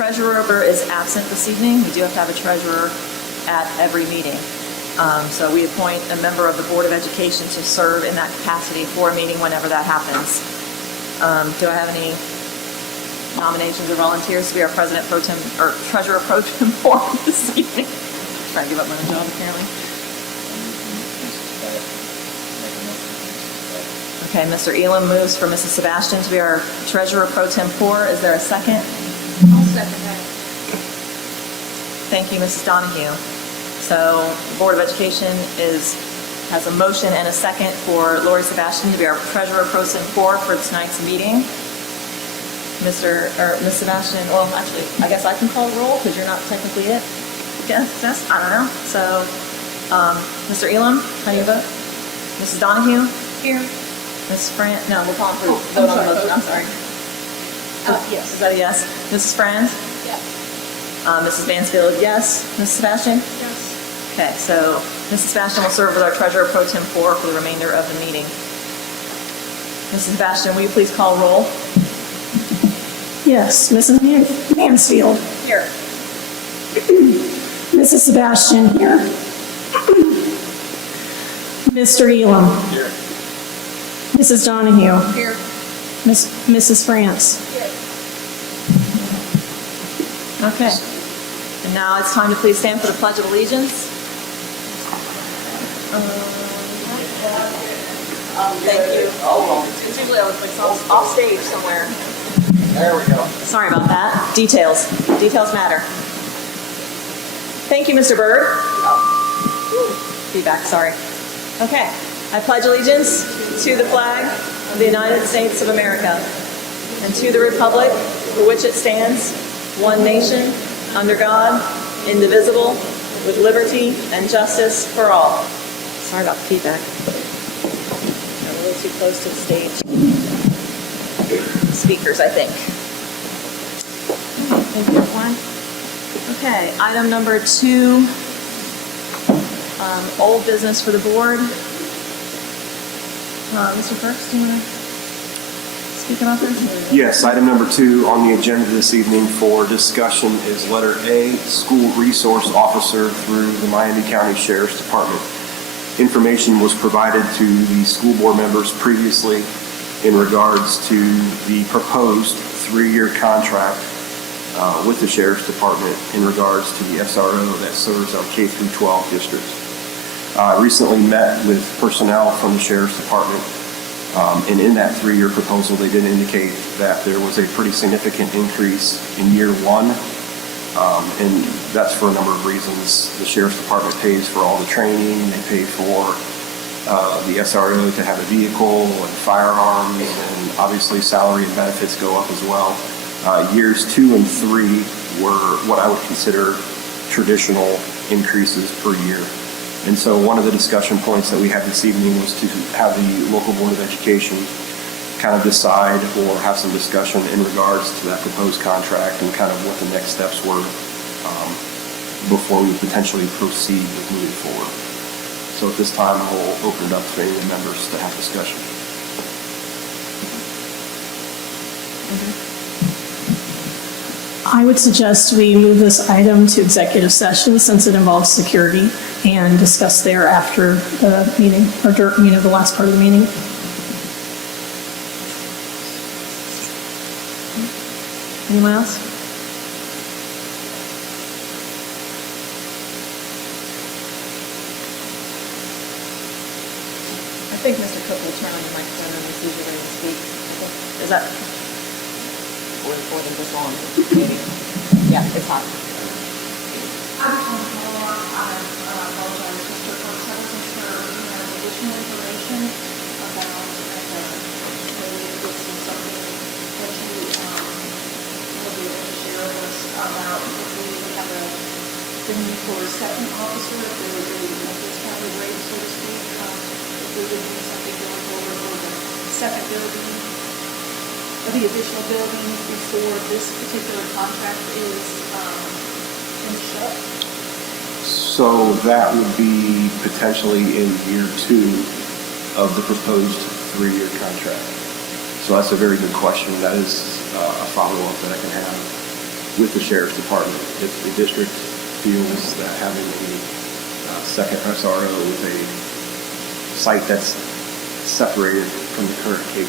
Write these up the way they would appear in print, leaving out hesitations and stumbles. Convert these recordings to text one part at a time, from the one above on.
treasurer is absent this evening. We do have to have a treasurer at every meeting. So we appoint a member of the Board of Education to serve in that capacity for a meeting whenever that happens. Do I have any nominations or volunteers to be our president pro tem or treasurer pro tempore this evening? Trying to give up my own job apparently. Okay, Mr. Elam moves for Mrs. Sebastian to be our treasurer pro tempore. Is there a second? I'll second that. Thank you, Mrs. Donahue. So the Board of Education has a motion and a second for Lori Sebastian to be our treasurer pro tempore for tonight's meeting. Miss Sebastian, well, actually, I guess I can call a roll because you're not technically it. Yes, I don't know. So, Mr. Elam, how do you vote? Mrs. Donahue? Here. Mrs. Franz? No, we'll call for vote on the motion. I'm sorry. Yes. Is that a yes? Mrs. Franz? Yes. Mrs. Mansfield, yes. Mrs. Sebastian? Yes. Okay, so Mrs. Sebastian will serve as our treasurer pro tempore for the remainder of the meeting. Mrs. Sebastian, will you please call roll? Yes, Mrs. Mansfield. Here. Mrs. Sebastian here. Mr. Elam. Here. Mrs. Donahue. Here. Mrs. France. Okay. And now it's time to please stand for the Pledge of Allegiance. Thank you. It's usually off stage somewhere. There we go. Sorry about that. Details. Details matter. Thank you, Mr. Byrd. Feedback, sorry. Okay. I pledge allegiance to the flag of the United States of America and to the republic for which it stands, one nation, under God, indivisible, with liberty and justice for all. Sorry about the feedback. I'm a little too close to the stage. Speakers, I think. Thank you, everyone. Okay, item number 2, old business for the board. Mr. First, do you want to speak about this? Yes, item number 2 on the agenda this evening for discussion is letter A, School Resource Officer through the Miami County Sheriff's Department. Information was provided to the school board members previously in regards to the proposed 3-year contract with the Sheriff's Department in regards to the SRO that serves our K-12 districts. I recently met with personnel from the Sheriff's Department, and in that 3-year proposal, they did indicate that there was a pretty significant increase in year 1, and that's for a number of reasons. The Sheriff's Department pays for all the training, they pay for the SRO to have a vehicle and firearms, and obviously salary and benefits go up as well. Years 2 and 3 were what I would consider traditional increases per year. And so one of the discussion points that we had this evening was to have the local board of education kind of decide or have some discussion in regards to that proposed contract and kind of what the next steps were before we potentially proceed with moving forward. So at this time, we'll open it up for any of the members to have discussion. I would suggest we move this item to executive session since it involves security and discuss there after the meeting or during, the last part of the meeting. Anyone else? I think Mr. Cook will turn on the microphone and he's usually ready to speak. Is that? Or than just on? Yeah, it's hot. I just want to follow up. I apologize, Mr. Brooks. I wasn't sure if you had additional information about maybe this is something that you will be able to share with us about if we have the need for a second officer, if there is a discounted rate, so to speak, if we would need something going forward for the second building, or the additional building before this particular contract is finished up. So that would be potentially in year 2 of the proposed 3-year contract. So that's a very good question. That is a follow-up that I can have. with the sheriff's department. If the district feels that having a second SRO with a site that's separated from the current K-12,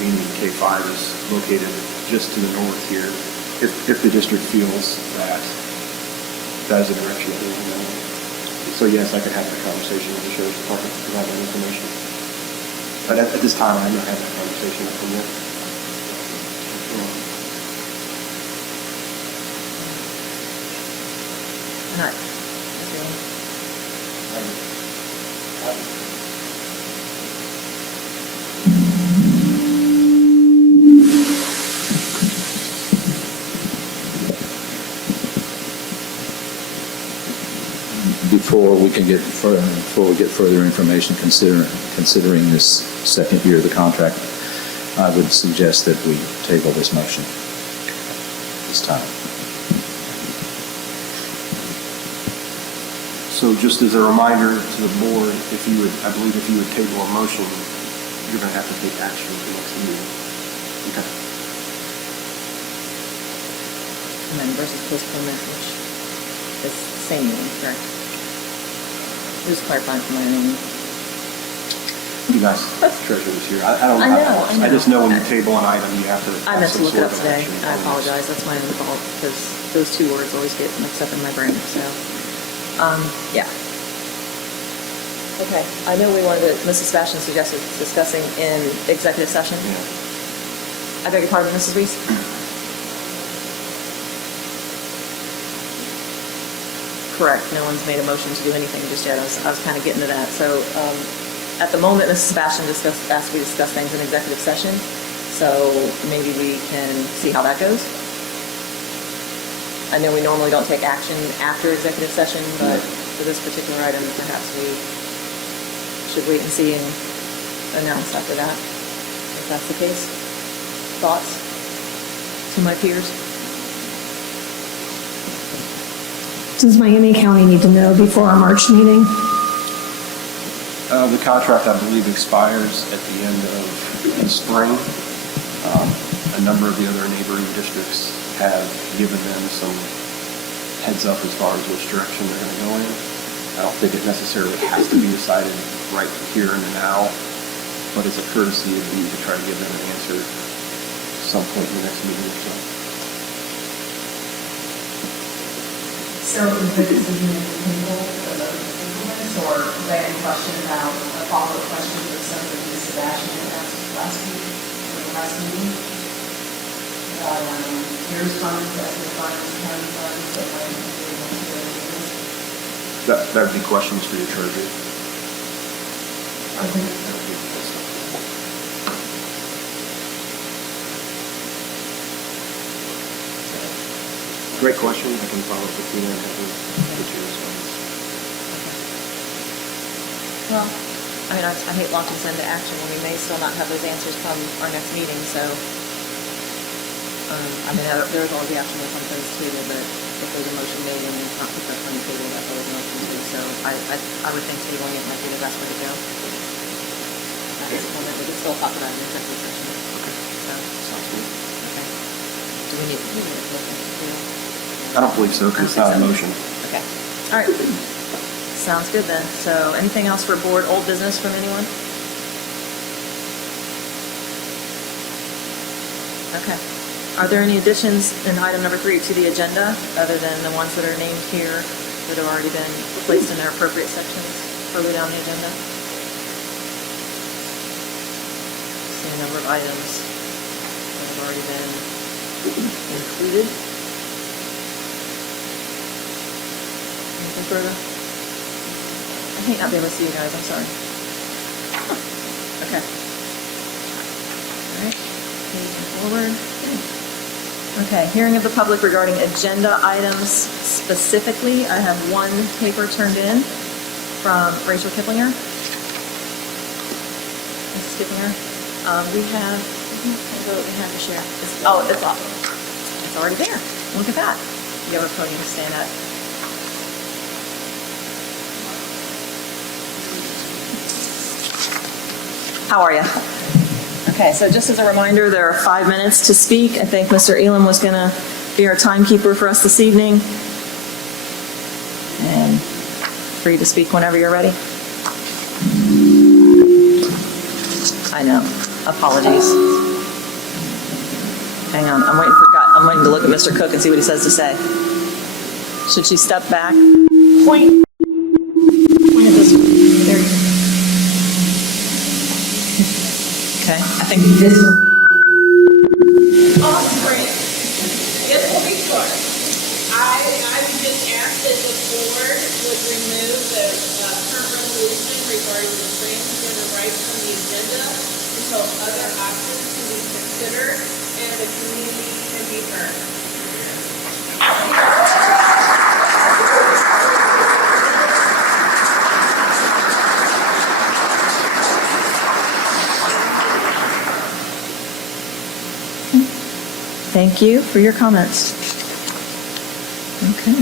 meaning K-5 is located just to the north here, if the district feels that that is a direction that they want to go. So yes, I could have the conversation with the sheriff's department to provide that information. But at this time, I have not had that conversation with them yet. Not. Before we get further information considering this second year of the contract, I would suggest that we table this motion this time. So just as a reminder to the board, I believe if you would table a motion, you're going to have to take action at the next meeting. Okay. And then versus postponement, which is the same one, correct? Just clarifying for my own. You guys, treasurer this year. I don't know. I how know, that works. I know. I just know when you table an item, you have to. I have meant to some look it sort up of today. action I on this. apologize. That's my own fault because those two words always get mixed up in my brain. So, yeah. Okay. I know we wanted to, Mrs. Sebastian suggested discussing in executive session. Yeah. I beg your pardon, Mrs. Reese? Correct. No one's made a motion to do anything just yet. I was kind of getting to that. So at the moment, Mrs. Sebastian asked me to discuss things in executive session. So maybe we can see how that goes. I know we normally don't take action after executive session, but for this particular item, perhaps we should wait and see and announce after that, if that's the case. Thoughts to my peers? Does Miami County need to know before our March meeting? The contract, I believe, expires at the end of the spring. A number of the other neighboring districts have given them some heads up as far as which direction they're going to go in. I don't think it necessarily has to be decided right here and now, but it's a courtesy of me to try to give them an answer some point in the next meeting or so. So is the decision in the table for the implements, or is there any question about a follow-up question that something Ms. Sebastian had asked last week, or the last meeting? About CARES funds, ESSER funds, county funds, that might be able to go into. That would be questions for your treasurer. I think that would be the best. Great question. I can follow up with you and have you response. Well, I mean, I hate locking us into action when we may still not have those answers come our next meeting, so, I mean, there's always the option to come those too, but if there's a motion made and it's not put on the table, that's always an option to do, so I would think tabling it might be the best way to go. That's one that we could still talk about in executive session. So, sounds good. Okay. Do we need to do it? I don't believe so, because it's not a motion. Okay. All right. Sounds good then. So anything else for board old business from anyone? Okay. Are there any additions in item number 3 to the agenda, other than the ones that are named here that have already been placed in their appropriate sections further down the agenda? See a number of items that have already been included. Anything further? I hate not being able to see you guys, I'm sorry. Okay. All right, moving forward. Okay, hearing of the public regarding agenda items specifically. I have one paper turned in from Rachel Kiplinger. Mrs. Kiplinger. We have to share. It's off. It's already there. Look at that. You have a podium to stand at. How are you? Okay, so just as a reminder, there are 5 minutes to speak. I think Mr. Elam was going to be our timekeeper for us this evening. And free to speak whenever you're ready. I know, apologies. Hang on, I'm waiting to look at Mr. Cook and see what he says to say. Should she step back? Point at this, there you go. Okay, I think This will be Oh, great. This will be short. I would just ask that the board would remove the current resolution regarding the transgender rights from the agenda until other options can be considered and the community can be heard. Thank you for your comments. Okay.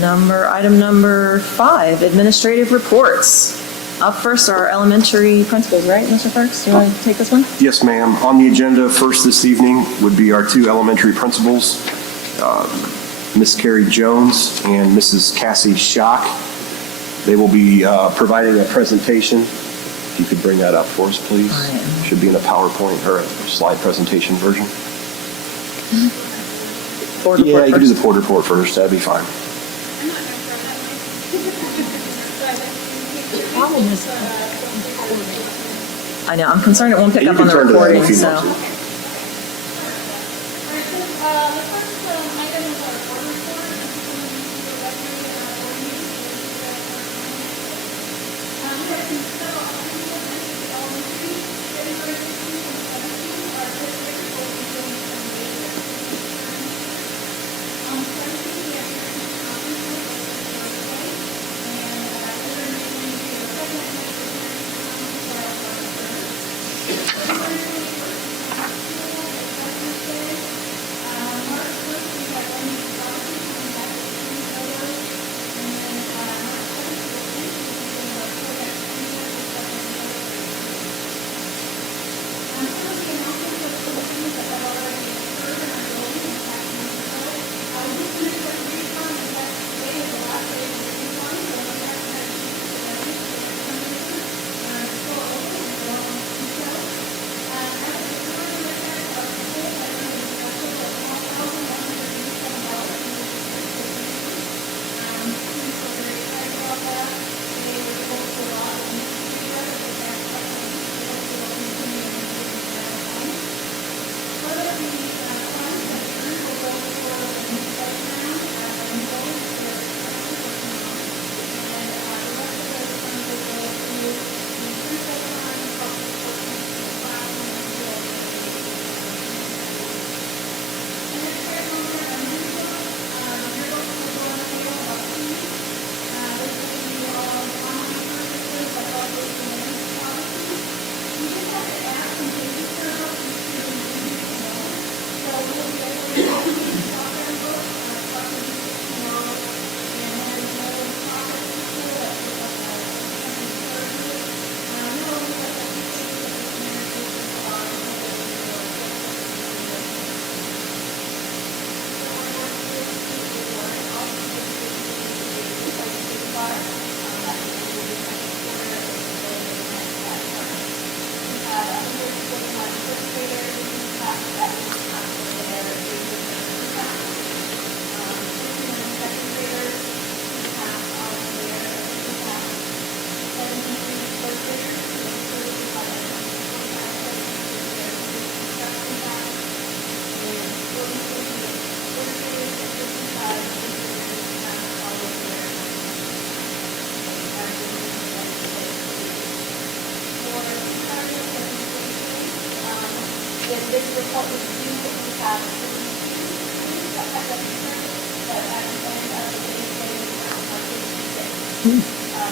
Item number 5, administrative reports. Up first are elementary principals, right, Mr. Parks? Do you want to take this one? Yes, ma'am. On the agenda first this evening would be our 2 elementary principals, Miss Carrie Jones and Mrs. Cassie Schock. They will be providing a presentation. If you could bring that up for us, please. Should be in a PowerPoint or a slide presentation version. Board Yeah, report you can do first. the board report first. That'd be fine. Problem is, I know, I'm concerned it won't pick You up can on the turn to that recording, if you so. want to. The first item is our board report. This is going to be the record of our board meeting. We have some several items that the elementary, February 16th and 17th, our fifth grade will be doing some data. On the 17th, we have your conference with Repay, and we're making the second night of the conference for our first. February 21st, we have school at Veterans Day. March 1st, we have Wendy Robinson coming back with 2 photos. And then March 7th, we'll finish with our program some of the announcements of some things that have already occurred in our building in the past month or so. We just finished our refund, and that today is the last day of the refund, so we're going to have to it's still open, and we're on details. As of the current record, our school has been deducted of $1,187 in this students were very excited about that. They were able to go out and see that as a back continue and part of the funds that earned will go toward a new playground at the middle where construction is working on. And the rest of those funds will go to the improved playground and help support the classroom and field. And then right on there, our new book will go on sale about 2 weeks. This will be online purchases that help with the management policy. We just have to add some pages here about these two so we'll be able to do the software book, software book tomorrow, and then another software school that will have surgery. I know we have some pages that the communications are this report was due that we have students that have registered, but at the end of the day, they have our 56. These are our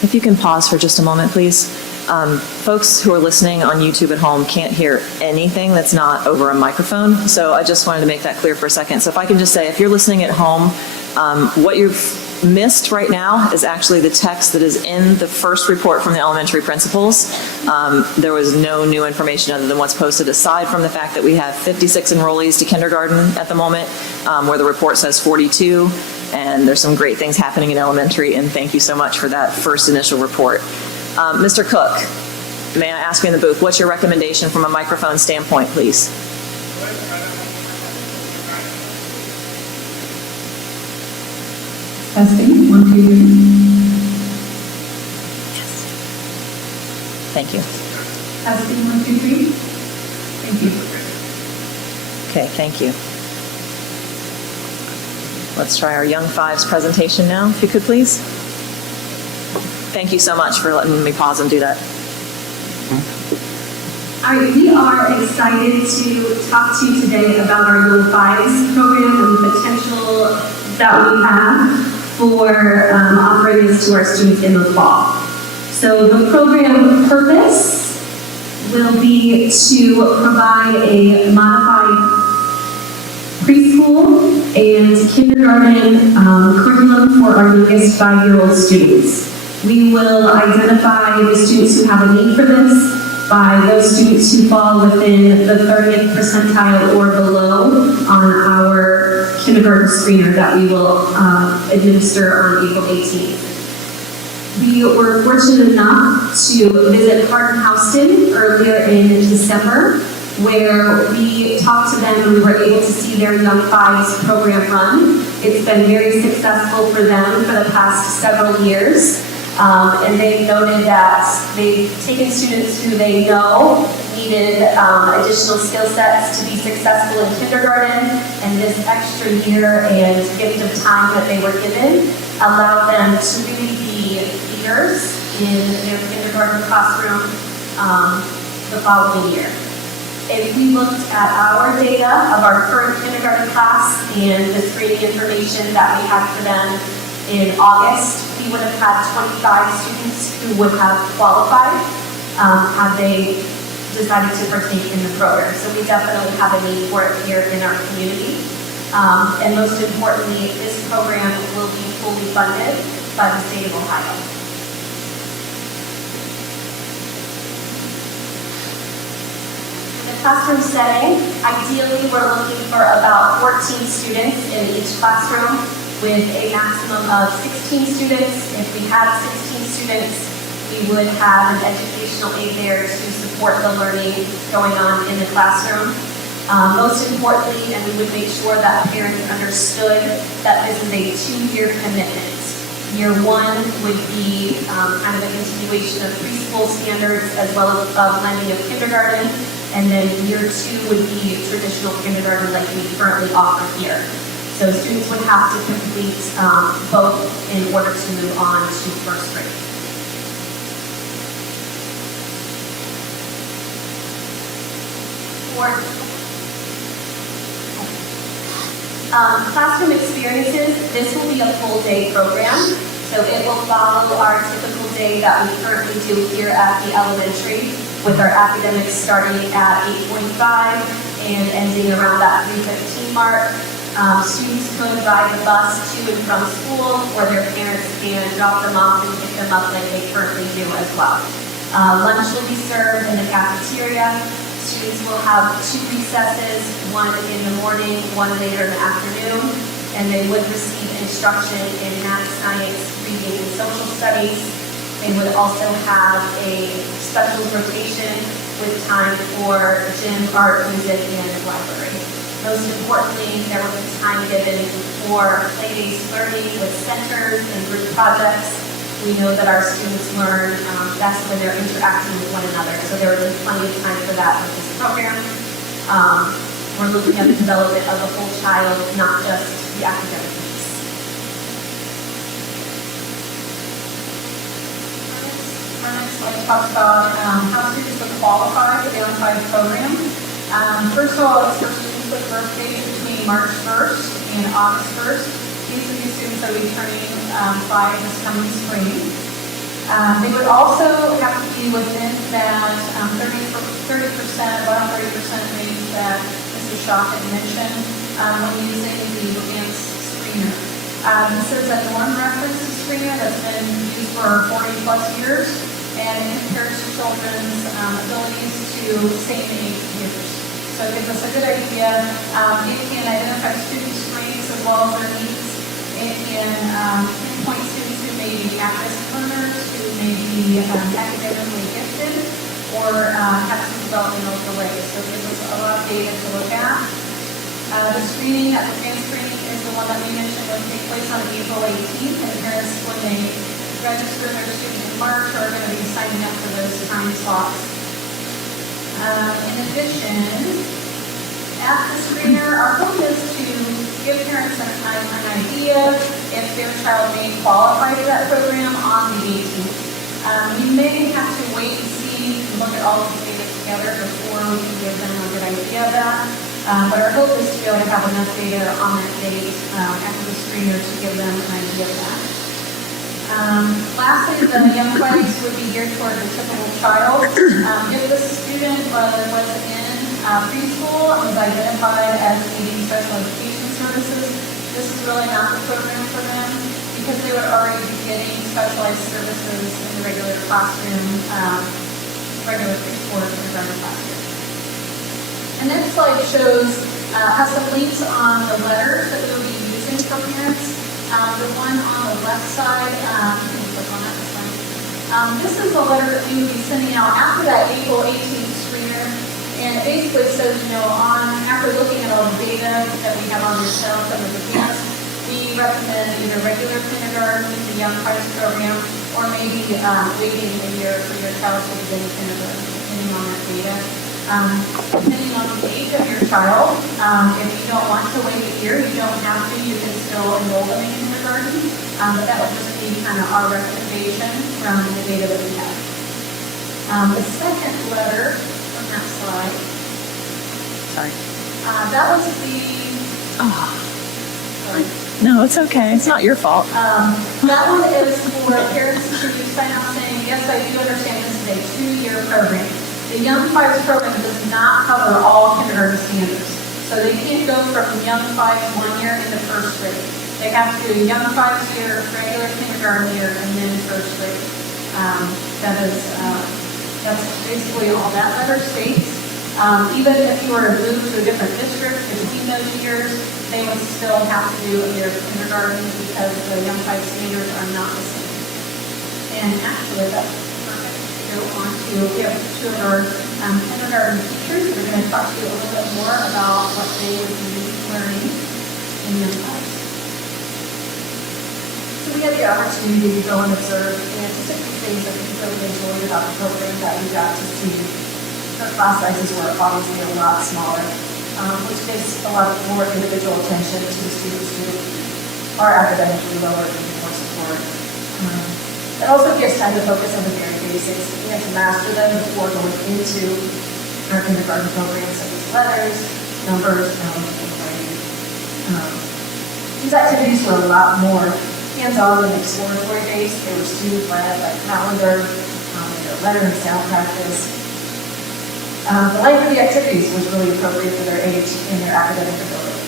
If you can pause for just a moment, please. Folks who are listening on YouTube at home can't hear anything that's not over a microphone, so I just wanted to make that clear for a second. So if I can just say, if you're listening at home, what you've missed right now is actually the text that is in the first report from the elementary principals. There was no new information other than what's posted, aside from the fact that we have 56 enrollees to kindergarten at the moment, where the report says 42, and there's some great things happening in elementary, and thank you so much for that first initial report. Mr. Cook, may I ask you in the booth, what's your recommendation from a microphone standpoint, please? Testing, 1, 2, 3. Thank you. Testing, 1, 2, 3. Thank you. Okay, thank you. Let's try our Young Fives presentation now, if you could, please. Thank you so much for letting me pause and do that. All right, we are excited to talk to you today about our Young Fives program and the potential that we have for offering this to our students in the fall. So the program purpose will be to provide a modified preschool and kindergarten curriculum for our youngest 5-year-old students. We will identify the students who have a need for this by those students who fall within the 30th percentile or below on our kindergarten screener that we will administer on April 18th. We were fortunate enough to visit Hart & Houston earlier in December, where we talked to them and we were able to see their Young Fives program run. It's been very successful for them for the past several years. And they've noted that they've taken students who they know needed additional skill sets to be successful in kindergarten, and this extra year and gift of time that they were given allowed them to really be leaders in their kindergarten classroom the following year. If we looked at our data of our current kindergarten class and the screening information that we had for them in August, we would have had 25 students who would have qualified had they decided to partake in the program. So we definitely have a need for it here in our community. And most importantly, this program will be fully funded by the state of Ohio. In the classroom setting, ideally we're looking for about 14 students in each classroom, with a maximum of 16 students. If we had 16 students, we would have an educational aide there to support the learning going on in the classroom. Most importantly, and we would make sure that parents understood that this is a 2-year commitment. Year 1 would be kind of a continuation of preschool standards as well as blending of kindergarten, and then year 2 would be traditional kindergarten like we currently offer here. So students would have to complete both in order to move on to first grade. Classroom experiences, this will be a full day program. So it will follow our typical day that we currently do here at the elementary, with our academics starting at 8:45 and ending around that 3:15 mark. Students could ride the bus to and from school, or their parents can drop them off and pick them up like they currently do as well. Lunch will be served in the cafeteria. Students will have 2 recesses, one in the morning, one later in the afternoon, and they would receive instruction in math, science, reading, and social studies. They would also have a special rotation with time for gym, art, music, and library. Most importantly, there will be time given for play-based learning with centers and group projects. We know that our students learn best when they're interacting with one another, so there will be plenty of time for that with this program. We're looking at the development of the whole child, not just the academic piece. Our next slide talks about how students would qualify for the Untitled program. First of all, it's for students with birthdays between March 1st and August 1st. These are the students that will be turning 5 this coming spring. They would also have to be within that 30%, about 30% range that Mr. Shaw had mentioned when using the advanced screener. This is a norm reference screener that's been used for 40 plus years, and it compares children's abilities to same age peers. So it gives us a good idea. It can identify student strengths as well as their needs. It can pinpoint students who may be at-risk learners, who may be academically gifted, or have some developmental delays. So it gives us a lot of data to look at. The screening, the advanced screening, is the one that we mentioned will take place on April 18th, and parents, when they register their student in March, are going to be signing up for those time slots. In addition, at the screener, our hope is to give parents an idea if their child may qualify for that program on the 18th. We may have to wait and see and look at all of the data together before we can give them a good idea of that. But our hope is to be able to have enough data on that date after the screener to give them an idea of that. Lastly, the young flags would be geared toward the typical child. If the student was in preschool and was identified as needing special education services, this is really not the program for them because they would already be getting specialized services in the regular classroom, regular preschool or kindergarten classroom. And next slide has some links on the letters that we will be using for parents. The one on the left side, you can click on that this one. This is a letter that we will be sending out after that April 18th screener. And it basically says, after looking at all the data that we have on the shelf and the advanced, we recommend either regular kindergarten, the Young Fighters program, or maybe waiting a year for your child to begin kindergarten, depending on that data. Depending on the age of your child, if you don't want to wait a year, you don't have to. You can still enroll them in kindergarten. But that would just be kind of our recommendation from the data that we have. The second letter from that slide. Sorry. That was the. Sorry. No, it's okay. It's not your fault. That one is for parents to sign up saying, yes, I do understand this is a 2-year program. The Young Fives program does not cover all kindergarten standards. So they can't go from Young Fives 1 year into first grade. They have to do Young Fives year, regular kindergarten year, and then first grade. That's basically all that letter states. Even if you were to move to a different district between those years, they would still have to do a year of kindergarten because the Young Fives standards are not the same. And actually, that's go on to, we have two of our kindergarten teachers that are going to talk to you a little bit more about what they would be learning in Young Fives. So we had the opportunity to go and observe, and just a few things that we really enjoyed about the program that we got to see. The class sizes were obviously a lot smaller, which gives a lot more individual attention to the students who are academically lower and need more support. It also gives time to focus on the very basics. We have to master them before going into our kindergarten programs, such as letters, numbers, and writing. These activities were a lot more hands-on and exploratory based. They were student-led, like calendar, letter and sound practice. The length of the activities was really appropriate for their age and their academic ability.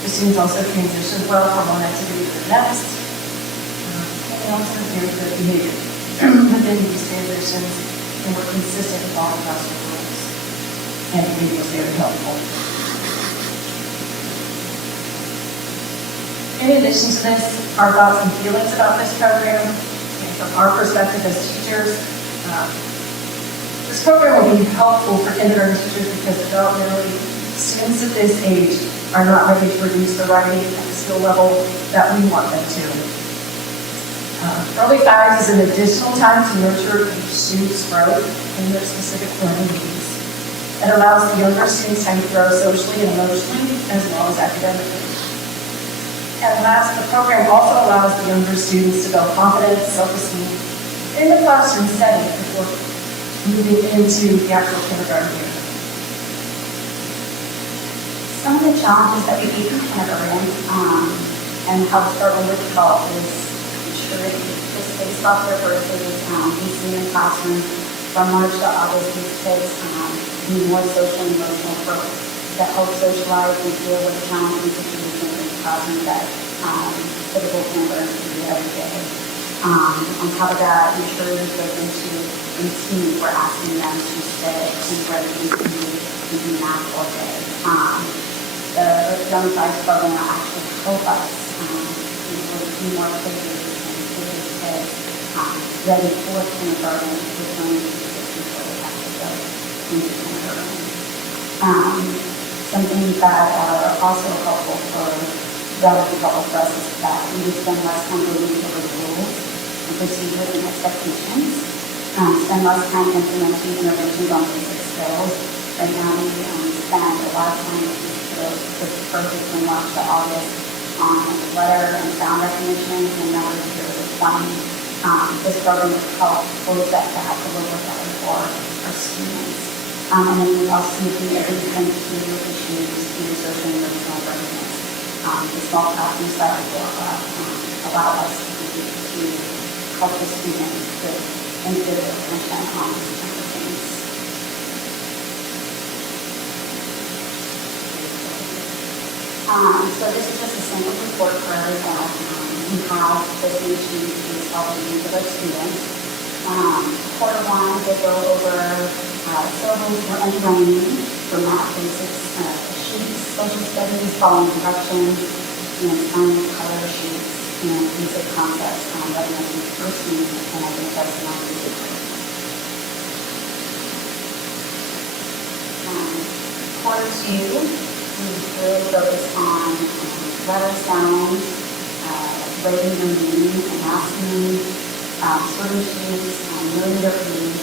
The students also transitioned well from one activity to the next. And also very good behavior within these transitions and were consistent with all the classroom rules. And it was very helpful. In addition to this, our thoughts and feelings about this program, and from our perspective as teachers, this program will be helpful for kindergarten teachers because developmentally, students at this age are not ready to produce the writing at the skill level that we want them to. Early Fives is an additional time to nurture each student's growth and their specific learning needs. It allows the younger students time to grow socially and emotionally, as well as academically. And last, the program also allows the younger students to build confidence, self-esteem in the classroom setting before moving into the actual kindergarten year. Some of the challenges that we meet in kindergarten and how to start with help is maturity. Just based off their birthdays, we see in the classroom from March to August, these kids need more social and emotional growth that help socialize and deal with challenging situations in the classroom that typical kindergartners do every day. On top of that, maturity goes into routine. We're asking them to sit and write and do math all day. The Young Fives program will actually help us be more creative and get these kids ready for kindergarten with learning before they have to go into kindergarten. Something that are also helpful for us is that we spend less time going over the rules and procedures and expectations. Spend less time implementing interventions on basic skills. Right now we spend a lot of time with purpose from March to August on letter and sound recognition, and now we're here with funding. This program will help close that gap a little bit better for our students. And then we also see everything to issues in social and emotional readiness. The small classroom size will allow us to help the students with individual attention on these kinds of things. So this is just a simple report for that we have this issue to solve the needs of our students. Quarter one, they go over syllables for underlining, for math basics, sheets, social studies, following directions, and science color sheets, and basic concepts on recognizing first meaning and identifying non-basic words. Quarter two, we really focus on letter sounds, writing and reading, and asking, sorting sheets, millimeter page,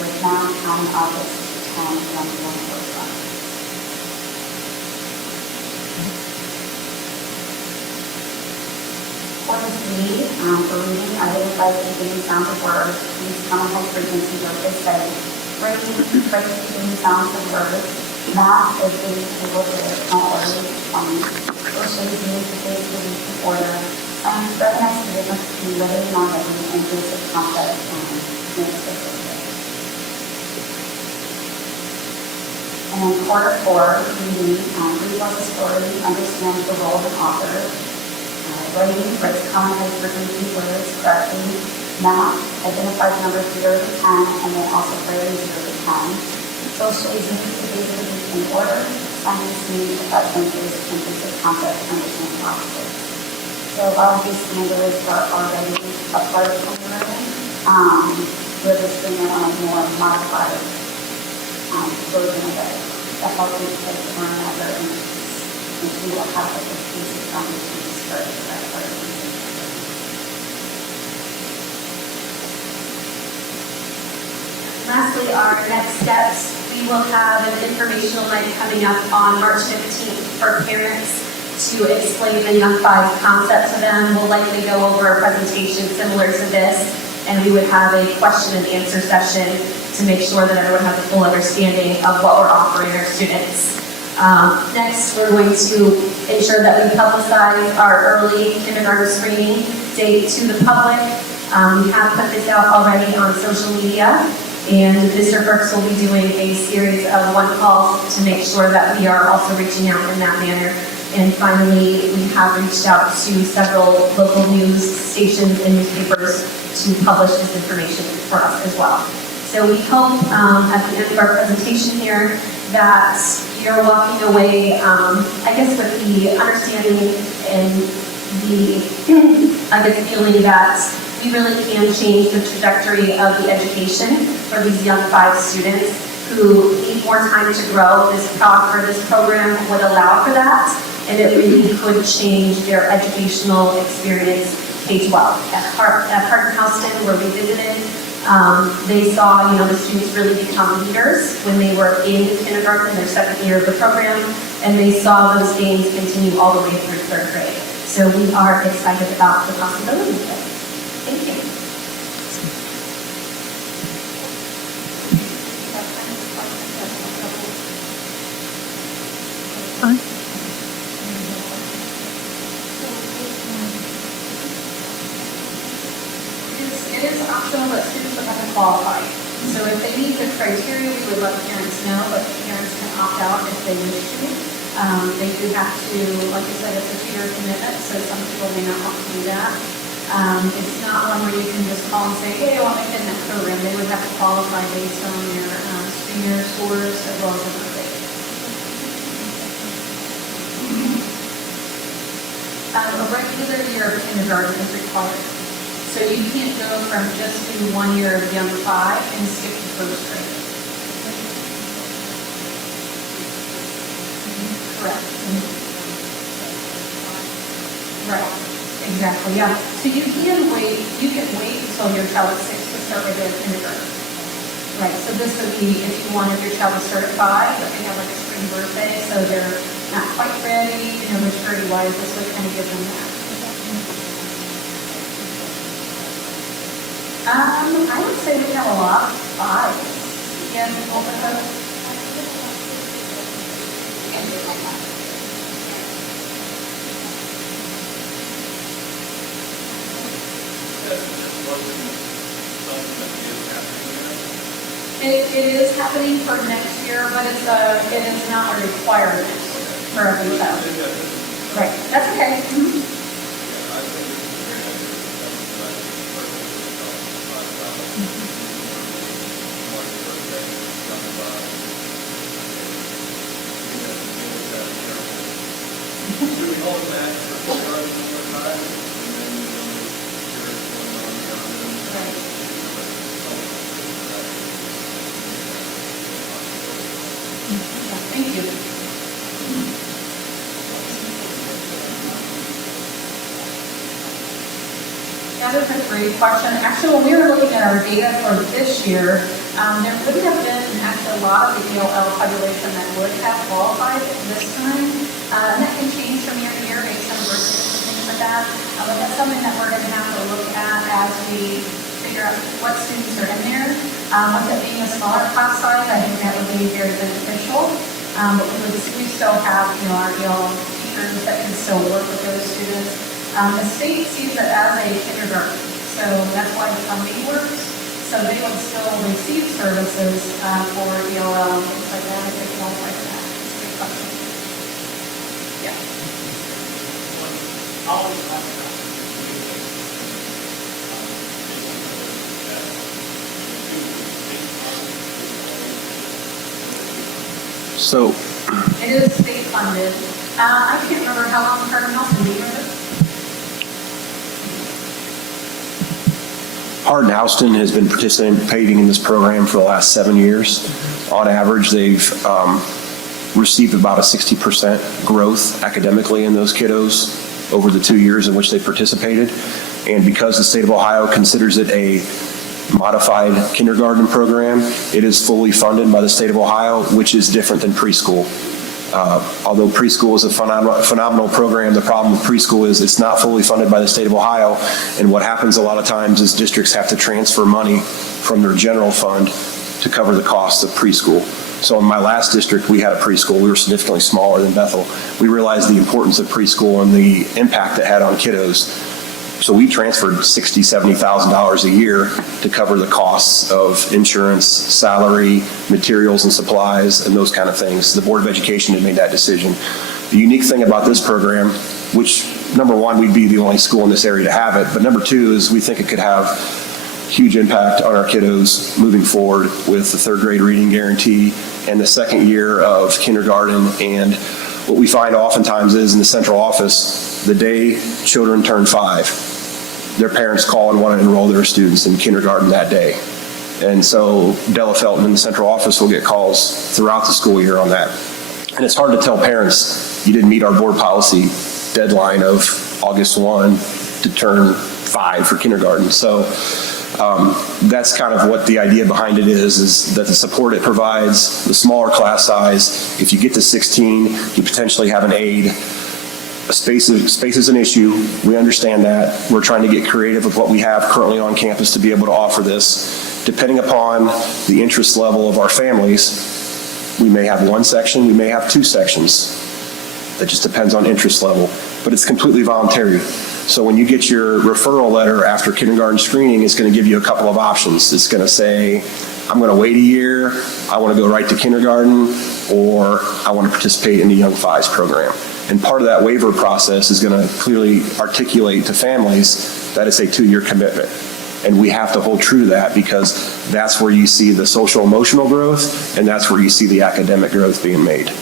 with math, counting objects, 10, 1, 1, 4, 5. Quarter three, for reading, identify the beginning sounds of words, please count how frequency of this study. Writing, write the beginning sounds of words. Math is being able to count words from socializing is basically in order. Recognize the difference between living and non-living and basic concepts and specific. And then quarter four, reading, read about the story, understand the role of an author. Writing, writes common frequency words correctly. Math, identifies numbers 0 to 10, and then also phrases 0 to 10. Socializing is basically in order. Science needs about senses and basic concepts to understand opposites. So a lot of these standards are already a part of kindergarten. We're just bringing on a more modified version of it that helps you kids learn at their own pace and see what happens with basic foundations for that part of the Lastly, our next steps, we will have an informational night coming up on March 15th for parents to explain the Young Fives concept to them. We'll likely go over a presentation similar to this, and we would have a question and answer session to make sure that everyone has a full understanding of what we're offering our students. Next, we're going to ensure that we publicize our early kindergarten screening date to the public. We have put this out already on social media, and Mr. Burks will be doing a series of one-calls to make sure that we are also reaching out in that manner. And finally, we have reached out to several local news stations and newspapers to publish this information for us as well. So we hope at the end of our presentation here that you're walking away, I guess, with the understanding and the, feeling that we really can change the trajectory of the education for these Young Fives students who need more time to grow. This program would allow for that, and it really could change their educational experience K-12. At Hart and Houston, where we visited, They saw, the students really become leaders when they were in kindergarten, their second year of the program, and they saw those gains continue all the way through third grade. So we are excited about the possibilities of it. Thank you. It is optional, but students would have to qualify. So if they meet the criteria, we would let parents know, but parents can opt out if they wish to. They do have to, like I said, it's a 2-year commitment, so some people may not want to do that. It's not one where you can just call and say, hey, I want my kid in that program. They would have to qualify based on their senior scores as well as their grade. A regular year of kindergarten is required. So you can't go from just do 1 year of young 5 and skip the first grade. Correct. Right, exactly, yeah. So you can wait until your child is 6 to start regular kindergarten. Right, so this would be if you wanted your child to start at 5, but they have like a spring birthday, so they're not quite ready, maturity-wise, this would kind of give them that. I would say we have a lot of 5s in Oklahoma. It is happening for next year, but it is not a requirement for every child. Right, that's okay. Mm-hmm. Thank you. That is a great question. Actually, when we were looking at our data for this year, there would have been actually a lot of the ELL population that would have qualified this time. And that can change from year to year based on birthdays and things like that. But that's something that we're going to have to look at as we figure out what students are in there. With it being a smaller class size, I think that would be very beneficial. But we still have, our ELL teachers that can still work with those students. The state sees it as a kindergarten, so that's why the funding works. So they would still receive services for ELL and things like that if they qualify for that. It's a good question. Yeah. So It is state funded. I can't remember how long Carter Nelson, do you remember? Hardin Houston has been participating in this program for the last 7 years. On average, they've received about a 60% growth academically in those kiddos over the 2 years in which they participated. And because the state of Ohio considers it a modified kindergarten program, it is fully funded by the state of Ohio, which is different than preschool. Although preschool is a phenomenal program, the problem with preschool is it's not fully funded by the state of Ohio, and what happens a lot of times is districts have to transfer money from their general fund to cover the costs of preschool. So in my last district, we had a preschool. We were significantly smaller than Bethel. We realized the importance of preschool and the impact it had on kiddos. So we transferred $60,000, $70,000 a year to cover the costs of insurance, salary, materials and supplies, and those kind of things. The Board of Education had made that decision. The unique thing about this program, which number one, we'd be the only school in this area to have it, but number two is we think it could have huge impact on our kiddos moving forward with the third grade reading guarantee and the second year of kindergarten. And what we find oftentimes is in the central office, the day children turn 5, their parents call and want to enroll their students in kindergarten that day. And so Della Felton in the central office will get calls throughout the school year on that. And it's hard to tell parents, you didn't meet our board policy deadline of August 1 to turn 5 for kindergarten. So That's kind of what the idea behind it is that the support it provides, the smaller class size, if you get to 16, you potentially have an aide. Space is an issue. We understand that. We're trying to get creative with what we have currently on campus to be able to offer this. Depending upon the interest level of our families, we may have one section, we may have two sections. That just depends on interest level, but it's completely voluntary. So when you get your referral letter after kindergarten screening, it's going to give you a couple of options. It's going to say, I'm going to wait a year, I want to go right to kindergarten, or I want to participate in the Young Fives program. And part of that waiver process is going to clearly articulate to families that it's a 2-year commitment. And we have to hold true to that because that's where you see the social emotional growth and that's where you see the academic growth being made.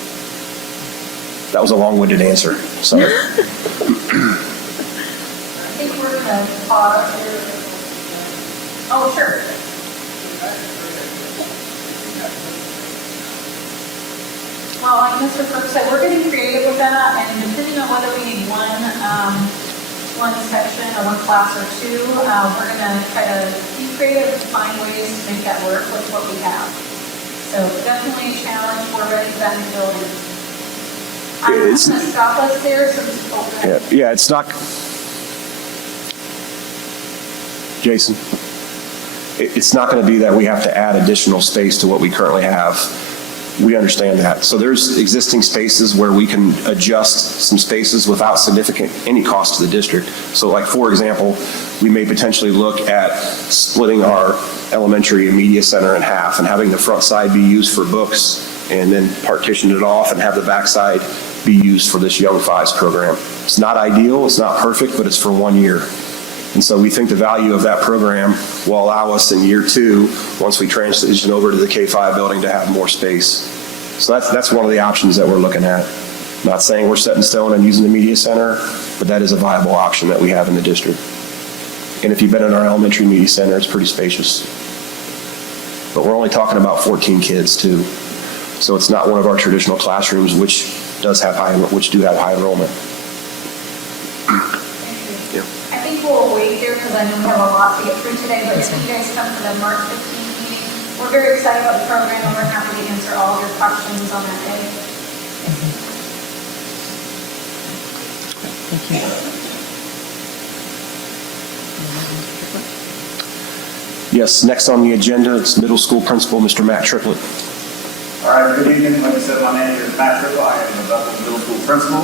That was a long-winded answer, sorry. I think we're going to pause here. Oh, sure. Well, like Mr. Kirk said, we're getting creative with that, and depending on whether we need one section or one class or two, we're going to try to be creative and find ways to make that work with what we have. So definitely a challenge. We're ready for that new building. I'm going to stop us there since Yeah, it's not, Jason, it's not going to be that we have to add additional space to what we currently have. We understand that. So there's existing spaces where we can adjust some spaces without significant any cost to the district. So like, for example, we may potentially look at splitting our elementary and media center in half and having the front side be used for books and then partition it off and have the back side be used for this Young Fives program. It's not ideal, it's not perfect, but it's for 1 year. And so we think the value of that program will allow us in year 2, once we transition over to the K-5 building, to have more space. So that's one of the options that we're looking at. Not saying we're set in stone and using the media center, but that is a viable option that we have in the district. And if you've been in our elementary media center, it's pretty spacious. But we're only talking about 14 kids too. So it's not one of our traditional classrooms, which do have high enrollment. I think we'll wait there because I know we have a lot to get through today, but if you guys come to the March 15th meeting, we're very excited about the program and we're happy to answer all of your questions on that day. Thank you. Yes, next on the agenda, it's middle school principal, Mr. Matt Triplett. All right, good evening. Like I said, my name is Matt Triplett. I am the Bethel Middle School principal.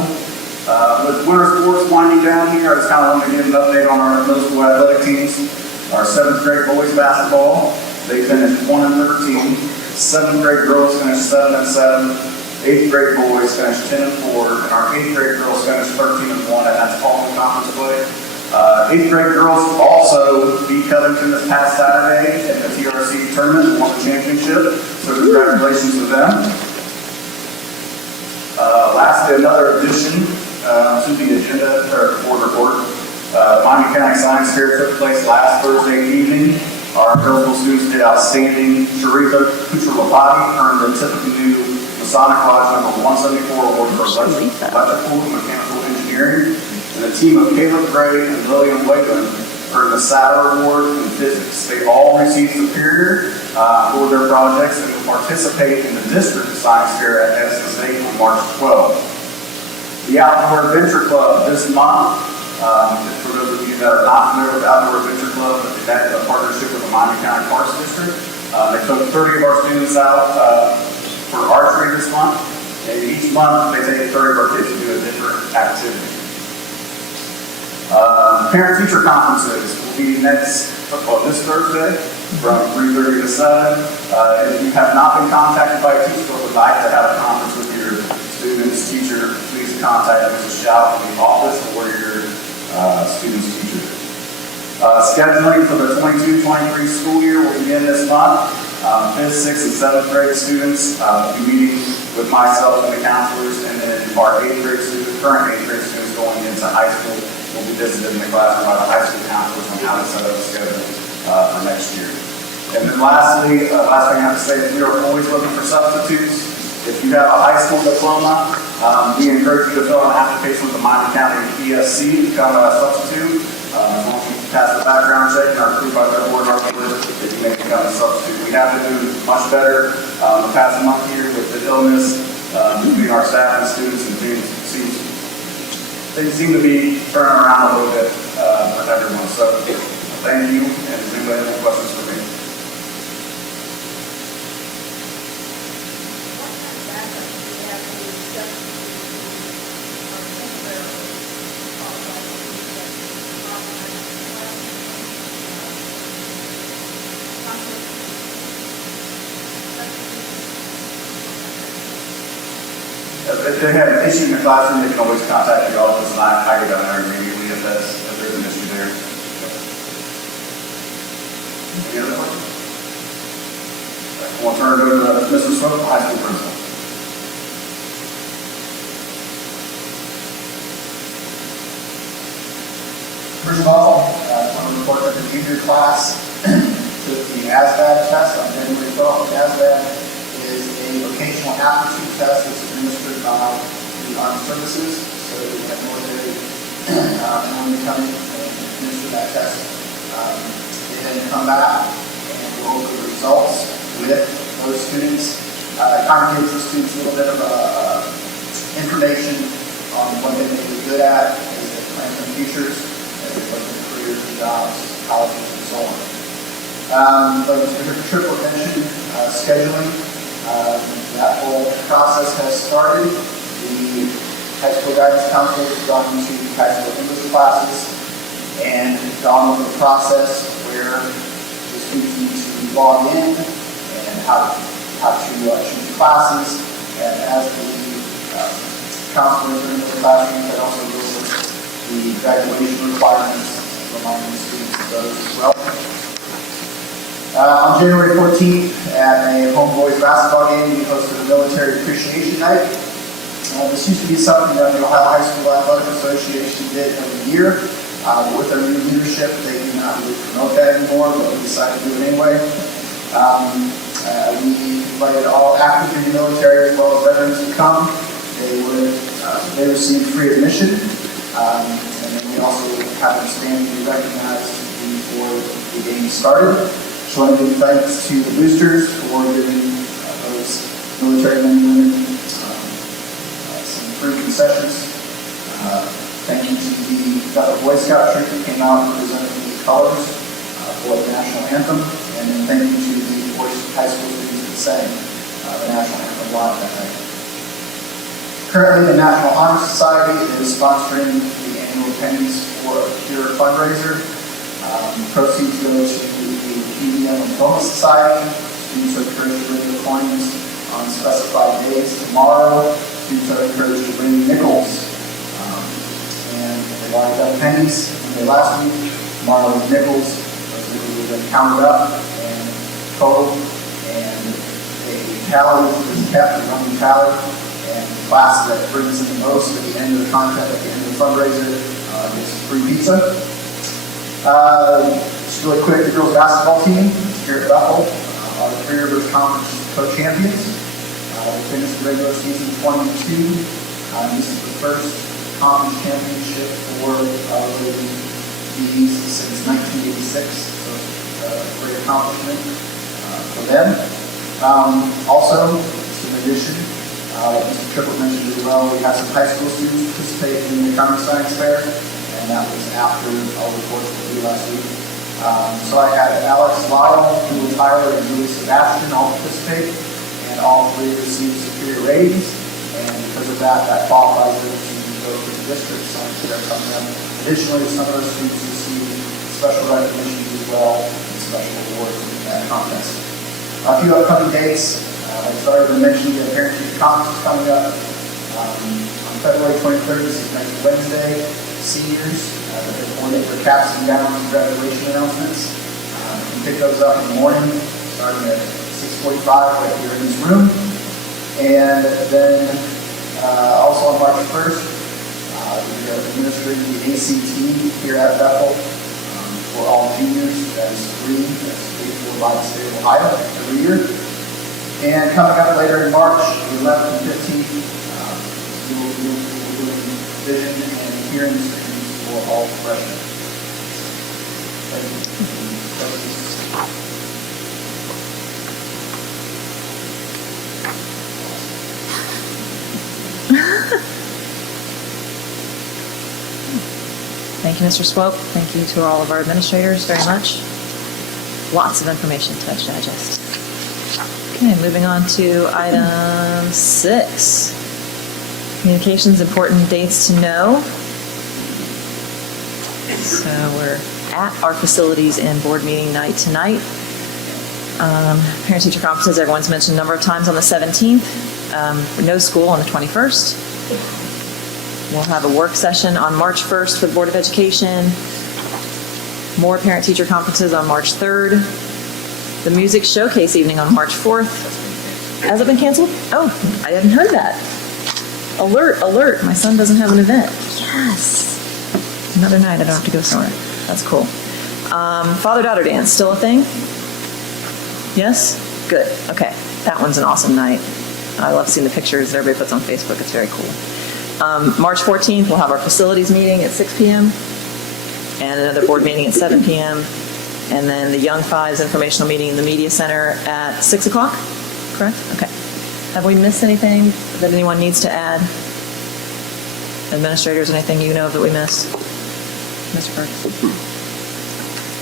With winter sports winding down here, I just kind of wanted to give an update on our middle school athletic teams. Our 7th grade boys basketball, they finished 1-13. 7th grade girls finished 7-7. 8th grade boys finished 10-4, and our 8th grade girls finished 13-1, and that's all in conference play. 8th grade girls also beat Covington this past Saturday in the TRC tournament and won the championship, so congratulations to them. Lastly, another addition to the agenda for board report. Miami County Science Fair took place last Thursday evening. Our middle school students did outstanding. Sharika Kutralapati earned the Tippecanoe Masonic Lodge number 174 award for electrical and mechanical engineering. And the team of Caleb Gray and Lillian Wakeland earned the Satter Award in physics. They all received Superior for their projects and will participate in the district science fair at Edison State on March 12th. The Outdoor Adventure Club this month, for those of you that are not familiar with the Outdoor Adventure Club, that is a partnership with the Miami County Parks District. They took 30 of our students out for archery this month, and each month they take 30 of our kids to do a different activity. Parent-teacher conferences will be this Thursday from 3:30 to 7. If you have not been contacted by a teacher or would like to have a conference with your student's teacher, please contact Mrs. Shout in the office or your student's teacher. Scheduling for the 22-23 school year will begin this month. 5th, 6th, and 7th grade students will be meeting with myself and the counselors, and then our 8th grade students, current 8th grade students going into high school, will be visited in the classroom by the high school counselors on how to set up a schedule for next year. And then lastly, last thing I have to say is we are always looking for substitutes. If you have a high school diploma, we encourage you to fill out an application with the Miami County ESC to become a substitute. As long as you pass the background check and are approved by their board, our board, that you may become a substitute. We have to do much better the past month here with the illness between our staff and students, and things seem to be turning around a little bit for everyone. So thank you, and does anybody have any questions for me? If they have an issue in the classroom, they can always contact the office, and I go down there immediately if there's an issue there. Any other questions? We'll turn it over to Mr. Swift, high school principal. First of all, I want to report that the junior class took the ASVAB test on January 12th. The ASVAB is a vocational aptitude test that's administered by the Armed Services. So we have military and coming and administer that test. They then come back and go over the results with those students. It kind of gives the students a little bit of information on what they may be good at as they plan for the futures, as they look at careers and jobs, colleges, and so on. But as Mr. Triple mentioned, scheduling, that whole process has started. The high school guidance council has gone into high school English classes and gone over the process where the students need to log in and how to choose classes. And as the counselors are in the classroom, they also go over the graduation requirements, reminding the students of those as well. On January 14th, at a homeboys basketball game, we hosted a military appreciation night. This used to be something that the Ohio High School Athletic Association did every year. But with their new leadership, they do not really promote that anymore, but we decided to do it anyway. We invited all active duty military as well as veterans to come. They received free admission, and then we also have them stand to be recognized before the game started. Just want to give thanks to the boosters for giving those military men and women some free concessions. Thank you to the Bethel Boy Scout troop that came out and presented the colors for the national anthem, and then thank you to the high school students that sang the national anthem live that night. Currently, the National Honor Society is sponsoring the annual Pennies for a Cure fundraiser. Proceeds go to the PBM and Bonus Society. Students are encouraged to bring their coins on specified days. Tomorrow, students are encouraged to bring nickels. And they already got pennies last week. Tomorrow is nickels. Those nickels will be counted up and totaled. And a tally is kept, a running tally. And the class that brings in the most at the end of the contest, at the end of the fundraiser, gets free pizza. Just really quick, the girls basketball team here at Bethel are the Three Rivers Conference co-champions. We finished the regular season 22. This is the first conference championship for the B's since 1986. So a great accomplishment for them. Also, in addition, Mr. Triple mentioned as well, we had some high school students participate in the County Science Fair, and that was after all the reports we did last week. So I had Alex Lyle, Julie Tyler, and Julie Sebastian all participate, and all three received superior ratings, and because of that, that qualifies them to go to the district science fair coming up. Additionally, some of those students received special recognitions as well, and special awards in that contest. A few upcoming dates. As already been mentioned, the Parent Teacher Conference is coming up on February 23rd. This is next Wednesday. Seniors, that they coordinate for caps and gowns and graduation announcements. You can pick those up in the morning, starting at 6:45 right here in this room. And then also on March 1st, we are administering the ACT here at Bethel for all juniors. That is free. That's paid for by the state of Ohio every year. And coming up later in March, the 11th and 15th, we will be doing vision and hearing screenings for all freshmen. Thank you, Mr. Swope. Thank you to all of our administrators very much. Lots of information to digest. Okay, moving on to item 6. Communications, important dates to know. So we're at our facilities and board meeting night tonight. Parent-teacher conferences, everyone's mentioned a number of times on the 17th. No school on the 21st. We'll have a work session on March 1st for the Board of Education. More parent-teacher conferences on March 3rd. The music showcase evening on March 4th. Has it been canceled? Oh, I hadn't heard that. Alert, alert, my son doesn't have an event. Yes. Another night I don't have to go somewhere. That's cool. Father-daughter dance, still a thing? Yes? Good, okay. That one's an awesome night. I love seeing the pictures that everybody puts on Facebook. It's very cool. March 14th, we'll have our facilities meeting at 6 p.m. and another board meeting at 7 p.m. And then the Young Fives informational meeting in the Media Center at 6 o'clock, correct? Okay. Have we missed anything that anyone needs to add? Administrators, anything you know that we missed? Mr. Burke?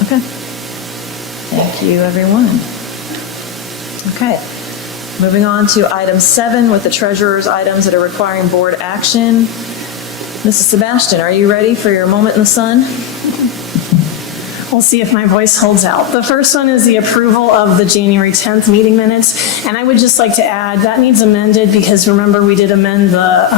Okay. Thank you, everyone. Okay. Moving on to item 7 with the treasurer's items that are requiring board action. Mrs. Sebastian, are you ready for your moment in the sun? We'll see if my voice holds out. The first one is the approval of the January 10th meeting minutes. And I would just like to add, that needs amended because remember we did amend the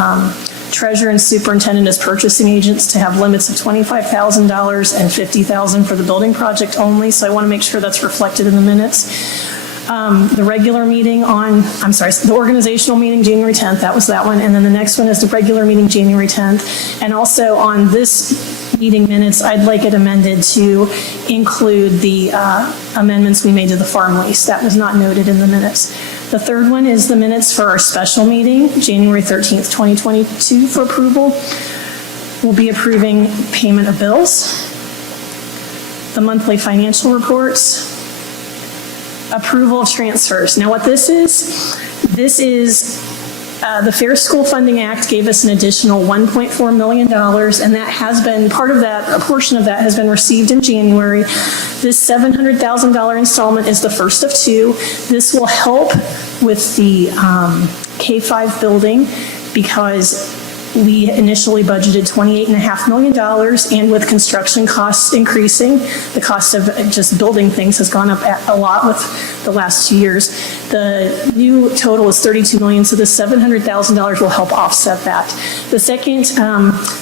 treasurer and superintendent as purchasing agents to have limits of $25,000 and $50,000 for the building project only. So I want to make sure that's reflected in the minutes. The regular meeting the organizational meeting, January 10th, that was that one. And then the next one is the regular meeting, January 10th. And also on this meeting minutes, I'd like it amended to include the amendments we made to the farm lease. That was not noted in the minutes. The third one is the minutes for our special meeting, January 13th, 2022 for approval. We'll be approving payment of bills, the monthly financial reports, approval of transfers. Now what this is the Fair School Funding Act gave us an additional $1.4 million, and that has been, a portion of that has been received in January. This $700,000 installment is the first of 2. This will help with the K-5 building because we initially budgeted $28.5 million, and with construction costs increasing, the cost of just building things has gone up a lot with the last 2 years. The new total is $32 million, so the $700,000 will help offset that. The second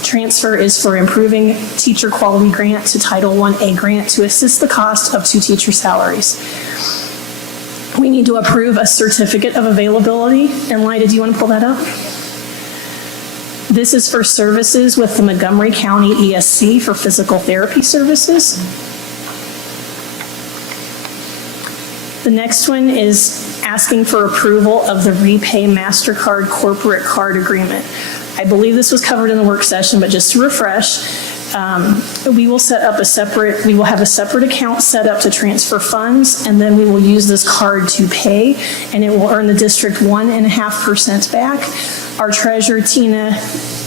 transfer is for improving teacher quality grant to Title 1A grant to assist the cost of 2 teacher salaries. We need to approve a certificate of availability. And Lyda, do you want to pull that up? This is for services with the Montgomery County ESC for physical therapy services. The next one is asking for approval of the Repay Mastercard corporate card agreement. I believe this was covered in the work session, but just to refresh, we will have a separate account set up to transfer funds, and then we will use this card to pay, and it will earn the district 1.5% back. Our treasurer, Tina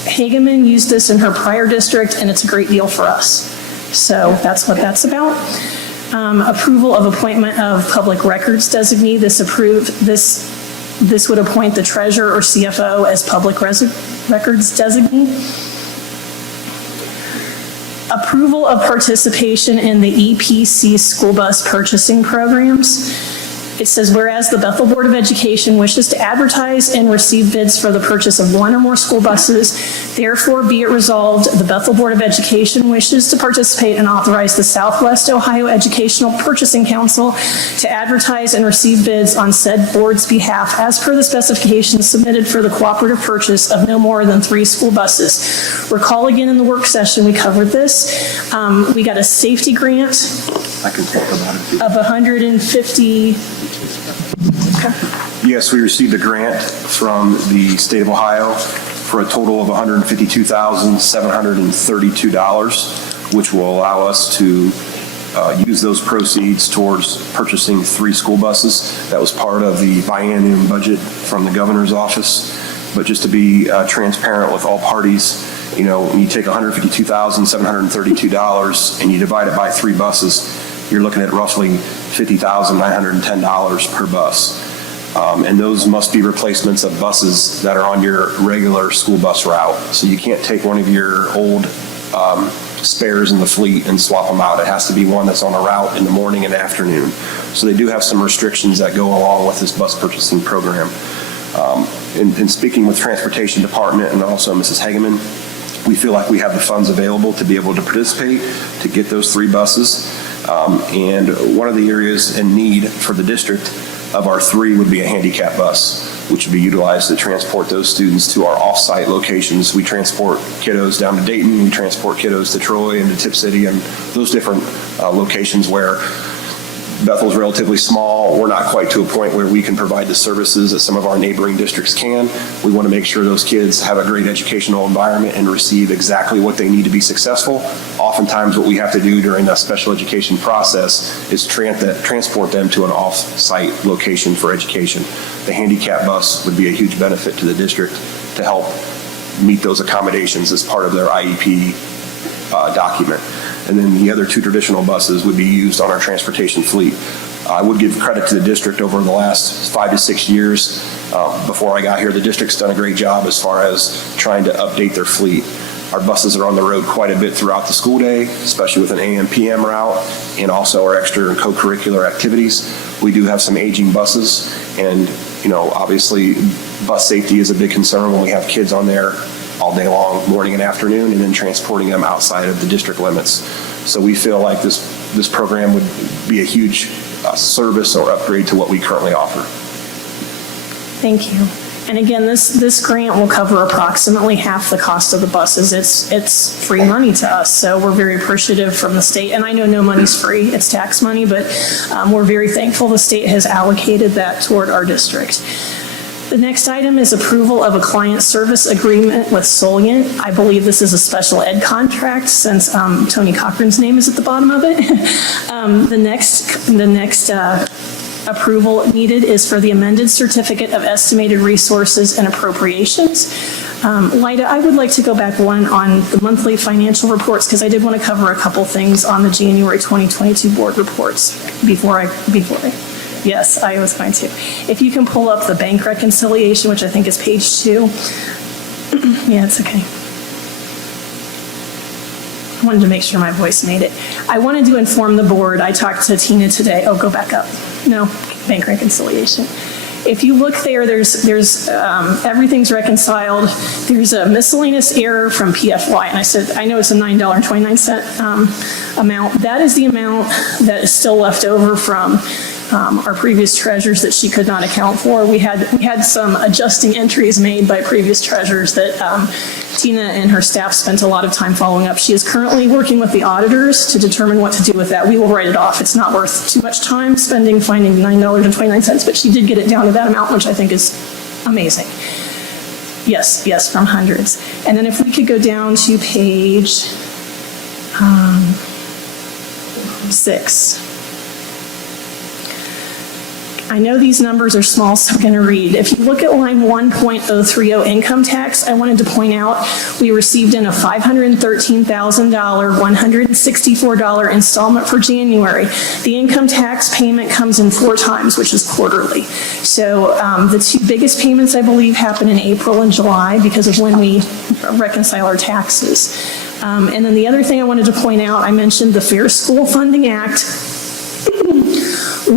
Hageman, used this in her prior district, and it's a great deal for us. So that's what that's about. Approval of appointment of public records designee. This would appoint the treasurer or CFO as public records designee. Approval of participation in the EPC school bus purchasing programs. It says, whereas the Bethel Board of Education wishes to advertise and receive bids for the purchase of 1 or more school buses, therefore be it resolved, the Bethel Board of Education wishes to participate and authorize the Southwest Ohio Educational Purchasing Council to advertise and receive bids on said board's behalf as per the specifications submitted for the cooperative purchase of no more than 3 school buses. Recall again in the work session we covered this. We got a safety grant of $150. Yes, we received a grant from the state of Ohio for a total of $152,732, which will allow us to use those proceeds towards purchasing 3 school buses. That was part of the biennium budget from the governor's office. But just to be transparent with all parties, when you take $152,732 and you divide it by 3 buses, you're looking at roughly $50,910 per bus. And those must be replacements of buses that are on your regular school bus route. So you can't take one of your old spares in the fleet and swap them out. It has to be one that's on a route in the morning and afternoon. So they do have some restrictions that go along with this bus purchasing program. In speaking with Transportation Department and also Mrs. Hageman, we feel like we have the funds available to be able to participate, to get those 3 buses. And one of the areas in need for the district of our 3 would be a handicap bus, which would be utilized to transport those students to our off-site locations. We transport kiddos down to Dayton, we transport kiddos to Troy and to Tip City and those different locations where Bethel's relatively small. We're not quite to a point where we can provide the services that some of our neighboring districts can. We want to make sure those kids have a great educational environment and receive exactly what they need to be successful. Oftentimes what we have to do during the special education process is transport them to an off-site location for education. The handicap bus would be a huge benefit to the district to help meet those accommodations as part of their IEP document. And then the other 2 traditional buses would be used on our transportation fleet. I would give credit to the district over the last 5 to 6 years. Before I got here, the district's done a great job as far as trying to update their fleet. Our buses are on the road quite a bit throughout the school day, especially with an AM/PM route, and also our extra and co-curricular activities. We do have some aging buses, and obviously bus safety is a big concern when we have kids on there all day long, morning and afternoon, and then transporting them outside of the district limits. So we feel like this program would be a huge service or upgrade to what we currently offer. Thank you. And again, this grant will cover approximately half the cost of the buses. It's free money to us, so we're very appreciative from the state. And I know no money's free, it's tax money, but we're very thankful the state has allocated that toward our district. The next item is approval of a client service agreement with Solient. I believe this is a special ed contract since Tony Cochran's name is at the bottom of it. The next approval needed is for the amended certificate of estimated resources and appropriations. Lyda, I would like to go back one on the monthly financial reports because I did want to cover a couple things on the January 2022 board reports before I. Yes, I was going to. If you can pull up the bank reconciliation, which I think is page 2. Yeah, it's okay. I wanted to make sure my voice made it. I wanted to inform the board, I talked to Tina today. Oh, go back up. No, bank reconciliation. If you look there, there's everything's reconciled. There's a miscellaneous error from PFY, and I said, I know it's a $9.29 amount. That is the amount that is still left over from our previous treasurers that she could not account for. We had some adjusting entries made by previous treasurers that Tina and her staff spent a lot of time following up. She is currently working with the auditors to determine what to do with that. We will write it off. It's not worth too much time finding $9.29, but she did get it down to that amount, which I think is amazing. Yes, from hundreds. And then if we could go down to page 6. I know these numbers are small, so I'm going to read. If you look at line 1.030 income tax, I wanted to point out we received in a $513,000, $164 installment for January. The income tax payment comes in 4 times, which is quarterly. So the 2 biggest payments, I believe, happen in April and July because of when we reconcile our taxes. And then the other thing I wanted to point out, I mentioned the Fair School Funding Act.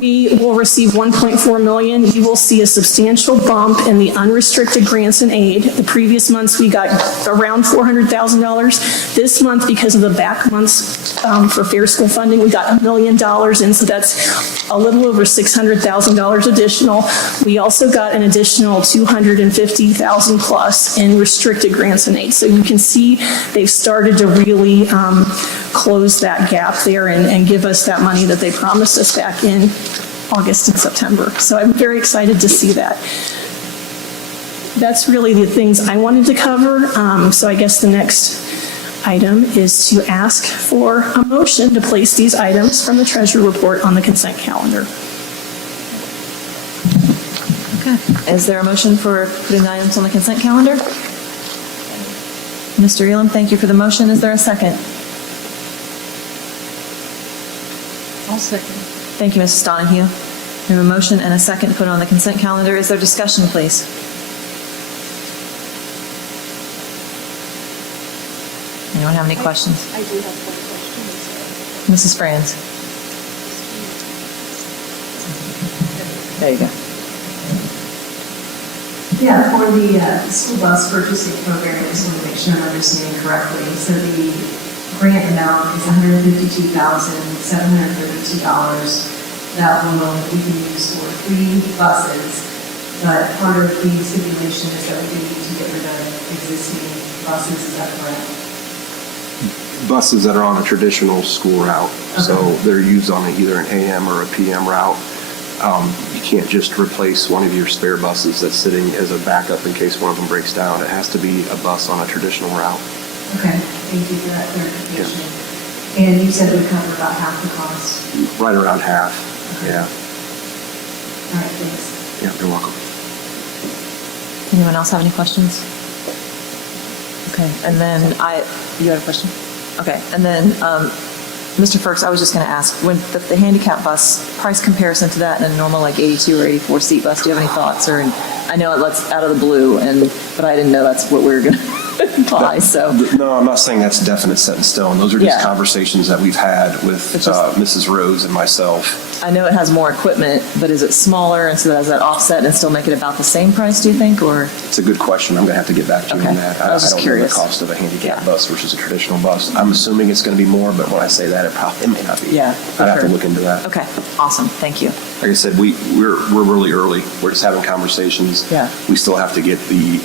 We will receive $1.4 million. You will see a substantial bump in the unrestricted grants and aid. The previous months we got around $400,000. This month, because of the back months for Fair School funding, we got $1 million in, so that's a little over $600,000 additional. We also got an additional $250,000 plus in restricted grants and aid. So you can see they've started to really close that gap there and give us that money that they promised us back in August and September. So I'm very excited to see that. That's really the things I wanted to cover. So I guess the next item is to ask for a motion to place these items from the treasurer report on the consent calendar. Okay. Is there a motion for putting the items on the consent calendar? Mr. Elam, thank you for the motion. Is there a second? I'll second. Thank you, Mrs. Donahue. We have a motion and a second to put on the consent calendar. Is there discussion, please? Anyone have any questions? I do have one question. Mrs. Franz? There you go. Yeah, for the school bus purchasing program, I just want to make sure I'm understanding correctly. So the grant amount is $152,732. That will, we can use for 3 buses, but part of the stipulation is that we do need to get rid of existing buses, is that correct? Buses that are on a traditional school route, so they're used on either an AM or a PM route. You can't just replace one of your spare buses that's sitting as a backup in case one of them breaks down. It has to be a bus on a traditional route. Okay, thank you for that clarification. And you said it would cover about half the cost. Right around half, yeah. All right, thanks. Yeah, you're welcome. Anyone else have any questions? Okay, and then you had a question? Okay, and then, Mr. Firks, I was just going to ask, when the handicap bus, price comparison to that and a normal like 82 or 84 seat bus, do you have any thoughts? Or, I know it's out of the blue, but I didn't know that's what we were going to buy, so. No, I'm not saying that's definite set in stone. Those are just conversations that we've had with Mrs. Rose and myself. I know it has more equipment, but is it smaller, and so does that offset and still make it about the same price, do you think, or? It's a good question. I'm going to have to get back to you on that. I was just curious. Know the cost of a handicap bus versus a traditional bus. I'm assuming it's going to be more, but when I say that, it may not be. Yeah, I'd have to look into that. Okay, awesome, thank you. Like I said, we're really early. We're just having conversations. Yeah. We still have to get the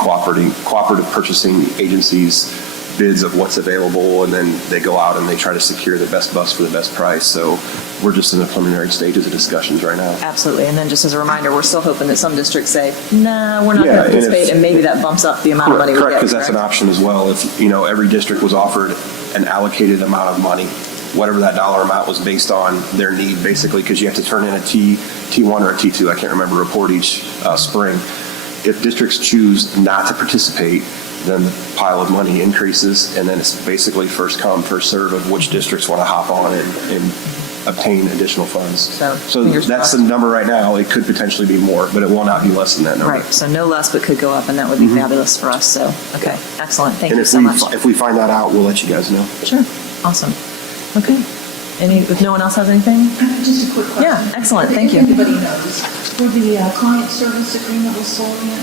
cooperative purchasing agencies bids of what's available, and then they go out and they try to secure the best bus for the best price. So we're just in the preliminary stages of discussions right now. Absolutely, and then just as a reminder, we're still hoping that some districts say, nah, we're not going to participate, and maybe that bumps up the amount of money we get. Correct, because that's an option as well. If, every district was offered an allocated amount of money, whatever that dollar amount was based on their need, basically, because you have to turn in a T1 or a T2, I can't remember, report each spring. If districts choose not to participate, then the pile of money increases, and then it's basically first come, first serve of which districts want to hop on and obtain additional funds. So that's the number right now. It could potentially be more, but it will not be less than that number. Right, so no less, but could go up, and that would be fabulous for us. So, okay, excellent. Thank you so much. And if we find that out, we'll let you guys know. Sure, awesome. Okay. If no one else has anything? Just a quick question. Yeah, excellent, thank you. If anybody knows, for the client service agreement with Solian,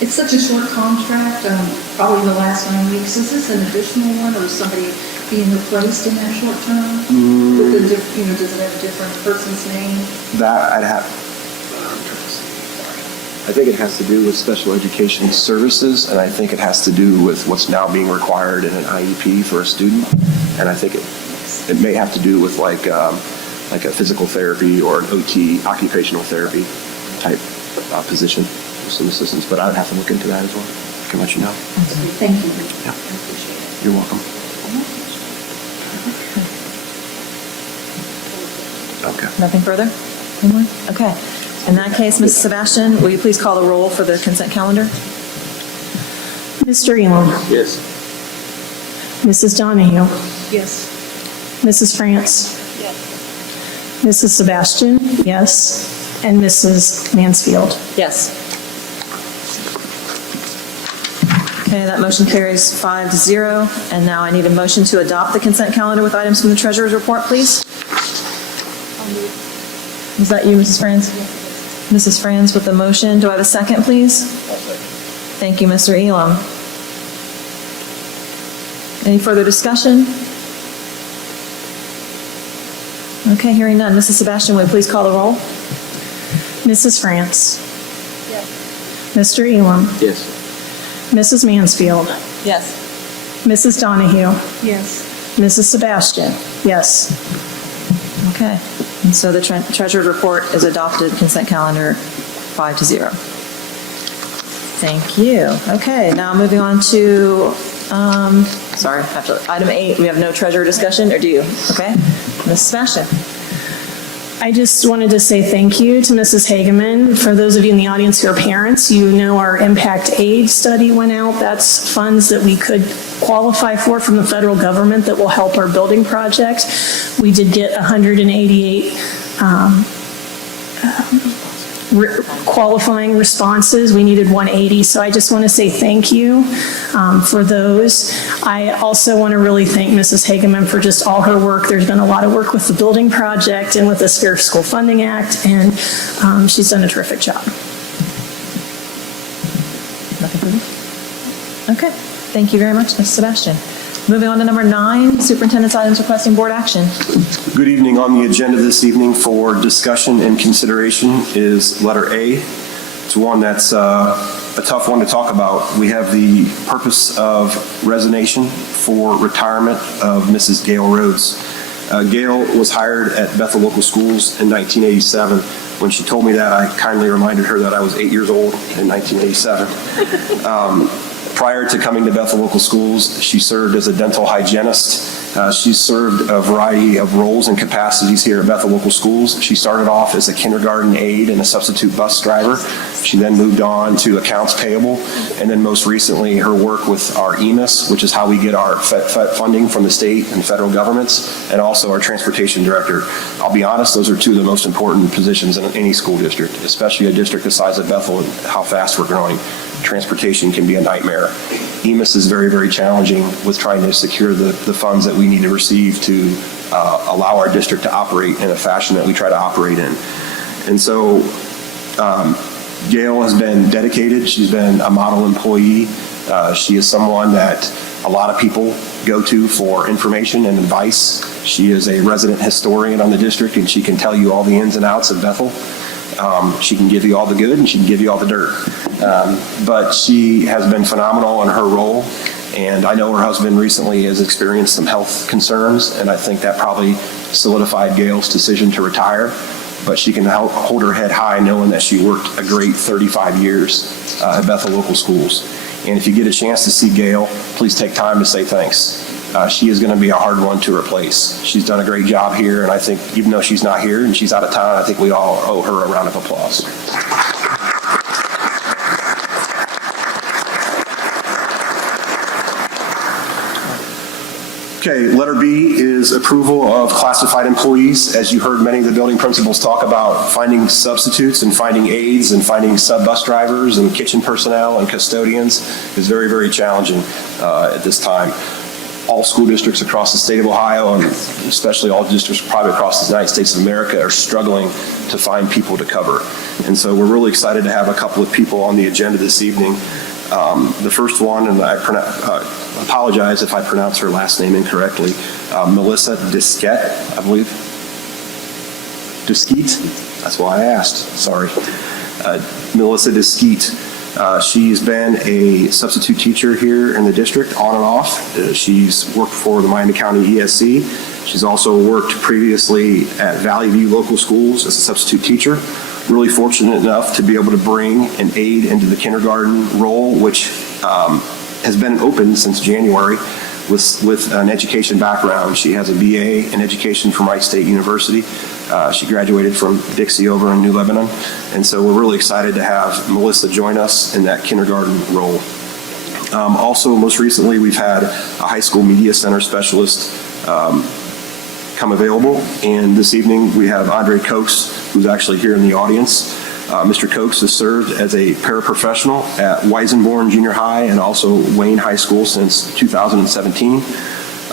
it's such a short contract, probably the last 9 weeks. Is this an additional one, or is somebody being replaced in that short term? With the, does it have a different person's name? That I'd have. I think it has to do with special education services, and I think it has to do with what's now being required in an IEP for a student. And I think it may have to do with like a physical therapy or an OT, occupational therapy type position, some assistance. But I'd have to look into that as well. I can let you know. Thank you. Yeah. I appreciate it. You're welcome. Okay. Nothing further? Anyone? Okay. In that case, Mrs. Sebastian, will you please call the roll for the consent calendar? Mr. Elam. Yes. Mrs. Donahue. Yes. Mrs. France. Yes. Mrs. Sebastian, yes. And Mrs. Mansfield. Yes. Okay, that motion carries 5-0. And now I need a motion to adopt the consent calendar with items from the treasurer's report, please. Is that you, Mrs. Franz? Mrs. Franz with the motion. Do I have a second, please? Thank you, Mr. Elam. Any further discussion? Okay, hearing none. Mrs. Sebastian, will you please call the roll? Mrs. France. Yes. Mr. Elam. Yes. Mrs. Mansfield. Yes. Mrs. Donahue. Yes. Mrs. Sebastian, yes. Okay, and so the treasurer's report is adopted, consent calendar 5-0. Thank you. Okay, now moving on to sorry. Item 8, we have no treasurer discussion, or do you? Okay. Ms. Sebastian. I just wanted to say thank you to Mrs. Hageman. For those of you in the audience who are parents, you know our impact aid study went out. That's funds that we could qualify for from the federal government that will help our building project. We did get 188 qualifying responses. We needed 180, so I just want to say thank you for those. I also want to really thank Mrs. Hageman for just all her work. There's been a lot of work with the building project and with the Fair School Funding Act, and she's done a terrific job. Nothing further? Okay. Thank you very much, Ms. Sebastian. Moving on to number 9, superintendent's items requesting board action. Good evening. On the agenda this evening for discussion and consideration is letter A. It's one that's a tough one to talk about. We have the purpose of resignation for retirement of Mrs. Gail Rhodes. Gail was hired at Bethel Local Schools in 1987. When she told me that, I kindly reminded her that I was 8 years old in 1987. Prior to coming to Bethel Local Schools, she served as a dental hygienist. She served a variety of roles and capacities here at Bethel Local Schools. She started off as a kindergarten aide and a substitute bus driver. She then moved on to accounts payable, and then most recently her work with our EMIS, which is how we get our funding from the state and federal governments, and also our transportation director. I'll be honest, those are two of the most important positions in any school district, especially a district the size of Bethel and how fast we're growing. Transportation can be a nightmare. EMIS is very, very challenging with trying to secure the funds that we need to receive to allow our district to operate in a fashion that we try to operate in. And so Gail has been dedicated. She's been a model employee. She is someone that a lot of people go to for information and advice. She is a resident historian on the district, and she can tell you all the ins and outs of Bethel. She can give you all the good and she can give you all the dirt. But she has been phenomenal in her role. And I know her husband recently has experienced some health concerns, and I think that probably solidified Gail's decision to retire. But she can hold her head high knowing that she worked a great 35 years at Bethel Local Schools. And if you get a chance to see Gail, please take time to say thanks. She is going to be a hard one to replace. She's done a great job here, and I think even though she's not here and she's out of town, I think we all owe her a round of applause. Okay, letter B is approval of classified employees. As you heard many of the building principals talk about, finding substitutes and finding aides and finding sub-bus drivers and kitchen personnel and custodians is very, very challenging at this time. All school districts across the state of Ohio, and especially all districts probably across the United States of America, are struggling to find people to cover. And so we're really excited to have a couple of people on the agenda this evening. The first one, and I apologize if I pronounce her last name incorrectly, Melissa Disquette, I believe. Disquette? That's why I asked, sorry. Melissa Disquette. She's been a substitute teacher here in the district on and off. She's worked for the Miami County ESC. She's also worked previously at Valley View Local Schools as a substitute teacher. Really fortunate enough to be able to bring an aide into the kindergarten role, which has been open since January with an education background. She has a BA in education from Wright State University. She graduated from Dixie over in New Lebanon. And so we're really excited to have Melissa join us in that kindergarten role. Also, most recently, we've had a high school media center specialist come available. And this evening, we have Andre Coates, who's actually here in the audience. Mr. Coates has served as a paraprofessional at Weisenborn Junior High and also Wayne High School since 2017.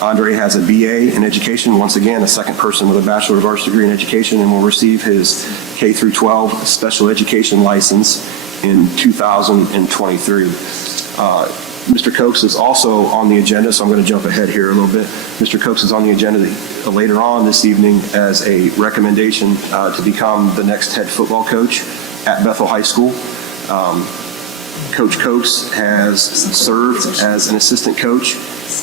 Andre has a BA in education, once again, a second person with a Bachelor of Arts degree in education, and will receive his K-12 special education license in 2023. Mr. Coates is also on the agenda, so I'm going to jump ahead here a little bit. Mr. Coates is on the agenda later on this evening as a recommendation to become the next head football coach at Bethel High School. Coach Coates has served as an assistant coach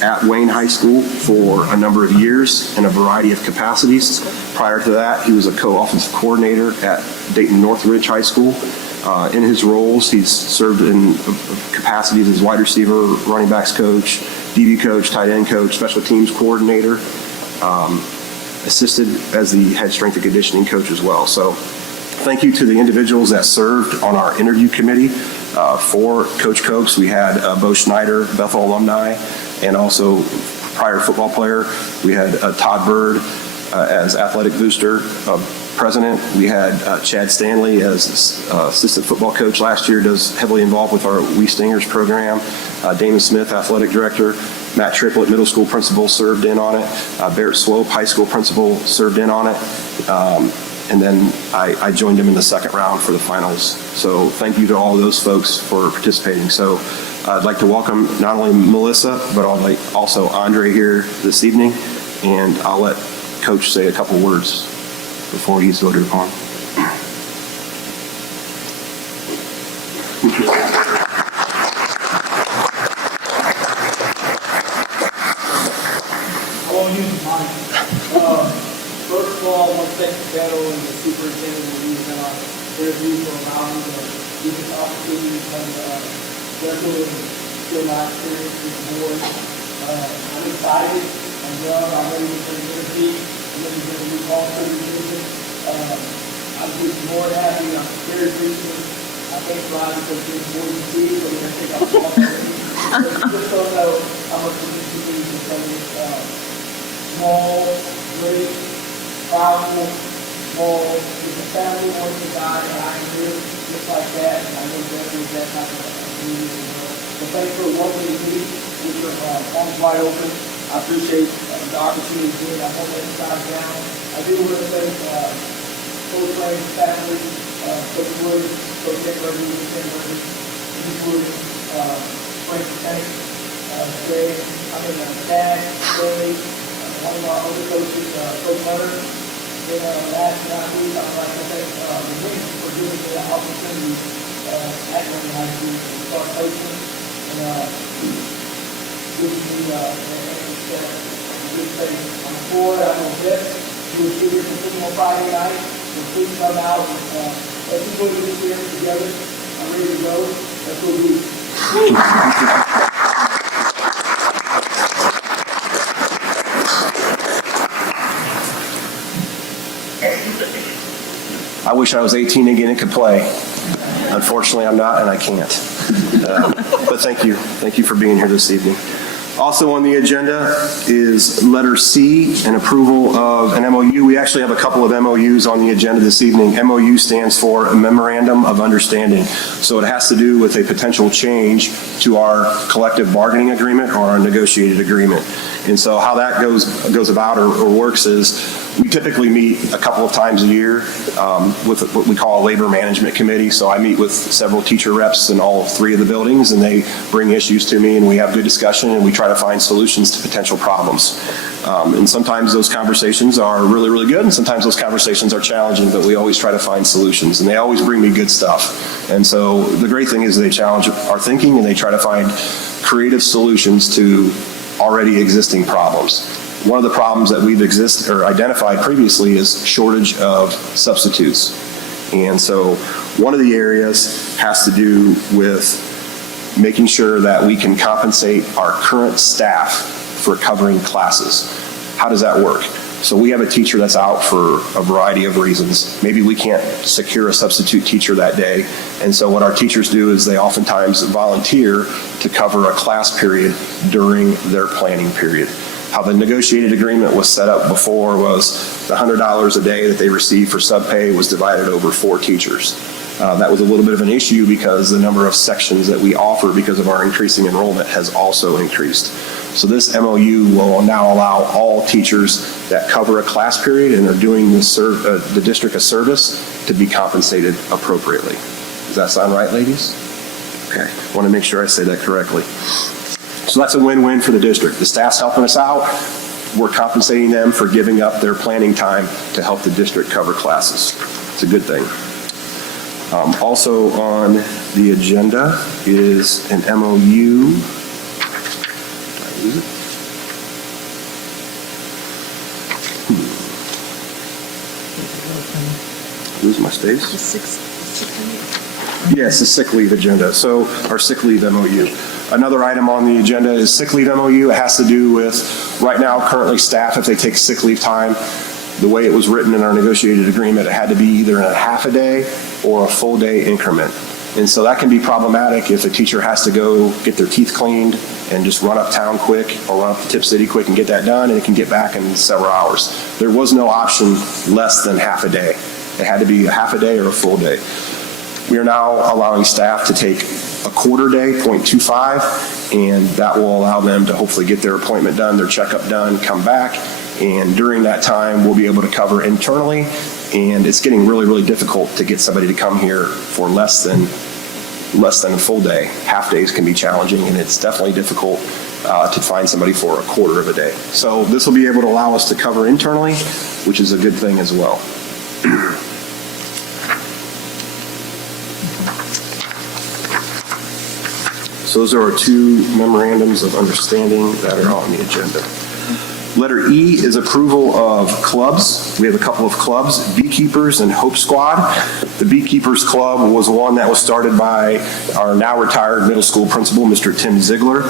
at Wayne High School for a number of years in a variety of capacities. Prior to that, he was a co-offensive coordinator at Dayton Northridge High School. In his roles, he's served in capacities as wide receiver, running backs coach, DB coach, tight end coach, special teams coordinator, assisted as the head strength and conditioning coach as well. So thank you to the individuals that served on our interview committee. For Coach Cokes, we had Bo Schneider, Bethel alumni, and also prior football player. We had Todd Bird as athletic booster president. We had Chad Stanley as assistant football coach last year, does heavily involved with our We Stingers program. Damon Smith, athletic director. Matt Triplett, middle school principal, served in on it. Barrett Swope, high school principal, served in on it. And then I joined him in the second round for the finals. So thank you to all of those folks for participating. So I'd like to welcome not only Melissa, but also Andre here this evening. And I'll let Coach say a couple words before he's voted upon. First of all, I want to thank Bethel and the superintendent for using our interview to allow me to give this opportunity to come to Bethel and share my experience with the board. I'm excited. I'm young. I'm ready to bring energy. I'm ready to bring a new culture to music. I'm just more than happy. I'm very appreciative. I thank God because there's more than see, but I think I'm talking. Just don't know how much we need to do to come in small, great, powerful, small, with a family oriented guy, and I am here just like that, and I know Bethel is that type of community as well. So thanks for welcoming me with your arms wide open. I appreciate the opportunity to do it. I won't let you guys down. I do want to thank Coach Lane's family, Coach Wood, Coach Nick Murray, Ken Murray, Steve Wood, Frank Tank, Jay, Dad, Jay, one of our other coaches, Coach Hunter. And last but not least, I'd like to thank the Wings for giving me the opportunity at Young High School to start coaching and giving me a good thing. I'm forward. I know this. We'll see you continue on Friday night. So please come out and let's enjoy this experience together. I'm ready to go. Let's go do it. I wish I was 18 again and could play. Unfortunately, I'm not, and I can't. But thank you. Thank you for being here this evening. Also on the agenda is letter C, an approval of an MOU. We actually have a couple of MOUs on the agenda this evening. MOU stands for a Memorandum of Understanding. So it has to do with a potential change to our collective bargaining agreement or our negotiated agreement. And so how that goes about or works is we typically meet a couple of times a year with what we call a labor management committee. So I meet with several teacher reps in all three of the buildings, and they bring issues to me, and we have good discussion, and we try to find solutions to potential problems. And sometimes those conversations are really, really good, and sometimes those conversations are challenging, but we always try to find solutions, and they always bring me good stuff. And so the great thing is they challenge our thinking, and they try to find creative solutions to already existing problems. One of the problems that we've identified previously is shortage of substitutes. And so one of the areas has to do with making sure that we can compensate our current staff for covering classes. How does that work? So we have a teacher that's out for a variety of reasons. Maybe we can't secure a substitute teacher that day. And so what our teachers do is they oftentimes volunteer to cover a class period during their planning period. How the negotiated agreement was set up before was the $100 a day that they received for subpay was divided over 4 teachers. That was a little bit of an issue because the number of sections that we offer because of our increasing enrollment has also increased. So this MOU will now allow all teachers that cover a class period and are doing the district a service to be compensated appropriately. Does that sound right, ladies? Okay, I want to make sure I say that correctly. So that's a win-win for the district. The staff's helping us out. We're compensating them for giving up their planning time to help the district cover classes. It's a good thing. Also on the agenda is an MOU. Did I lose it? Lose my space? Yes, the sick leave agenda. So our sick leave MOU. Another item on the agenda is sick leave MOU. It has to do with, right now, currently staff, if they take sick leave time, the way it was written in our negotiated agreement, it had to be either in a half a day or a full day increment. And so that can be problematic if a teacher has to go get their teeth cleaned and just run uptown quick or run up to Tip City quick and get that done, and it can get back in several hours. There was no option less than half a day. It had to be a half a day or a full day. We are now allowing staff to take a quarter day, 0.25, and that will allow them to hopefully get their appointment done, their checkup done, come back, and during that time, we'll be able to cover internally, and it's getting really, really difficult to get somebody to come here for less than a full day. Half days can be challenging, and it's definitely difficult to find somebody for a quarter of a day. So this will be able to allow us to cover internally, which is a good thing as well. So those are our two memorandums of understanding that are on the agenda. Letter E is approval of clubs. We have a couple of clubs, Beekeepers and Hope Squad. The Beekeepers Club was one that was started by our now retired middle school principal, Mr. Tim Ziegler.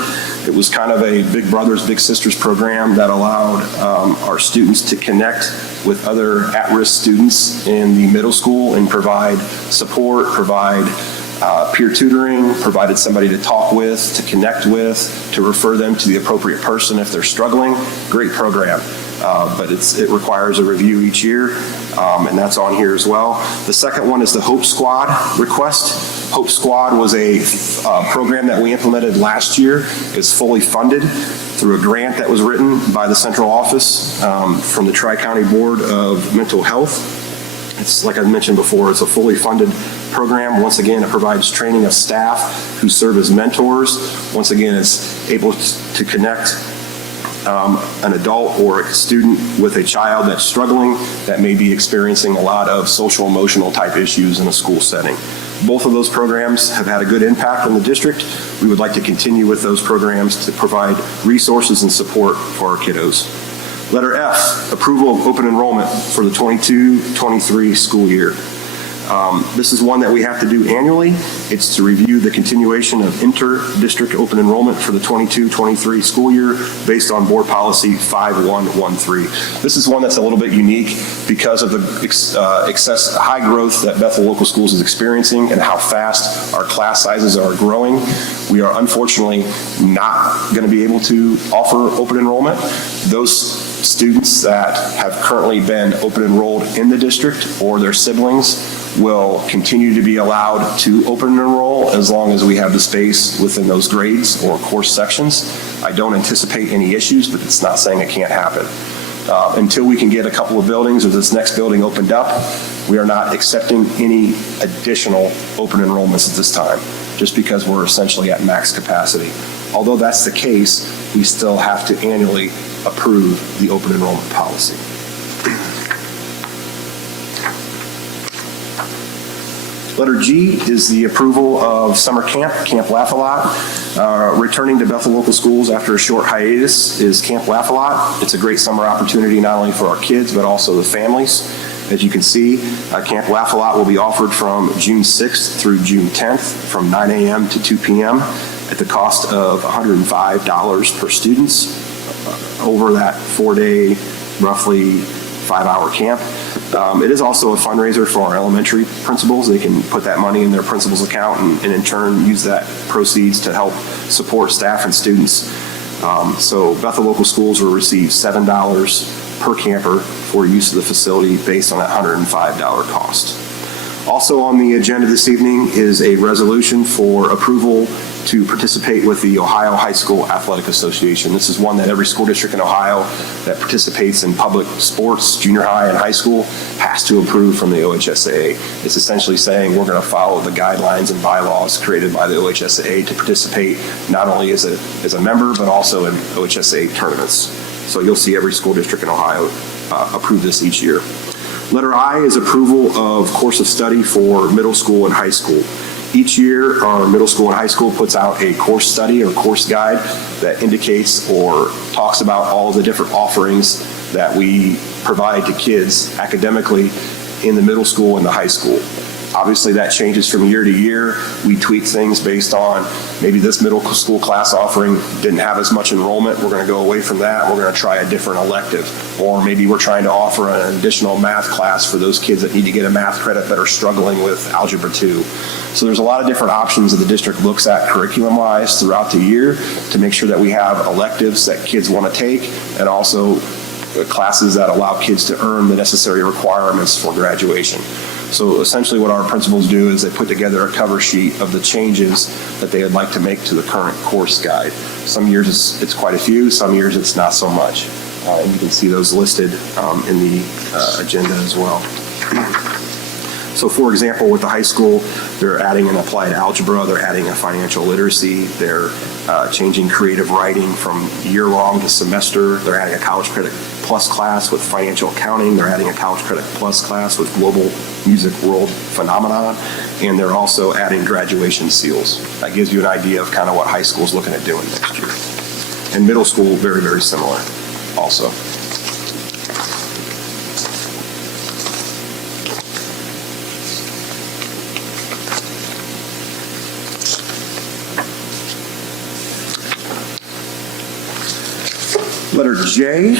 It was kind of a Big Brothers, Big Sisters program that allowed our students to connect with other at-risk students in the middle school and provide support, provide peer tutoring, provided somebody to talk with, to connect with, to refer them to the appropriate person if they're struggling. Great program, but it requires a review each year, and that's on here as well. The second one is the Hope Squad request. Hope Squad was a program that we implemented last year. It's fully funded through a grant that was written by the central office from the Tri-County Board of Mental Health. It's, like I mentioned before, it's a fully funded program. Once again, it provides training of staff who serve as mentors. Once again, it's able to connect an adult or a student with a child that's struggling, that may be experiencing a lot of social emotional type issues in a school setting. Both of those programs have had a good impact on the district. We would like to continue with those programs to provide resources and support for our kiddos. Letter F, approval of open enrollment for the 22-23 school year. This is one that we have to do annually. It's to review the continuation of inter-district open enrollment for the 22-23 school year based on board policy 5113. This is one that's a little bit unique because of the high growth that Bethel Local Schools is experiencing and how fast our class sizes are growing. We are unfortunately not going to be able to offer open enrollment. Those students that have currently been open enrolled in the district or their siblings will continue to be allowed to open enroll as long as we have the space within those grades or course sections. I don't anticipate any issues, but it's not saying it can't happen. Until we can get a couple of buildings or this next building opened up, we are not accepting any additional open enrollments at this time, just because we're essentially at max capacity. Although that's the case, we still have to annually approve the open enrollment policy. Letter G is the approval of summer camp, Camp Laugh-A-Lot. Returning to Bethel Local Schools after a short hiatus is Camp Laugh-A-Lot. It's a great summer opportunity not only for our kids, but also the families. As you can see, Camp Laugh-A-Lot will be offered from June 6th through June 10th from 9 a.m. to 2 p.m. at the cost of $105 per student over that 4-day, roughly 5-hour camp. It is also a fundraiser for our elementary principals. They can put that money in their principal's account and in turn use that proceeds to help support staff and students. So Bethel Local Schools will receive $7 per camper for use of the facility based on that $105 cost. Also on the agenda this evening is a resolution for approval to participate with the Ohio High School Athletic Association. This is one that every school district in Ohio that participates in public sports, junior high and high school, has to approve from the OHSAA. It's essentially saying we're going to follow the guidelines and bylaws created by the OHSAA to participate not only as a member, but also in OHSAA tournaments. So you'll see every school district in Ohio approve this each year. Letter I is approval of course of study for middle school and high school. Each year, our middle school and high school puts out a course study or course guide that indicates or talks about all of the different offerings that we provide to kids academically in the middle school and the high school. Obviously, that changes from year to year. We tweak things based on maybe this middle school class offering didn't have as much enrollment. We're going to go away from that. We're going to try a different elective. Or maybe we're trying to offer an additional math class for those kids that need to get a math credit that are struggling with Algebra 2. So there's a lot of different options that the district looks at curriculum-wise throughout the year to make sure that we have electives that kids want to take and also classes that allow kids to earn the necessary requirements for graduation. So essentially what our principals do is they put together a cover sheet of the changes that they would like to make to the current course guide. Some years it's quite a few, some years it's not so much. And you can see those listed in the agenda as well. So for example, with the high school, they're adding an applied algebra, they're adding a financial literacy, they're changing creative writing from year-long to semester, they're adding a college credit plus class with financial accounting, they're adding a college credit plus class with global music world phenomenon, and they're also adding graduation seals. That gives you an idea of kind of what high school's looking at doing next year. And middle school, very, very similar also. Letter J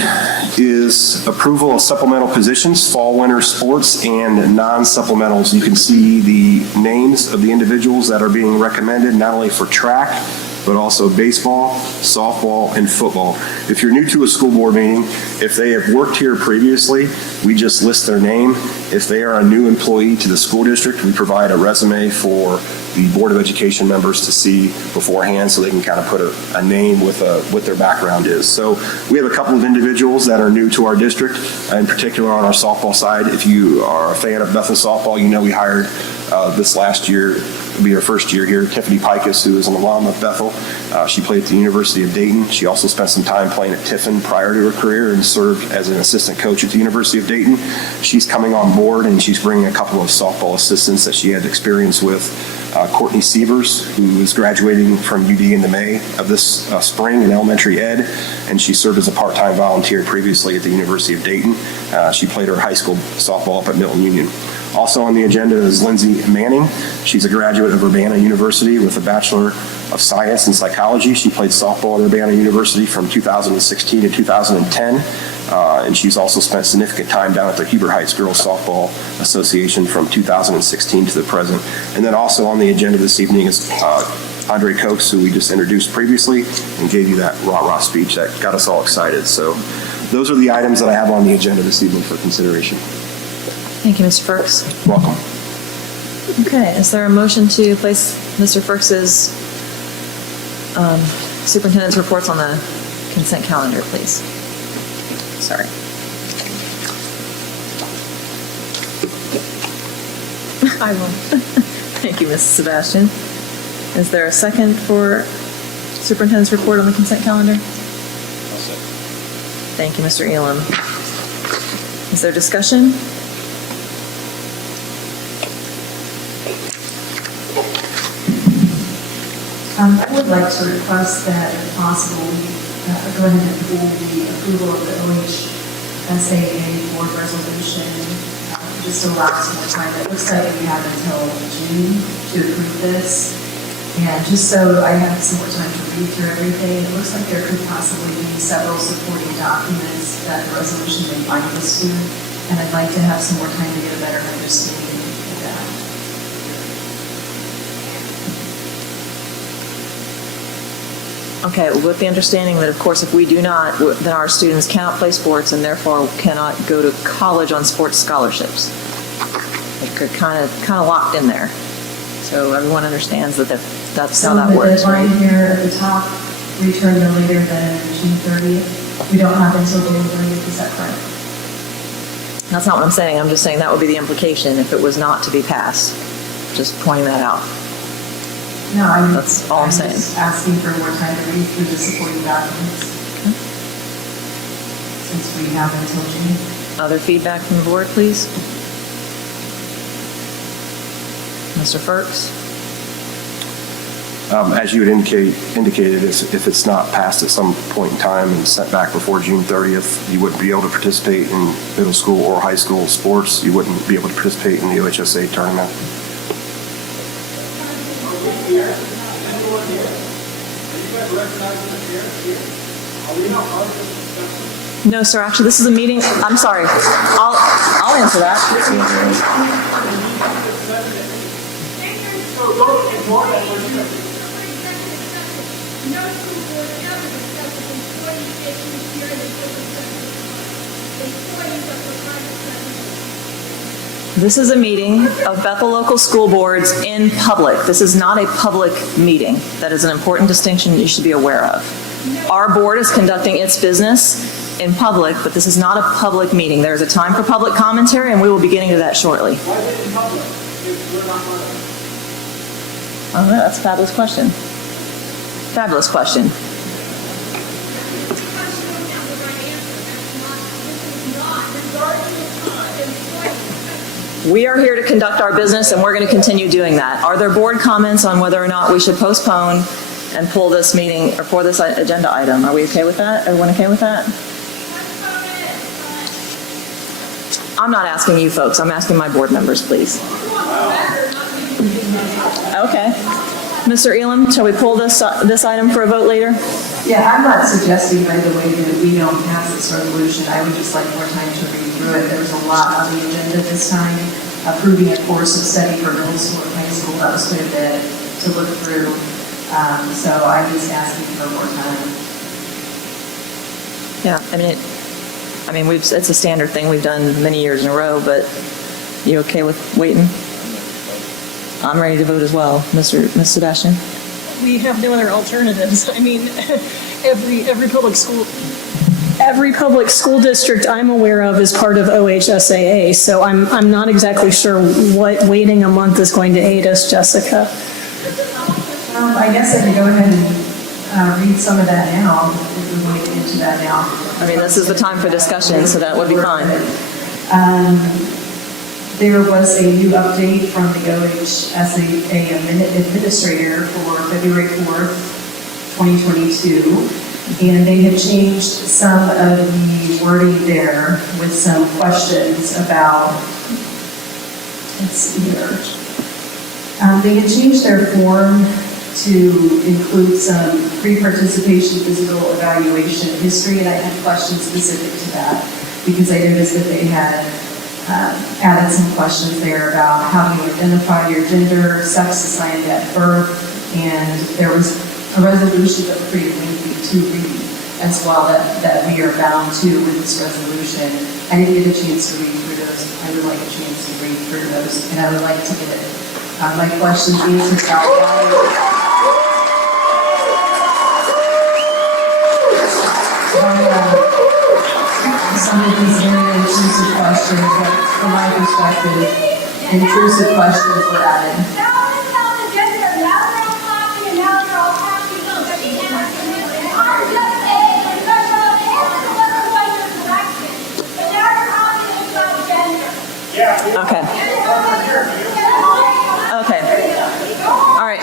is approval of supplemental positions, fall, winter sports, and non-supplementals. You can see the names of the individuals that are being recommended, not only for track, but also baseball, softball, and football. If you're new to a school board meeting, if they have worked here previously, we just list their name. If they are a new employee to the school district, we provide a resume for the Board of Education members to see beforehand so they can kind of put a name with what their background is. So we have a couple of individuals that are new to our district, in particular on our softball side. If you are a fan of Bethel softball, you know we hired this last year, it'll be her first year here, Tiffany Pikus, who is an alum of Bethel. She played at the University of Dayton. She also spent some time playing at Tiffin prior to her career and served as an assistant coach at the University of Dayton. She's coming on board and she's bringing a couple of softball assistants that she had experience with. Courtney Sievers, who is graduating from UD in the May of this spring in elementary ed, and she served as a part-time volunteer previously at the University of Dayton. She played her high school softball up at Milton Union. Also on the agenda is Lindsay Manning. She's a graduate of Urbana University with a Bachelor of Science in Psychology. She played softball at Urbana University from 2016 to 2010. And she's also spent significant time down at the Heber Heights Girls Softball Association from 2016 to the present. And then also on the agenda this evening is Andre Cokes, who we just introduced previously and gave you that rah-rah speech that got us all excited. So those are the items that I have on the agenda this evening for consideration. Thank you, Mr. Firks. Welcome. Okay, is there a motion to place Mr. Firks's superintendent's reports on the consent calendar, please? Sorry. I will. Thank you, Mrs. Sebastian. Is there a second for superintendent's report on the consent calendar? Thank you, Mr. Elam. Is there discussion? I would like to request that, if possible, go ahead and pull the approval of the OHSAA board resolution, just to allow some more time. It looks like we have until June to approve this. And just so I have some more time to read through everything, it looks like there could possibly be several supporting documents that the resolution may bind us to. And I'd like to have some more time to get a better understanding of that. Okay, with the understanding that, of course, if we do not, then our students cannot play sports and therefore cannot go to college on sports scholarships. They're kind of locked in there. So everyone understands that that's how that works, right? So the deadline here at the top, return no later than June 30th. We don't have until June 30th, is that correct? That's not what I'm saying. I'm just saying that would be the implication if it was not to be passed. Just pointing that out. No, That's all I'm saying. Just asking for more time to read through the supporting documents. Since we have until June. Other feedback from the board, please? Mr. Firks? As you had indicated, if it's not passed at some point in time and sent back before June 30th, you wouldn't be able to participate in middle school or high school sports. You wouldn't be able to participate in the OHSA tournament. Are we not part of this discussion? No, sir, actually, this is a meeting, I'm sorry. I'll answer that. So don't ignore that we're here. No school board ever discusses employee issues here in the public sector. Employees of the private sector. This is a meeting of Bethel Local School Boards in public. This is not a public meeting. That is an important distinction you should be aware of. Our board is conducting its business in public, but this is not a public meeting. There is a time for public commentary, and we will be getting to that shortly. Why is it in public if we're not part of it? Oh, that's a fabulous question. Fabulous question. We are here to conduct our business, and we're going to continue doing that. Are there board comments on whether or not we should postpone and pull this meeting, or for this agenda item? Are we okay with that? Everyone okay with that? I'm not asking you folks, I'm asking my board members, please. Okay. Mr. Elam, shall we pull this item for a vote later? Yeah, I'm not suggesting, by the way, that we don't pass this resolution. I would just like more time to read through it. There's a lot on the agenda this time. Approving a course of study for middle school and high school, that was quite a bit to look through. So I'm just asking for more time. Yeah, I mean, it's a standard thing we've done many years in a row, but you okay with waiting? I'm ready to vote as well. Ms. Sebastian? We have no other alternatives. I mean, every public school district I'm aware of is part of OHSAA, so I'm not exactly sure what waiting a month is going to aid us, Jessica. I guess I could go ahead and read some of that now, if we want to get into that now. I mean, this is the time for discussion, so that would be fine. There was a new update from the OHSAA administrator for February 4th, 2022, and they have changed some of the wording there with some questions about, let's see here. They had changed their form to include some pre-participation physical evaluation history, and I had questions specific to that because I noticed that they had added some questions there about how you identify your gender, sex assigned at birth, and there was a resolution that was pretty lengthy to read as well that we are bound to with this resolution. I didn't get a chance to read through those. I would like a chance to read through those, and I would like to get my questions answered about some of these very intrusive questions, but from my perspective, intrusive questions were added. Okay. Okay. All right.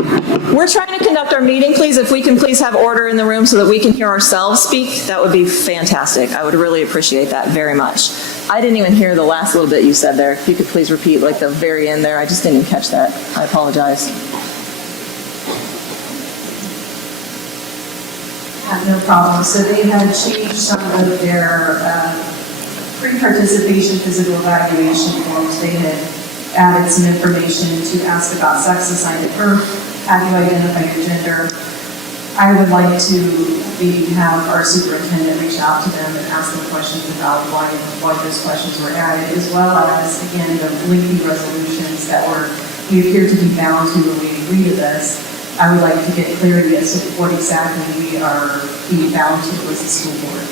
We're trying to conduct our meeting. Please, if we can please have order in the room so that we can hear ourselves speak, that would be fantastic. I would really appreciate that very much. I didn't even hear the last little bit you said there. If you could please repeat like the very end there. I just didn't even catch that. I apologize. No problem. So they had changed some of their pre-participation physical evaluation forms. They had added some information to ask about sex assigned at birth, how do you identify your gender. I would like to have our superintendent reach out to them and ask them questions about why those questions were added, as well as, again, the lengthy resolutions that we appear to be bound to when we agree to this. I would like to get clarity as to what exactly we are being bound to as a school board.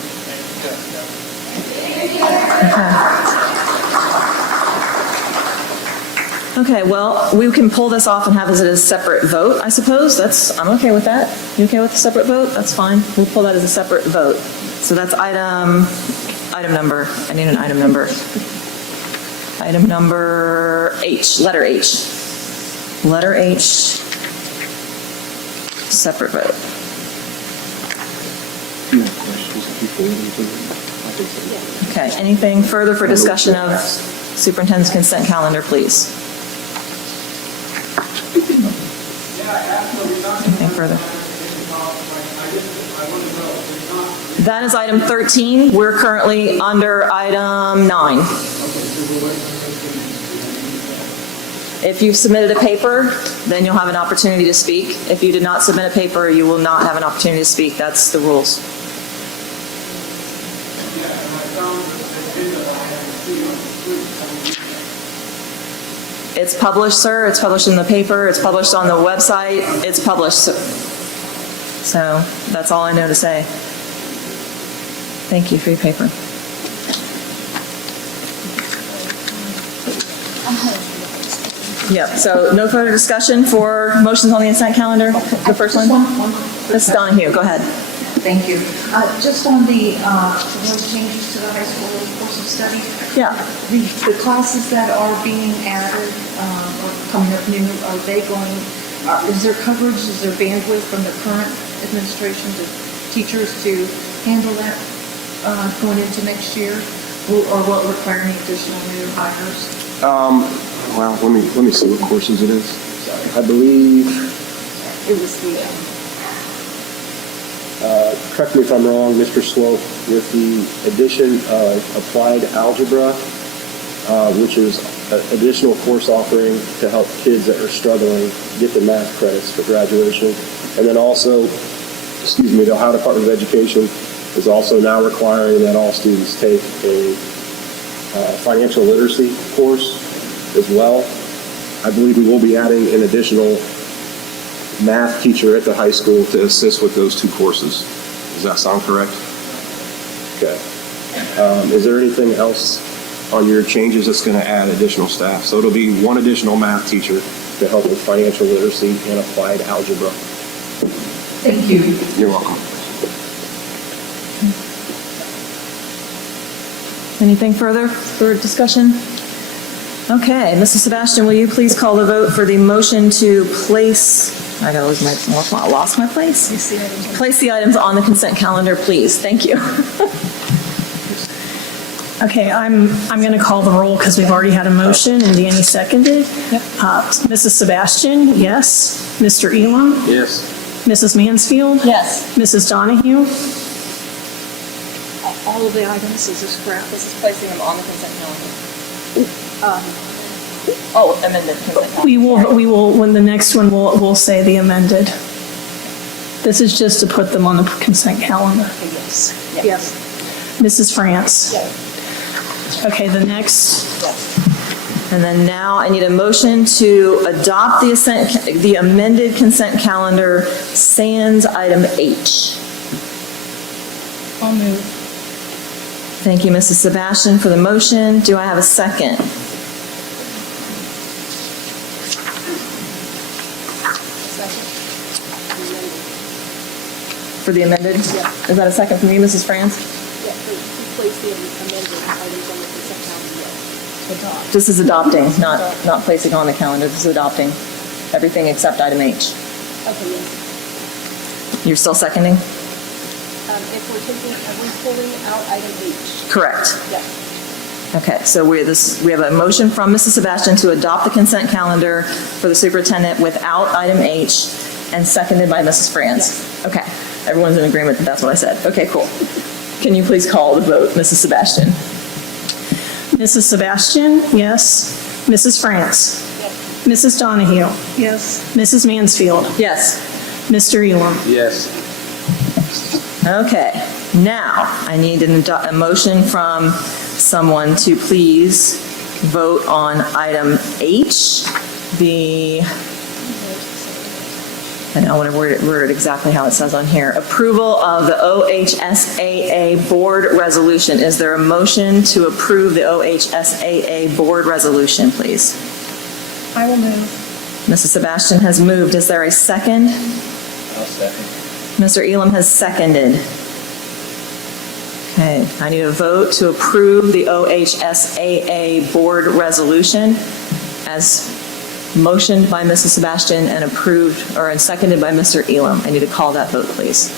Okay, well, we can pull this off and have it as a separate vote, I suppose. I'm okay with that. You okay with a separate vote? That's fine. We'll pull that as a separate vote. So that's item number. I need an item number. Item number H, letter H. Letter H, separate vote. Okay, anything further for discussion of superintendent's consent calendar, please? Anything further? That is item 13. We're currently under item 9. If you've submitted a paper, then you'll have an opportunity to speak. If you did not submit a paper, you will not have an opportunity to speak. That's the rules. It's published, sir. It's published in the paper. It's published on the website. It's published. So that's all I know to say. Thank you for your paper. Yep, so no further discussion for motions on the consent calendar? The first one? Mrs. Donahue, go ahead. Thank you. Just on the changes to the high school course of study. Yeah. The classes that are being added or coming up new, are they going, is there coverage, is there bandwidth from the current administration to teachers to handle that going into next year? Or will it require any additional new hires? Well, let me see what courses it is. I believe, It was the, correct me if I'm wrong, Mr. Swope, with the addition of applied algebra, which is an additional course offering to help kids that are struggling get the math credits for graduation. And then also, the Ohio Department of Education is also now requiring that all students take a financial literacy course as well. I believe we will be adding an additional math teacher at the high school to assist with those 2 courses. Does that sound correct? Okay. Is there anything else on your changes that's going to add additional staff? So it'll be 1 additional math teacher to help with financial literacy and applied algebra. thank you. You're welcome. Anything further for discussion? Okay, Mrs. Sebastian, will you please call the vote for the motion to place, I gotta lose my, lost my place? Place the items on the consent calendar, please. Thank you. Okay, I'm going to call the roll because we've already had a motion and Danny seconded. Yep. Mrs. Sebastian, yes. Mr. Elam? Yes. Mrs. Mansfield? Yes. Mrs. Donahue? All of the items, is this correct? This is placing them on the consent calendar. Amended consent calendar. We will, when the next one, we'll say the amended. This is just to put them on the consent calendar. Yes. Yes. Mrs. France? Yes. Okay, the next, And then now I need a motion to adopt the amended consent calendar sans item H. I'll move. Thank you, Mrs. Sebastian, for the motion. Do I have a second? For the amended? Yeah. Is that a second from you, Mrs. France? Yeah, to place the amended items on the consent calendar. Adopt. This is adopting, not placing on the calendar. This is adopting everything except item H. Okay, yes. You're still seconding? If we're taking, are we pulling out item H? Correct. Yes. Okay, so we have a motion from Mrs. Sebastian to adopt the consent calendar for the superintendent without item H, and seconded by Mrs. Franz. Yes. Okay, everyone's in agreement that that's what I said. Okay, cool. Can you please call the vote, Mrs. Sebastian? Mrs. Sebastian, yes. Mrs. France? Yes. Mrs. Donahue? Yes. Mrs. Mansfield? Yes. Mr. Elam? Yes. Okay, now I need a motion from someone to please vote on item H, I know I want to word it exactly how it says on here. Approval of the OHSAA board resolution. Is there a motion to approve the OHSAA board resolution, please? I will move. Mrs. Sebastian has moved. Is there a second? I'll second. Mr. Elam has seconded. Okay, I need a vote to approve the OHSAA board resolution as motioned by Mrs. Sebastian and and seconded by Mr. Elam. I need to call that vote, please.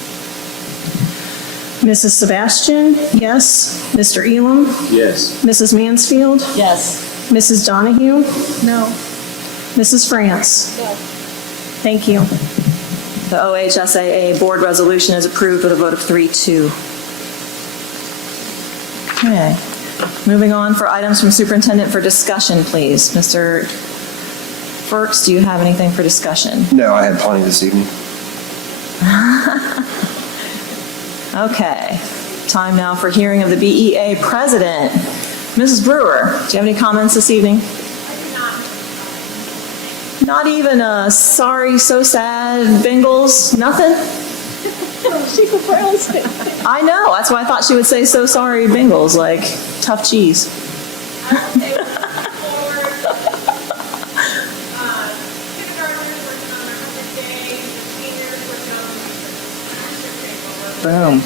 Mrs. Sebastian, yes. Mr. Elam? Yes. Mrs. Mansfield? Yes. Mrs. Donahue? No. Mrs. France? No. Thank you. The OHSAA board resolution is approved with a vote of 3-2. Okay. Moving on for items from superintendent for discussion, please. Mr. Burks, do you have anything for discussion? No, I had plenty this evening. Okay. Time now for hearing of the BEA president. Mrs. Brewer, do you have any comments this evening? Not even a sorry, so sad, Bengals, nothing? She's a Browns fan. I know, that's why I thought she would say so sorry, Bengals, like tough cheese. I will say forward, kindergartners working on their 100th day, seniors working on their Boom.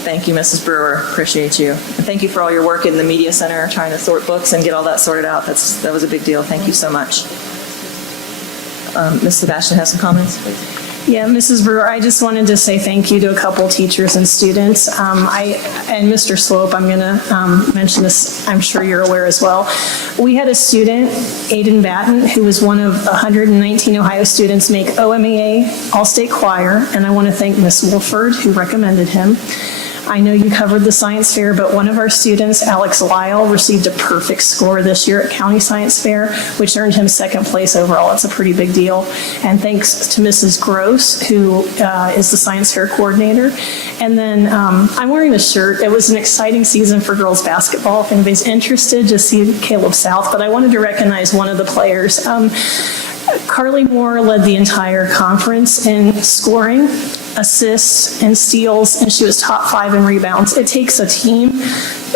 Thank you, Mrs. Brewer. Appreciate you. And thank you for all your work in the media center, trying to sort books and get all that sorted out. That was a big deal. Thank you so much. Ms. Sebastian has some comments, please. Yeah, Mrs. Brewer, I just wanted to say thank you to a couple teachers and students. And Mr. Slope, I'm going to mention this, I'm sure you're aware as well. We had a student, Aiden Batten, who was one of 119 Ohio students, make OMEA All-State Choir, and I want to thank Miss Wolford, who recommended him. I know you covered the science fair, but one of our students, Alex Lyle, received a perfect score this year at County Science Fair, which earned him second place overall. It's a pretty big deal. And thanks to Mrs. Gross, who is the science fair coordinator. And then I'm wearing this shirt. It was an exciting season for girls basketball. If anybody's interested, just see Caleb South. But I wanted to recognize one of the players. Carly Moore led the entire conference in scoring, assists, and steals, and she was top 5 in rebounds. It takes a team,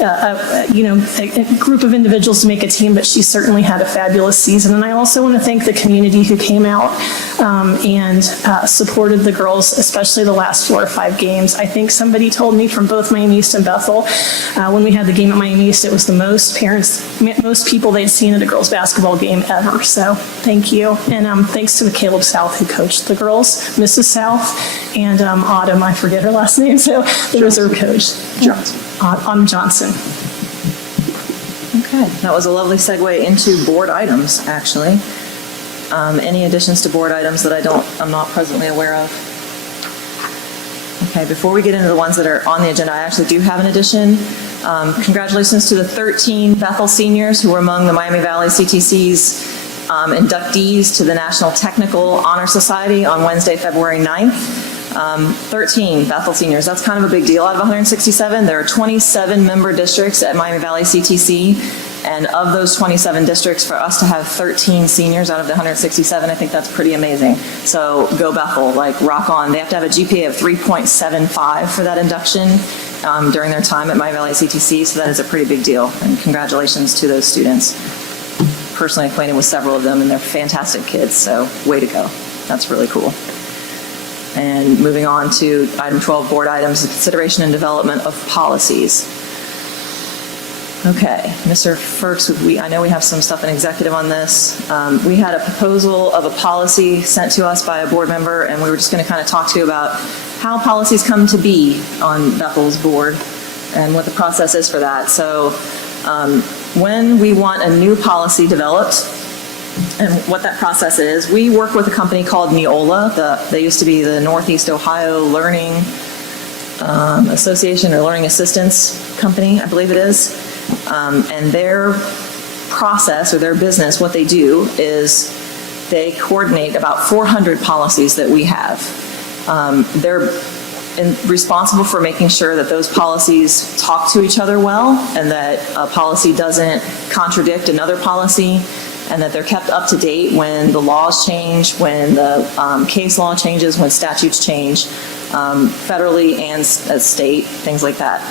a group of individuals to make a team, but she certainly had a fabulous season. And I also want to thank the community who came out and supported the girls, especially the last 4 or 5 games. I think somebody told me from both Miami East and Bethel, when we had the game at Miami East, it was the most people they'd seen at a girls basketball game ever. So thank you. And thanks to Caleb South, who coached the girls, Mrs. South, and Autumn, I forget her last name, so the reserve coach. Autumn Johnson. Okay, that was a lovely segue into board items, actually. Any additions to board items that I'm not presently aware of? Okay, before we get into the ones that are on the agenda, I actually do have an addition. Congratulations to the 13 Bethel seniors who were among the Miami Valley CTC's inductees to the National Technical Honor Society on Wednesday, February 9th. 13 Bethel seniors, that's kind of a big deal out of 167. There are 27 member districts at Miami Valley CTC, and of those 27 districts, for us to have 13 seniors out of the 167, I think that's pretty amazing. So go Bethel, like rock on. They have to have a GPA of 3.75 for that induction during their time at Miami Valley CTC, so that is a pretty big deal, and congratulations to those students. Personally acquainted with several of them, and they're fantastic kids, so way to go. That's really cool. And moving on to item 12, board items, the consideration and development of policies. Okay, Mr. Firks, I know we have some stuff in executive on this. We had a proposal of a policy sent to us by a board member, and we were just going to kind of talk to you about how policies come to be on Bethel's board and what the process is for that. So when we want a new policy developed, and what that process is, we work with a company called Neola. They used to be the Northeast Ohio Learning Association or Learning Assistance Company, I believe it is. And their process or their business, what they do is they coordinate about 400 policies that we have. They're responsible for making sure that those policies talk to each other well, and that a policy doesn't contradict another policy, and that they're kept up to date when the laws change, when the case law changes, when statutes change, federally and at state, things like that.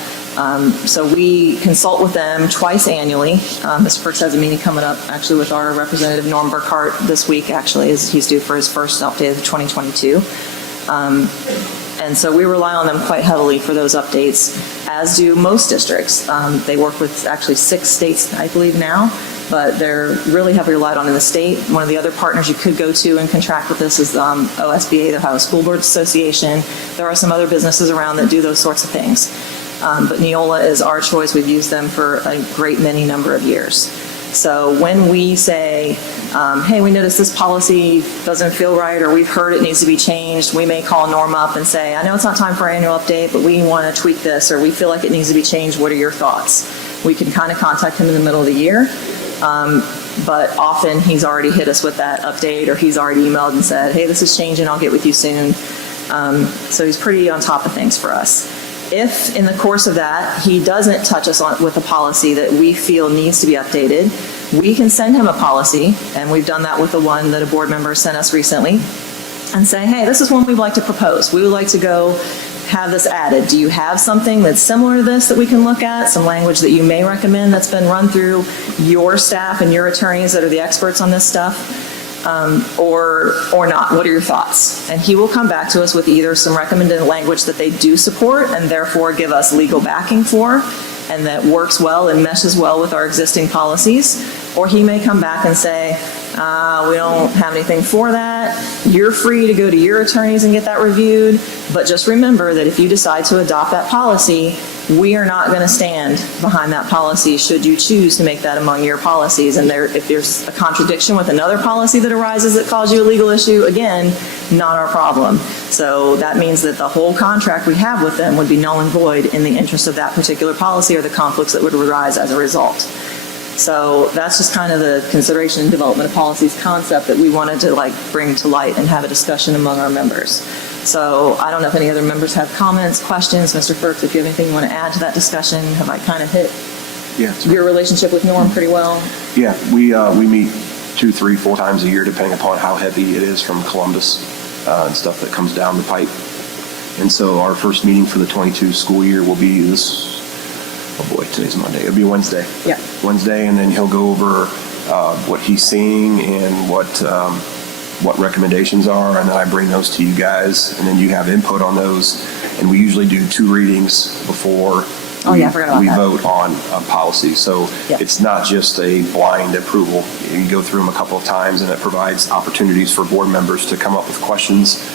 So we consult with them twice annually. Mr. Firks has a meeting coming up actually with our representative Norm Burkhart this week, actually, as he's due for his first update of 2022. And so we rely on them quite heavily for those updates, as do most districts. They work with actually 6 states, I believe now, but they're really heavily relied on in the state. One of the other partners you could go to and contract with this is OSBA, the Ohio School Board Association. There are some other businesses around that do those sorts of things. But Neola is our choice. We've used them for a great many number of years. So when we say, hey, we noticed this policy doesn't feel right, or we've heard it needs to be changed, we may call Norm up and say, I know it's not time for our annual update, but we want to tweak this, or we feel like it needs to be changed. What are your thoughts? We can kind of contact him in the middle of the year. But often he's already hit us with that update, or he's already emailed and said, hey, this is changing, I'll get with you soon. So he's pretty on top of things for us. If in the course of that, he doesn't touch us with a policy that we feel needs to be updated, we can send him a policy, and we've done that with the one that a board member sent us recently, and say, hey, this is one we'd like to propose. We would like to go have this added. Do you have something that's similar to this that we can look at? Some language that you may recommend that's been run through your staff and your attorneys that are the experts on this stuff? Or not? What are your thoughts? And he will come back to us with either some recommended language that they do support and therefore give us legal backing for, and that works well and meshes well with our existing policies, or he may come back and say, we don't have anything for that. You're free to go to your attorneys and get that reviewed, but just remember that if you decide to adopt that policy, we are not going to stand behind that policy should you choose to make that among your policies. And if there's a contradiction with another policy that arises that causes you a legal issue, again, not our problem. So that means that the whole contract we have with them would be null and void in the interest of that particular policy or the conflicts that would arise as a result. So that's just kind of the consideration and development of policies concept that we wanted to bring to light and have a discussion among our members. So I don't know if any other members have comments, questions. Mr. Firks, if you have anything you want to add to that discussion, have I kind of hit your relationship with Norm pretty well? Yeah, we meet 2, 3, 4 times a year, depending upon how heavy it is from Columbus and stuff that comes down the pipe. And so our first meeting for the 22 school year will be today's Monday. It'll be Wednesday. Yeah. Wednesday, and then he'll go over what he's seeing and what recommendations are, and then I bring those to you guys, and then you have input on those. And we usually do 2 readings before we vote on policy. So it's not just a blind approval. You go through them a couple of times, and it provides opportunities for board members to come up with questions.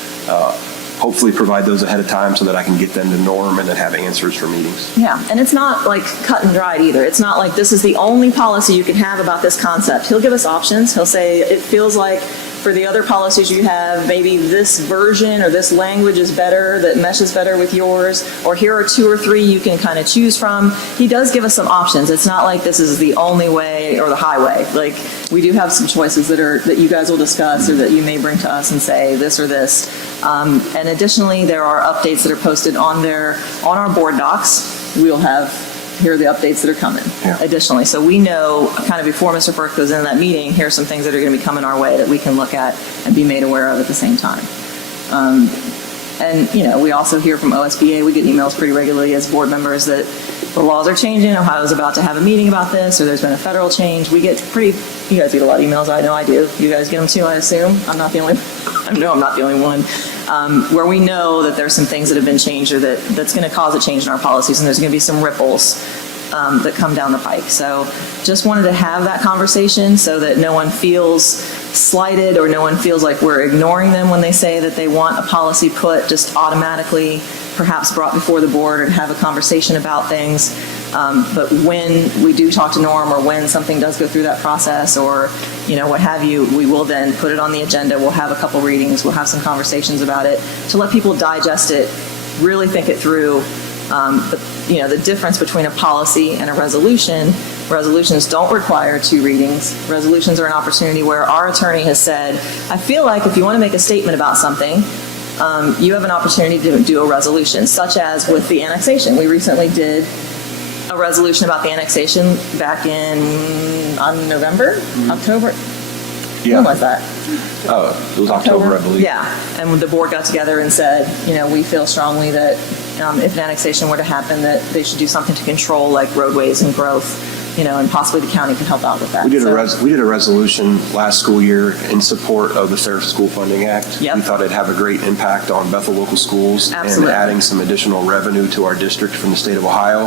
Hopefully provide those ahead of time so that I can get them to Norm and then have answers for meetings. Yeah, and it's not like cut and dried either. It's not like this is the only policy you can have about this concept. He'll give us options. He'll say, it feels like for the other policies you have, maybe this version or this language is better, that meshes better with yours, or here are 2 or 3 you can kind of choose from. He does give us some options. It's not like this is the only way or the highway. Like, we do have some choices that you guys will discuss or that you may bring to us and say this or this. And additionally, there are updates that are posted on our board docs. We'll have, here are the updates that are coming additionally. So we know kind of before Mr. Burke goes into that meeting, here are some things that are going to be coming our way that we can look at and be made aware of at the same time. And, we also hear from OSBA, we get emails pretty regularly as board members that the laws are changing, Ohio's about to have a meeting about this, or there's been a federal change. You guys get a lot of emails, I know I do. You guys get them too, I assume? I'm not the only one. Where we know that there's some things that have been changed or that's going to cause a change in our policies, and there's going to be some ripples that come down the pike. So just wanted to have that conversation so that no one feels slighted or no one feels like we're ignoring them when they say that they want a policy put just automatically, perhaps brought before the board and have a conversation about things. But when we do talk to Norm or when something does go through that process or, what have you, we will then put it on the agenda. We'll have a couple readings. We'll have some conversations about it to let people digest it, really think it through. The difference between a policy and a resolution. Resolutions don't require 2 readings. Resolutions are an opportunity where our attorney has said, I feel like if you want to make a statement about something, you have an opportunity to do a resolution, such as with the annexation. We recently did a resolution about the annexation back on November, October. Yeah. When was that? It was October, I believe. Yeah, and the board got together and said, we feel strongly that if an annexation were to happen, that they should do something to control like roadways and growth, and possibly the county can help out with that. We did a resolution last school year in support of the Fair School Funding Act. Yep. We thought it'd have a great impact on Bethel Local Schools. Absolutely. And adding some additional revenue to our district from the state of Ohio.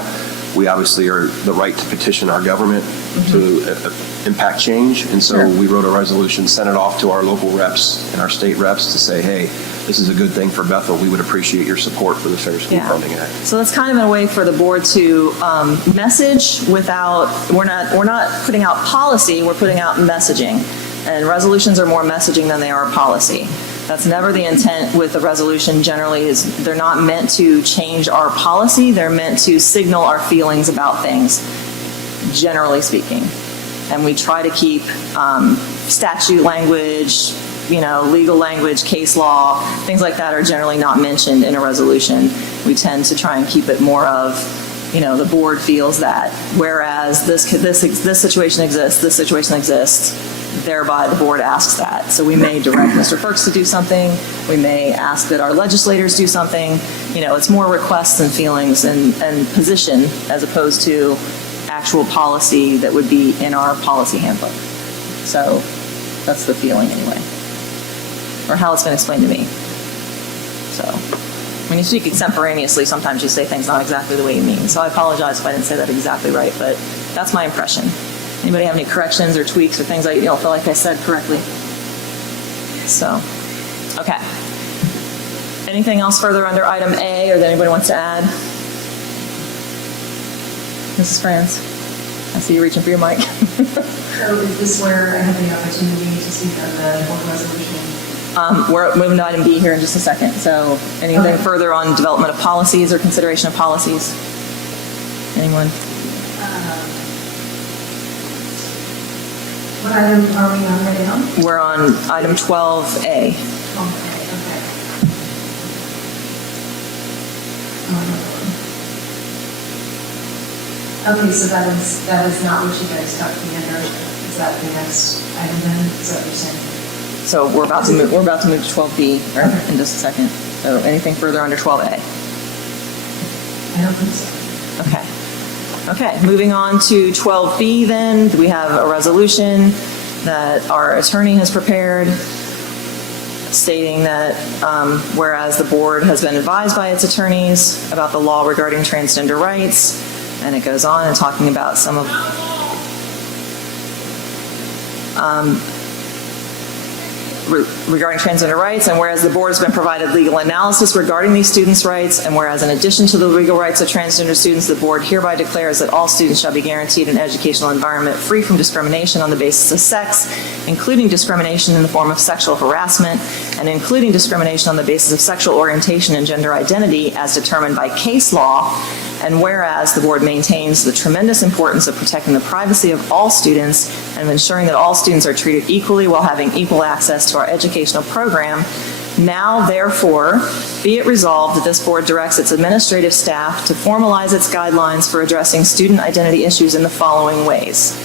we obviously are the right to petition our government to impact change. And so we wrote a resolution, sent it off to our local reps and our state reps to say, hey, this is a good thing for Bethel. We would appreciate your support for the Fair School Funding Act. So that's kind of a way for the board to message without, we're not putting out policy, we're putting out messaging. And resolutions are more messaging than they are policy. That's never the intent with a resolution generally, is they're not meant to change our policy, they're meant to signal our feelings about things, generally speaking. And we try to keep statute language, legal language, case law, things like that are generally not mentioned in a resolution. We tend to try and keep it more of, the board feels that, whereas this situation exists, this situation exists, thereby the board asks that. So we may direct Mr. Perks to do something, we may ask that our legislators do something. It's more requests and feelings and position as opposed to actual policy that would be in our policy handbook. So that's the feeling anyway, or how it's been explained to me. So when you speak extemporaneously, sometimes you say things not exactly the way you mean. So I apologize if I didn't say that exactly right, but that's my impression. Anybody have any corrections or tweaks or things I feel like I said correctly? So, okay. Anything else further under item A, or that anybody wants to add? Mrs. Franz, I see you reaching for your mic. So is this where I have the opportunity to speak on the board resolution? We're moving to item B here in just a second. So anything further on development of policies or consideration of policies? Anyone? What item are we on right now? We're on item 12A. Okay. Okay, so that is not what you guys talked to me under. Is that the next item then? Is that what you're saying? So we're about to move to 12B in just a second. So anything further under 12A? I don't think so. Okay. Okay, moving on to 12B then, we have a resolution that our attorney has prepared stating that whereas the board has been advised by its attorneys about the law regarding transgender rights, and it goes on and talking about some of regarding transgender rights, and whereas the board has been provided legal analysis regarding these students' rights, and whereas in addition to the legal rights of transgender students, the board hereby declares that all students shall be guaranteed an educational environment free from discrimination on the basis of sex, including discrimination in the form of sexual harassment, and including discrimination on the basis of sexual orientation and gender identity as determined by case law, and whereas the board maintains the tremendous importance of protecting the privacy of all students and of ensuring that all students are treated equally while having equal access to our educational program, now therefore be it resolved that this board directs its administrative staff to formalize its guidelines for addressing student identity issues in the following ways.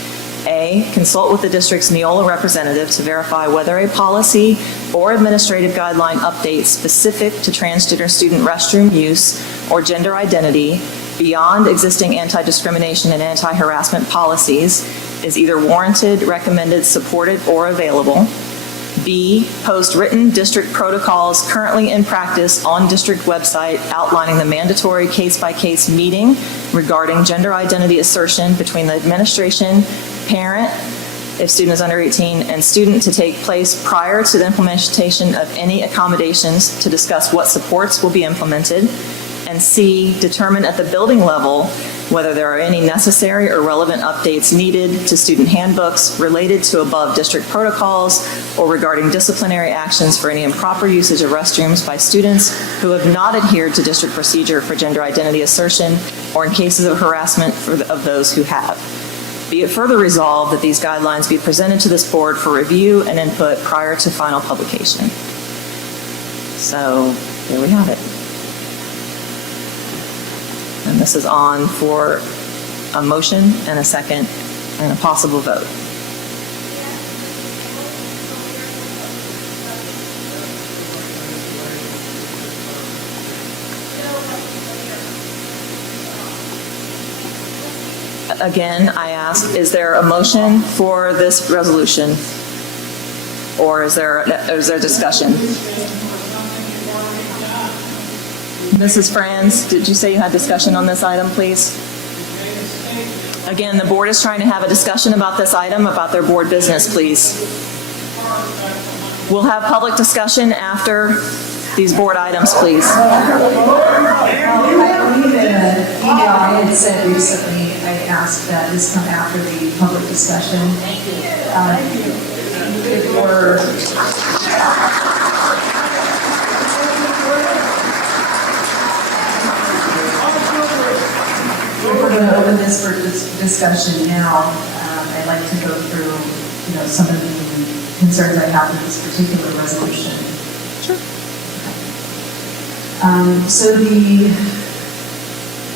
A, consult with the district's Neola representative to verify whether a policy or administrative guideline update specific to transgender student restroom use or gender identity beyond existing anti-discrimination and anti-harassment policies is either warranted, recommended, supported, or available. B, post written district protocols currently in practice on district website outlining the mandatory case-by-case meeting regarding gender identity assertion between the administration, parent, if student is under 18, and student to take place prior to the implementation of any accommodations to discuss what supports will be implemented. And C, determine at the building level whether there are any necessary or relevant updates needed to student handbooks related to above district protocols or regarding disciplinary actions for any improper usage of restrooms by students who have not adhered to district procedure for gender identity assertion or in cases of harassment of those who have. Be it further resolved that these guidelines be presented to this board for review and input prior to final publication. So there we have it. And this is on for a motion and a second and a possible vote. Again, I ask, is there a motion for this resolution? Or is there discussion? Mrs. Franz, did you say you had discussion on this item, please? Again, the board is trying to have a discussion about this item, about their board business, please. We'll have public discussion after these board items, please. I believe in an email I had sent recently, I asked that this come after the public discussion. If we're going to open this for discussion now, I'd like to go through, some of the concerns I have with this particular resolution. Sure.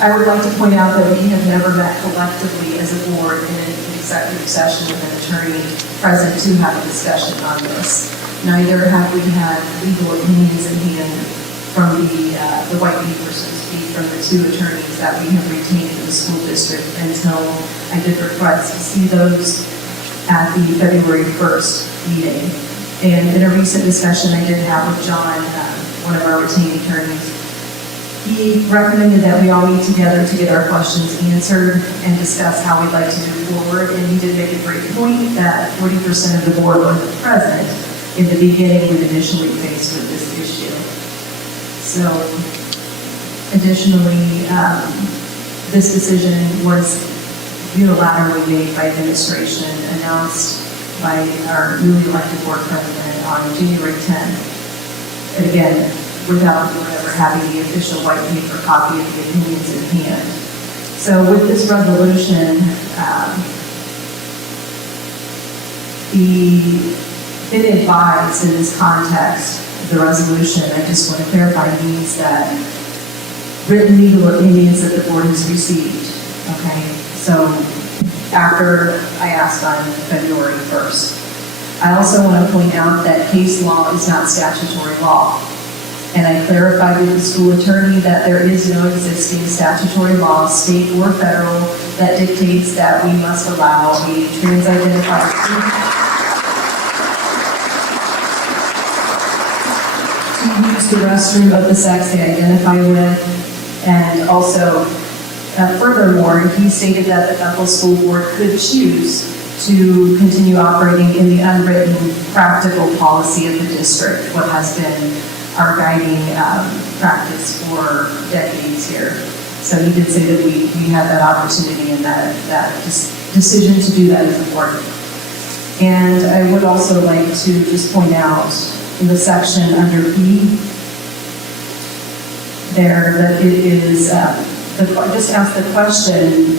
I would like to point out that we have never met collectively as a board in an executive session with an attorney present to have a discussion on this. Neither have we had legal opinions in hand from the White Paper, so to speak, from the two attorneys that we have retained in the school district until I did request to see those at the February 1st meeting. And in a recent discussion I did have with John, one of our retained attorneys, he recommended that we all meet together to get our questions answered and discuss how we'd like to move forward. And he did make a great point that 40% of the board wasn't present in the beginning when initially faced with this issue. So, additionally, this decision was unilaterally made by administration, announced by our newly elected board president on January 10th. And again, without ever having the official white paper copy of the opinions in hand. So with this resolution, been advised in this context, the resolution, I just want to clarify, means that written legal opinions that the board has received, okay? So after I asked on February 1st. I also want to point out that case law is not statutory law. And I clarified with the school attorney that there is no existing statutory law, state or federal, that dictates that we must allow a trans-identified student to use the restroom of the sex they identify with. And also, furthermore, he stated that the Bethel School Board could choose to continue operating in the unwritten practical policy of the district, what has been our guiding practice for decades here. So he did say that we had that opportunity and that decision to do that is important. And I would also like to just point out in the section under B there that it is, just ask the question,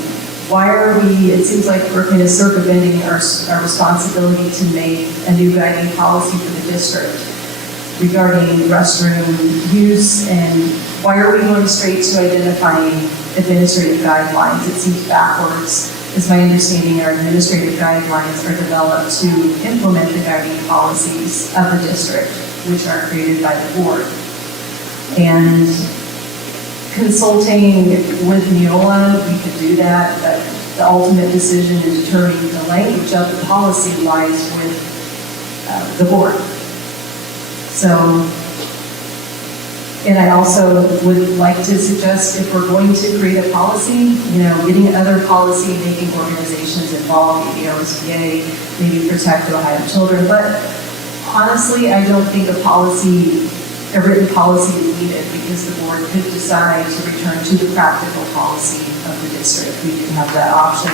why are we, it seems like we're kind of circumventing our responsibility to make a new guiding policy for the district regarding restroom use, and why are we going straight to identifying administrative guidelines? It seems backwards. As my understanding, our administrative guidelines are developed to implement the guiding policies of the district, which are created by the board. And consulting with Neola, we could do that, but the ultimate decision in determining the language of the policy lies with the board. So, and I also would like to suggest if we're going to create a policy, getting other policy-making organizations involved, maybe OSBA, maybe Protect Ohio Children, but honestly, I don't think a written policy is needed because the board could decide to return to the practical policy of the district. We do have that option.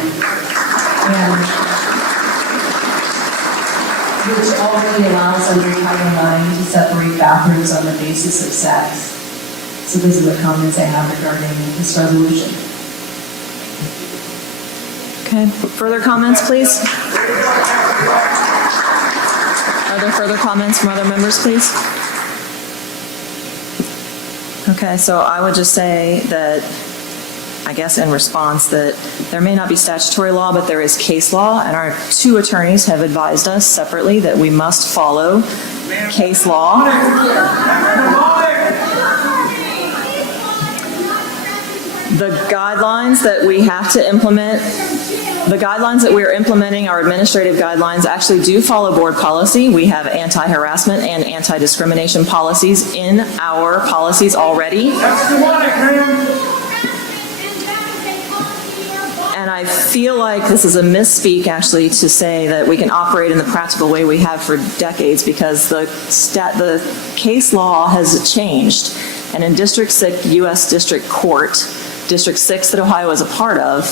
Which already allows under Title IX to separate bathrooms on the basis of sex. So those are the comments I have regarding this resolution. Okay, further comments, please? Are there further comments from other members, please? Okay, so I would just say that, I guess in response, that there may not be statutory law, but there is case law, and our two attorneys have advised us separately that we must follow case law. The guidelines that we have to implement, the guidelines that we are implementing, our administrative guidelines, actually do follow board policy. We have anti-harassment and anti-discrimination policies in our policies already. And I feel like this is a misspeak, actually, to say that we can operate in the practical way we have for decades, because the case law has changed. And in District 6, U.S. District Court, District 6 that Ohio is a part of,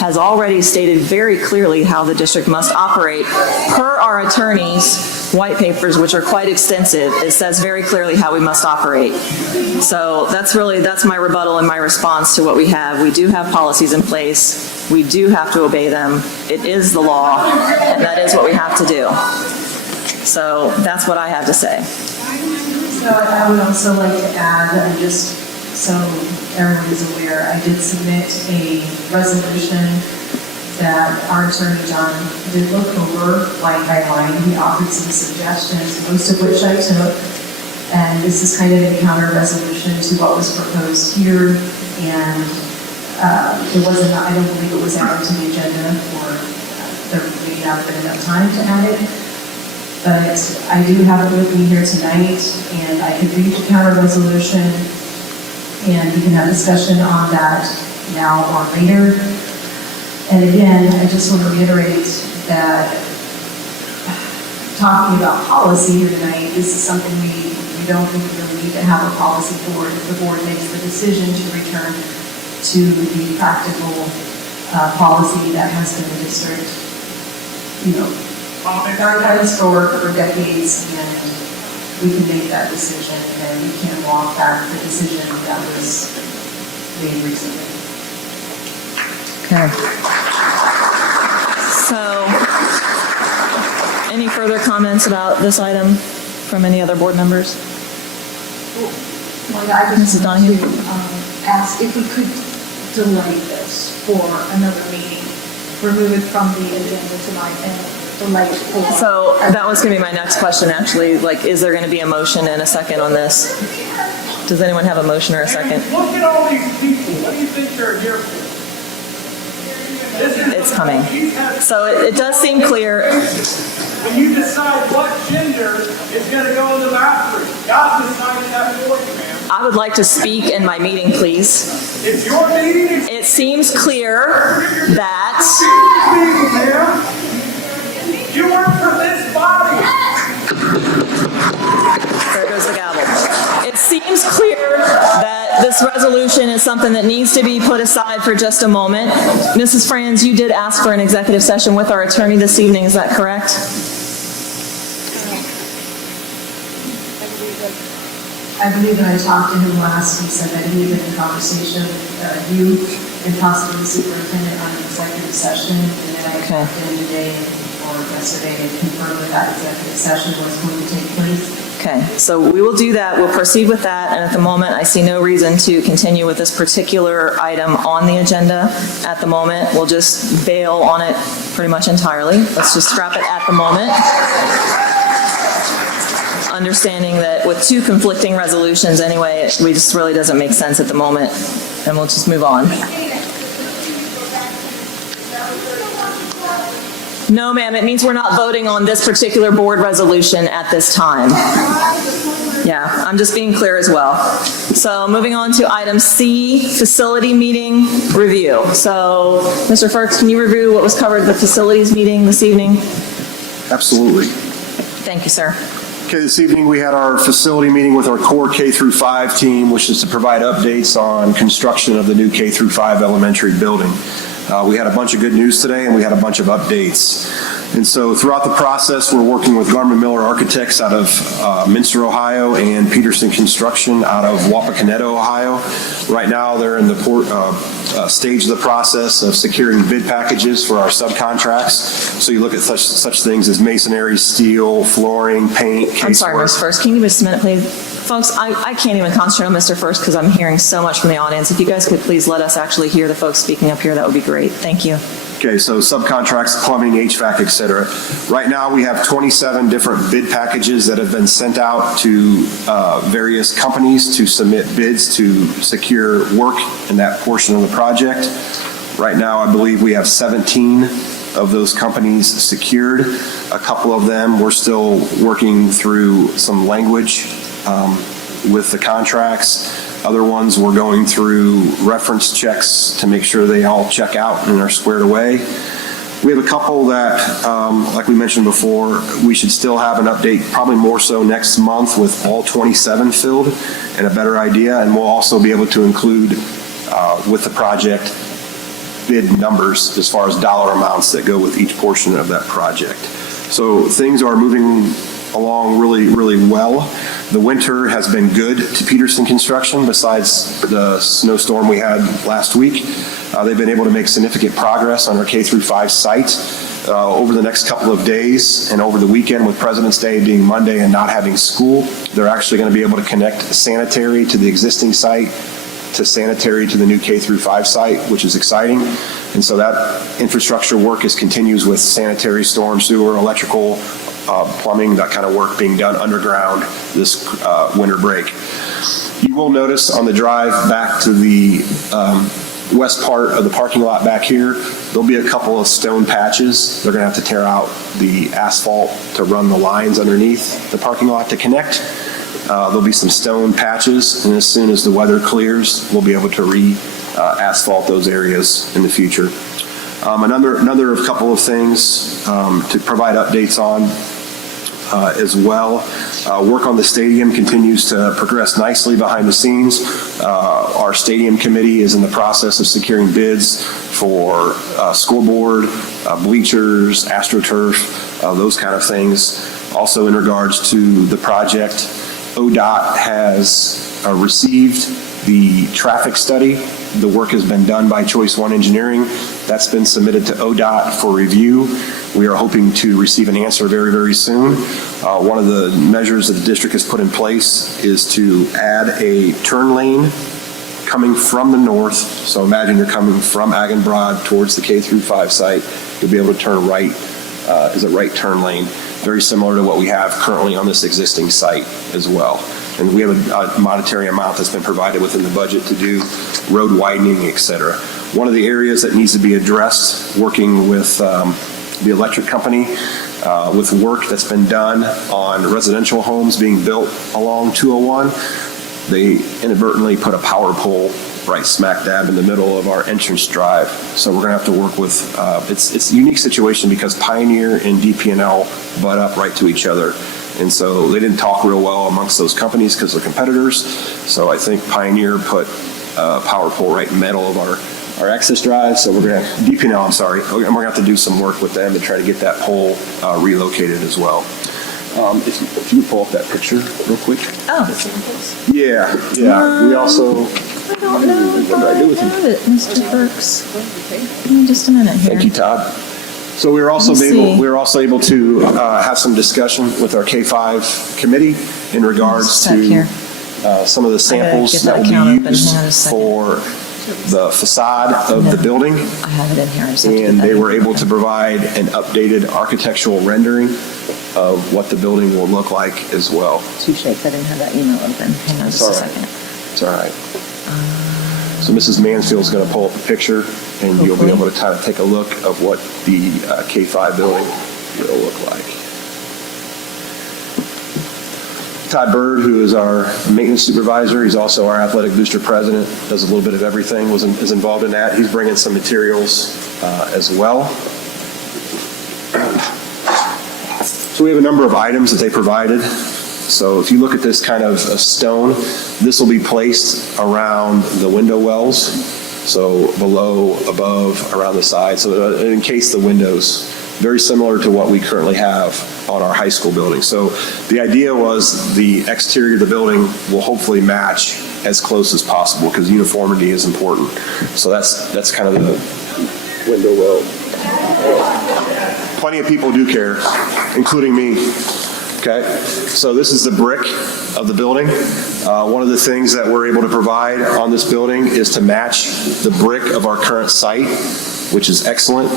has already stated very clearly how the district must operate. Per our attorney's white papers, which are quite extensive, it says very clearly how we must operate. So that's my rebuttal and my response to what we have. We do have policies in place. We do have to obey them. It is the law, and that is what we have to do. So that's what I have to say. So I would also like to add, and just so everyone is aware, I did submit a resolution that our attorney, John, did look over line by line. He offered some suggestions, most of which I took. And this is kind of a counter resolution to what was proposed here. And it wasn't, I don't believe it was added to the agenda, or there may not have been enough time to add it. But I do have it with me here tonight, and I could read the counter resolution, and we can have discussion on that now or later. And again, I just want to reiterate that talking about policy here tonight, this is something we don't think we really need to have a policy for. If the board makes the decision to return to the practical policy that has been the district, guidance for decades, and we can make that decision, and we can walk back the decision that was made recently. Okay. So, any further comments about this item from any other board members? Well, I just Mrs. want Donahue? to ask if we could delay this for another meeting, remove it from the agenda tonight and delay it for. So that was going to be my next question, actually. Like, is there going to be a motion and a second on this? Does anyone have a motion or a second? Look at all these people. What do you think they're here for? It's coming. So it does seem clear. When you decide what gender is going to go in the bathroom, God decided that for you, ma'am. I would like to speak in my meeting, please. It's your meeting. It seems clear that You work for this body. there goes the gavel. It seems clear that this resolution is something that needs to be put aside for just a moment. Mrs. Franz, you did ask for an executive session with our attorney this evening, is that correct? I believe that I talked to him last, he said that he had been in conversation with you and possibly the superintendent on an executive session, and then I talked to him today or yesterday and confirmed that executive session was going to take place. Okay, so we will do that. We'll proceed with that. And at the moment, I see no reason to continue with this particular item on the agenda at the moment. We'll just bail on it pretty much entirely. Let's just scrap it at the moment. Understanding that with two conflicting resolutions anyway, it just really doesn't make sense at the moment. And we'll just move on. No, ma'am, it means we're not voting on this particular board resolution at this time. Yeah, I'm just being clear as well. So moving on to item C, facility meeting review. So, Mr. Firks, can you review what was covered at the facilities meeting this evening? Absolutely. Thank you, sir. Okay, this evening we had our facility meeting with our core K through 5 team, which is to provide updates on construction of the new K through 5 elementary building. We had a bunch of good news today, and we had a bunch of updates. And so throughout the process, we're working with Garmin Miller Architects out of Minster, Ohio, and Peterson Construction out of Wapakoneta, Ohio. Right now, they're in the stage of the process of securing bid packages for our subcontracts. So you look at such things as masonry, steel, flooring, paint, I'm sorry, Mr. First. Can you give us a minute, please? Folks, I can't even concentrate on Mr. First because I'm hearing so much from the audience. If you guys could please let us actually hear the folks speaking up here, that would be great. Thank you. Okay, so subcontracts, plumbing, HVAC, et cetera. Right now, we have 27 different bid packages that have been sent out to various companies to submit bids to secure work in that portion of the project. Right now, I believe we have 17 of those companies secured. A couple of them, we're still working through some language with the contracts. Other ones, we're going through reference checks to make sure they all check out and are squared away. We have a couple that, like we mentioned before, we should still have an update, probably more so next month with all 27 filled and a better idea. And we'll also be able to include with the project bid numbers as far as dollar amounts that go with each portion of that project. So things are moving along really, really well. The winter has been good to Peterson Construction besides the snowstorm we had last week. They've been able to make significant progress on our K-5 site over the next couple of days and over the weekend with President's Day being Monday and not having school. They're actually going to be able to connect sanitary to the existing site to sanitary to the new K-5 site, which is exciting. And so that infrastructure work continues with sanitary, storm, sewer, electrical, plumbing, that kind of work being done underground this winter break. You will notice on the drive back to the west part of the parking lot back here, there'll be a couple of stone patches. They're going to have to tear out the asphalt to run the lines underneath the parking lot to connect. There'll be some stone patches, and as soon as the weather clears, we'll be able to asphalt those areas in the future. Another couple of things to provide updates on as well. Work on the stadium continues to progress nicely behind the scenes. Our stadium committee is in the process of securing bids for scoreboard, bleachers, AstroTurf, those kind of things. Also in regards to the project, ODOT has received the traffic study. The work has been done by Choice One Engineering. That's been submitted to ODOT for review. We are hoping to receive an answer very, very soon. One of the measures that the district has put in place is to add a turn lane coming from the north. So imagine you're coming from Ag Broad towards the K-5 site. You'll be able to turn right as a right turn lane, very similar to what we have currently on this existing site as well. And we have a monetary amount that's been provided within the budget to do road widening, et cetera. One of the areas that needs to be addressed, working with the electric company, with work that's been done on residential homes being built along 201, they inadvertently put a power pole right smack dab in the middle of our entrance drive. So we're going to have to work with, it's a unique situation because Pioneer and DP&L butt up right to each other. And so they didn't talk real well amongst those companies because they're competitors. So I think Pioneer put a power pole right in the middle of our access drive. So we're going to, DP&L, I'm sorry, and we're going to have to do some work with them to try to get that pole relocated as well. If you pull up that picture real quick. Oh. Yeah. We also. I don't know if I have it, Mr. Burks. Give me just a minute here. Thank you, Todd. So we were also able to have some discussion with our K-5 committee in regards to some of the samples that will be used for the facade of the building. I have it in here. And they were able to provide an updated architectural rendering of what the building will look like as well. Two shakes. I didn't have that email open. Hang on just a second. It's all right. So Mrs. Mansfield's going to pull up a picture, and you'll be able to kind of take a look of what the K-5 building will look like. Todd Bird, who is our maintenance supervisor, he's also our athletic booster president, does a little bit of everything, is involved in that. He's bringing some materials as well. So we have a number of items that they provided. So if you look at this kind of a stone, this will be placed around the window wells. So below, above, around the side. So it encase the windows, very similar to what we currently have on our high school building. So the idea was the exterior of the building will hopefully match as close as possible because uniformity is important. So that's kind of the window well. Plenty of people do care, including me. Okay, so this is the brick of the building. One of the things that we're able to provide on this building is to match the brick of our current site, which is excellent.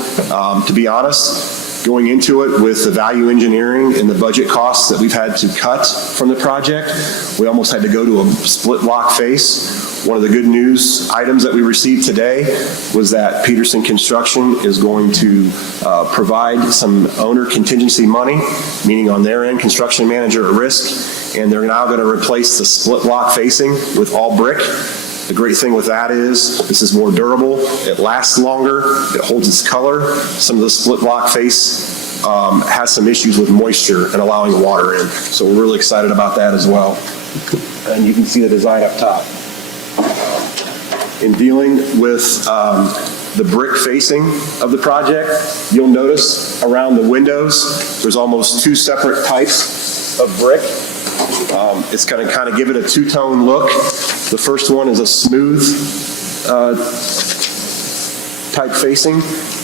To be honest, going into it with the value engineering and the budget costs that we've had to cut from the project, we almost had to go to a split block face. One of the good news items that we received today was that Peterson Construction is going to provide some owner contingency money, meaning on their end, construction manager at risk, and they're now going to replace the split block facing with all brick. The great thing with that is this is more durable, it lasts longer, it holds its color. Some of the split block face has some issues with moisture and allowing water in. So we're really excited about that as well. And you can see the design up top. In dealing with the brick facing of the project, you'll notice around the windows, there's almost 2 separate types of brick. It's going to kind of give it a two-tone look. The first one is a smooth type facing.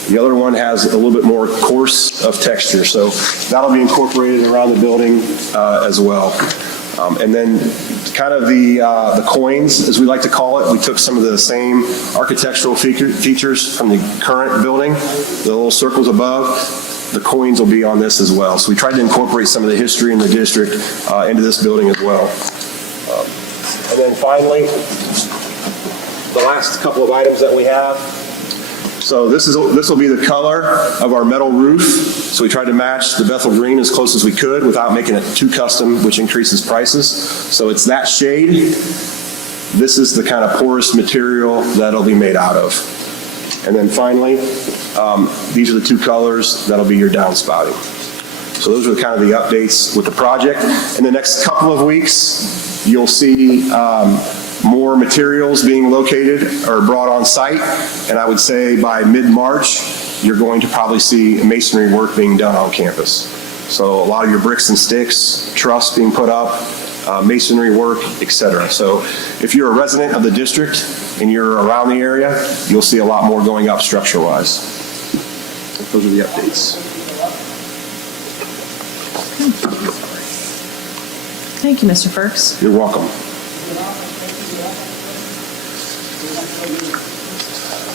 The other one has a little bit more coarse of texture. So that'll be incorporated around the building as well. And then kind of the coins, as we like to call it, we took some of the same architectural features from the current building, the little circles above. The coins will be on this as well. So we tried to incorporate some of the history in the district into this building as well. And then finally, the last couple of items that we have. So this will be the color of our metal roof. So we tried to match the Bethel green as close as we could without making it too custom, which increases prices. So it's that shade. This is the kind of porous material that'll be made out of. And then finally, these are the 2 colors that'll be your downspouting. So those are kind of the updates with the project. In the next couple of weeks, you'll see more materials being located or brought on site. And I would say by mid-March, you're going to probably see masonry work being done on campus. So a lot of your bricks and sticks, truss being put up, masonry work, etc. So if you're a resident of the district and you're around the area, you'll see a lot more going up structure-wise. Those are the updates. Thank you, Mr. Firks. You're welcome.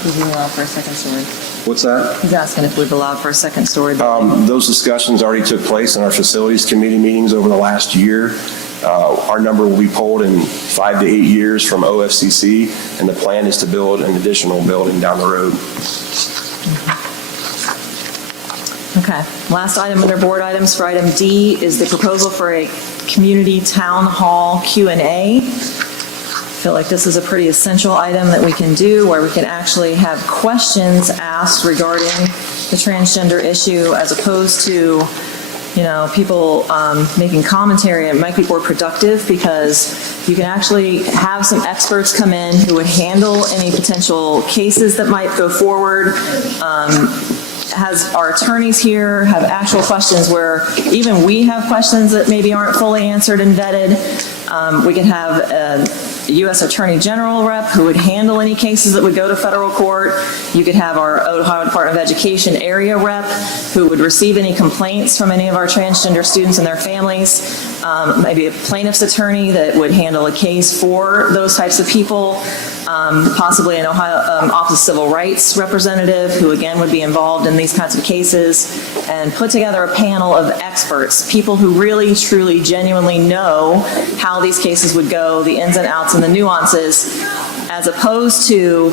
Would you allow for a second story? What's that? He's asking if we've allowed for a second story. Those discussions already took place in our facilities committee meetings over the last year. Our number will be pulled in 5 to 8 years from OFCC, and the plan is to build an additional building down the road. Okay, last item under board items for item D is the proposal for a community town hall Q&A. I feel like this is a pretty essential item that we can do where we can actually have questions asked regarding the transgender issue as opposed to, you know, people making commentary. It might be more productive because you can actually have some experts come in who would handle any potential cases that might go forward. Has our attorneys here have actual questions where even we have questions that maybe aren't fully answered and vetted. We could have a U.S. Attorney General rep who would handle any cases that would go to federal court. You could have our Ohio Department of Education area rep who would receive any complaints from any of our transgender students and their families. Maybe a plaintiff's attorney that would handle a case for those types of people. Possibly an Ohio Office of Civil Rights representative who again would be involved in these kinds of cases, and put together a panel of experts, people who really, truly, genuinely know how these cases would go, the ins and outs and the nuances, as opposed to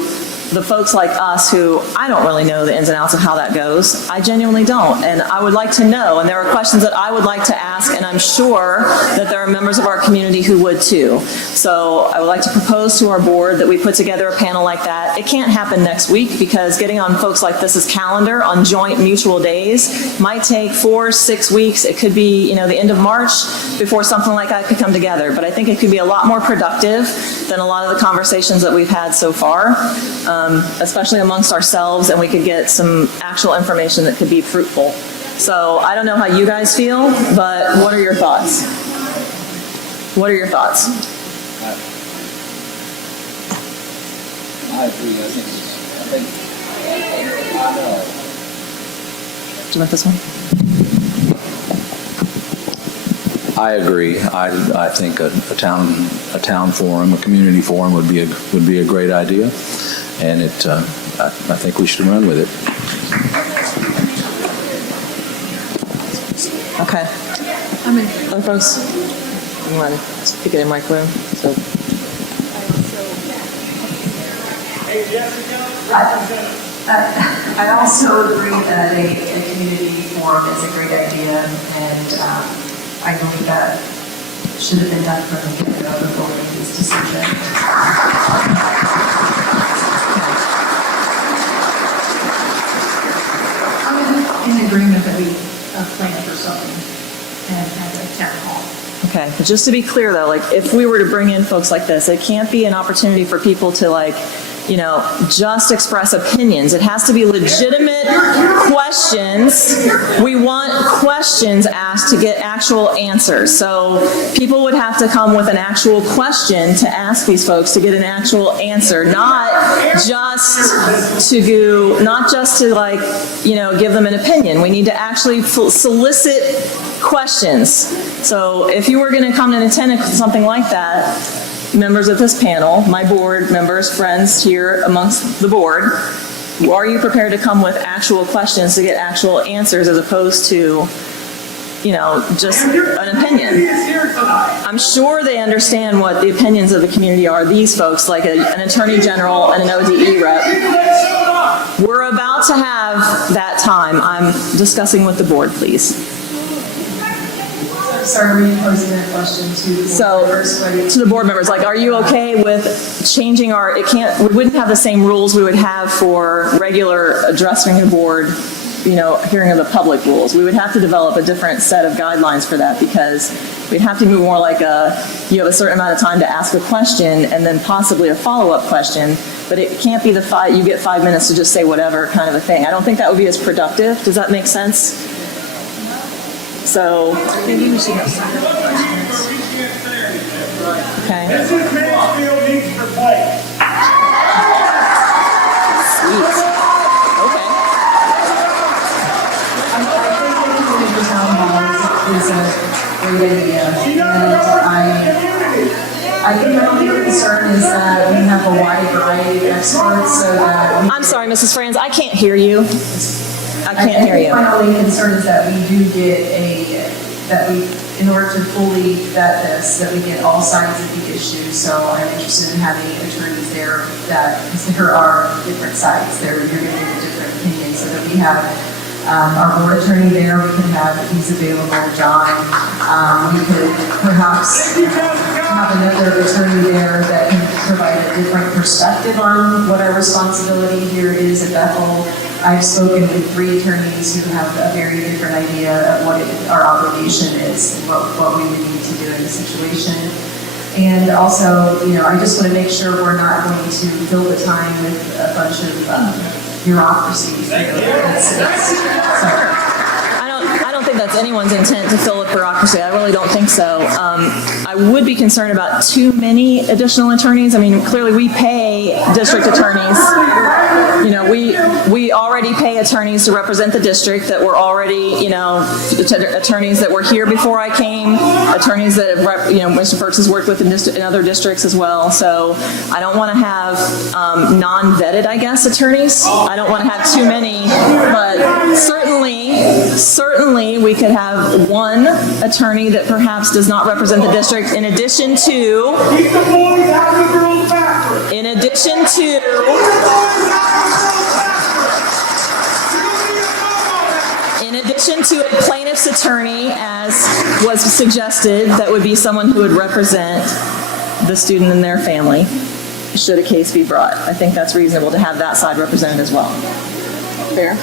the folks like us who, I don't really know the ins and outs of how that goes. I genuinely don't, and I would like to know, and there are questions that I would like to ask, and I'm sure that there are members of our community who would too. So I would like to propose to our board that we put together a panel like that. It can't happen next week because getting on folks like this's calendar on joint mutual days might take 4 or 6 weeks. It could be, you know, the end of March before something like that could come together, but I think it could be a lot more productive than a lot of the conversations that we've had so far. Especially amongst ourselves, and we could get some actual information that could be fruitful. So I don't know how you guys feel, but what are your thoughts? What are your thoughts? I agree. I know. Do you want this one? I agree. I think a town forum, a community forum would be a great idea, and I think we should run with it. Okay. Other folks, you want to speak it in mic room? So. I also agree that a community forum is a great idea, and I believe that should have been done from the get-go before we made this decision. I'm in agreement that we plan for something and have a town hall. Okay, but just to be clear though, like if we were to bring in folks like this, it can't be an opportunity for people to like, you know, just express opinions. It has to be legitimate questions. We want questions asked to get actual answers. So people would have to come with an actual question to ask these folks to get an actual answer, not just to like, you know, give them an opinion. We need to actually solicit questions. So if you were going to come and attend something like that, members of this panel, my board members, friends here amongst the board, are you prepared to come with actual questions to get actual answers as opposed to, you know, just an opinion? I'm sure they understand what the opinions of the community are, these folks, like an attorney general and an ODE rep. We're about to have that time. I'm discussing with the board, please. Sorry, were you posing that question to the board members? To the board members, like, are you okay with changing we wouldn't have the same rules we would have for regular addressing the board, you know, hearing of the public rules. We would have to develop a different set of guidelines for that because we'd have to move more like you have a certain amount of time to ask a question and then possibly a follow-up question, but it can't be you get 5 minutes to just say whatever kind of a thing. I don't think that would be as productive. Does that make sense? So, Maybe we should have some questions. okay. This is Mansfield needs to play. Sweet. Okay. I think the town hall is a great idea. And I think my only concern is that we have a wide variety of experts so that... I'm sorry, Mrs. Franz, I can't hear you. I can't hear you. My only concern is that we do get in order to fully vet this, that we get all sides of the issue. So I'm interested in having attorneys there because there are different sides there. You're going to get a different opinion so that we have our board attorney there. We can have, if he's available, John. We could perhaps have another attorney there that can provide a different perspective on what our responsibility here is at Bethel. I've spoken with 3 attorneys who have a very different idea of what our obligation is, and what we would need to do in this situation. And also, you know, I just want to make sure we're not going to fill the time with a bunch of bureaucracy. I don't think that's anyone's intent to fill with bureaucracy. I really don't think so. I would be concerned about too many additional attorneys. I mean, clearly we pay district attorneys. You know, we already pay attorneys to represent the district that were already, you know, attorneys that were here before I came, attorneys that have, you know, Mr. Perks has worked with in other districts as well. So I don't want to have non-vetted, I guess, attorneys. I don't want to have too many, but certainly we could have one attorney that perhaps does not represent the district in addition to a plaintiff's attorney, as was suggested, that would be someone who would represent the student and their family, should a case be brought. I think that's reasonable to have that side represented as well. Fair?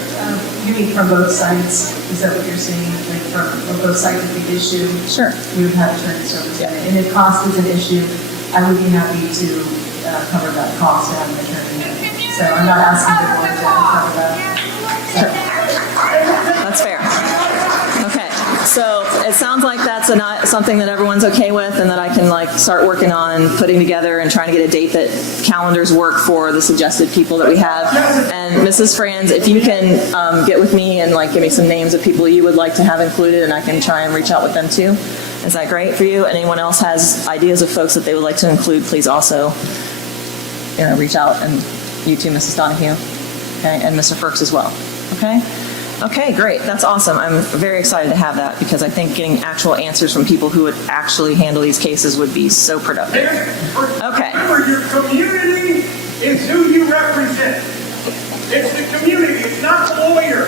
You mean from both sides? Is that what you're saying? Like from both sides of the issue? Sure. We would have attorneys represented. And if cost is an issue, I would be happy to cover that cost to have an attorney. So I'm not asking the board to cover that. Sure. That's fair. Okay, so it sounds like that's something that everyone's okay with and that I can like start working on putting together and trying to get a date that calendars work for the suggested people that we have. And Mrs. Franz, if you can get with me and like give me some names of people you would like to have included, and I can try and reach out with them too. Is that great for you? Anyone else has ideas of folks that they would like to include, please also, you know, reach out, and you too, Mrs. Donahue, okay, and Mr. Perks as well, okay? Okay, great. That's awesome. I'm very excited to have that because I think getting actual answers from people who would actually handle these cases would be so productive. Okay. Remember, your community is who you represent. It's the community. It's not the lawyer.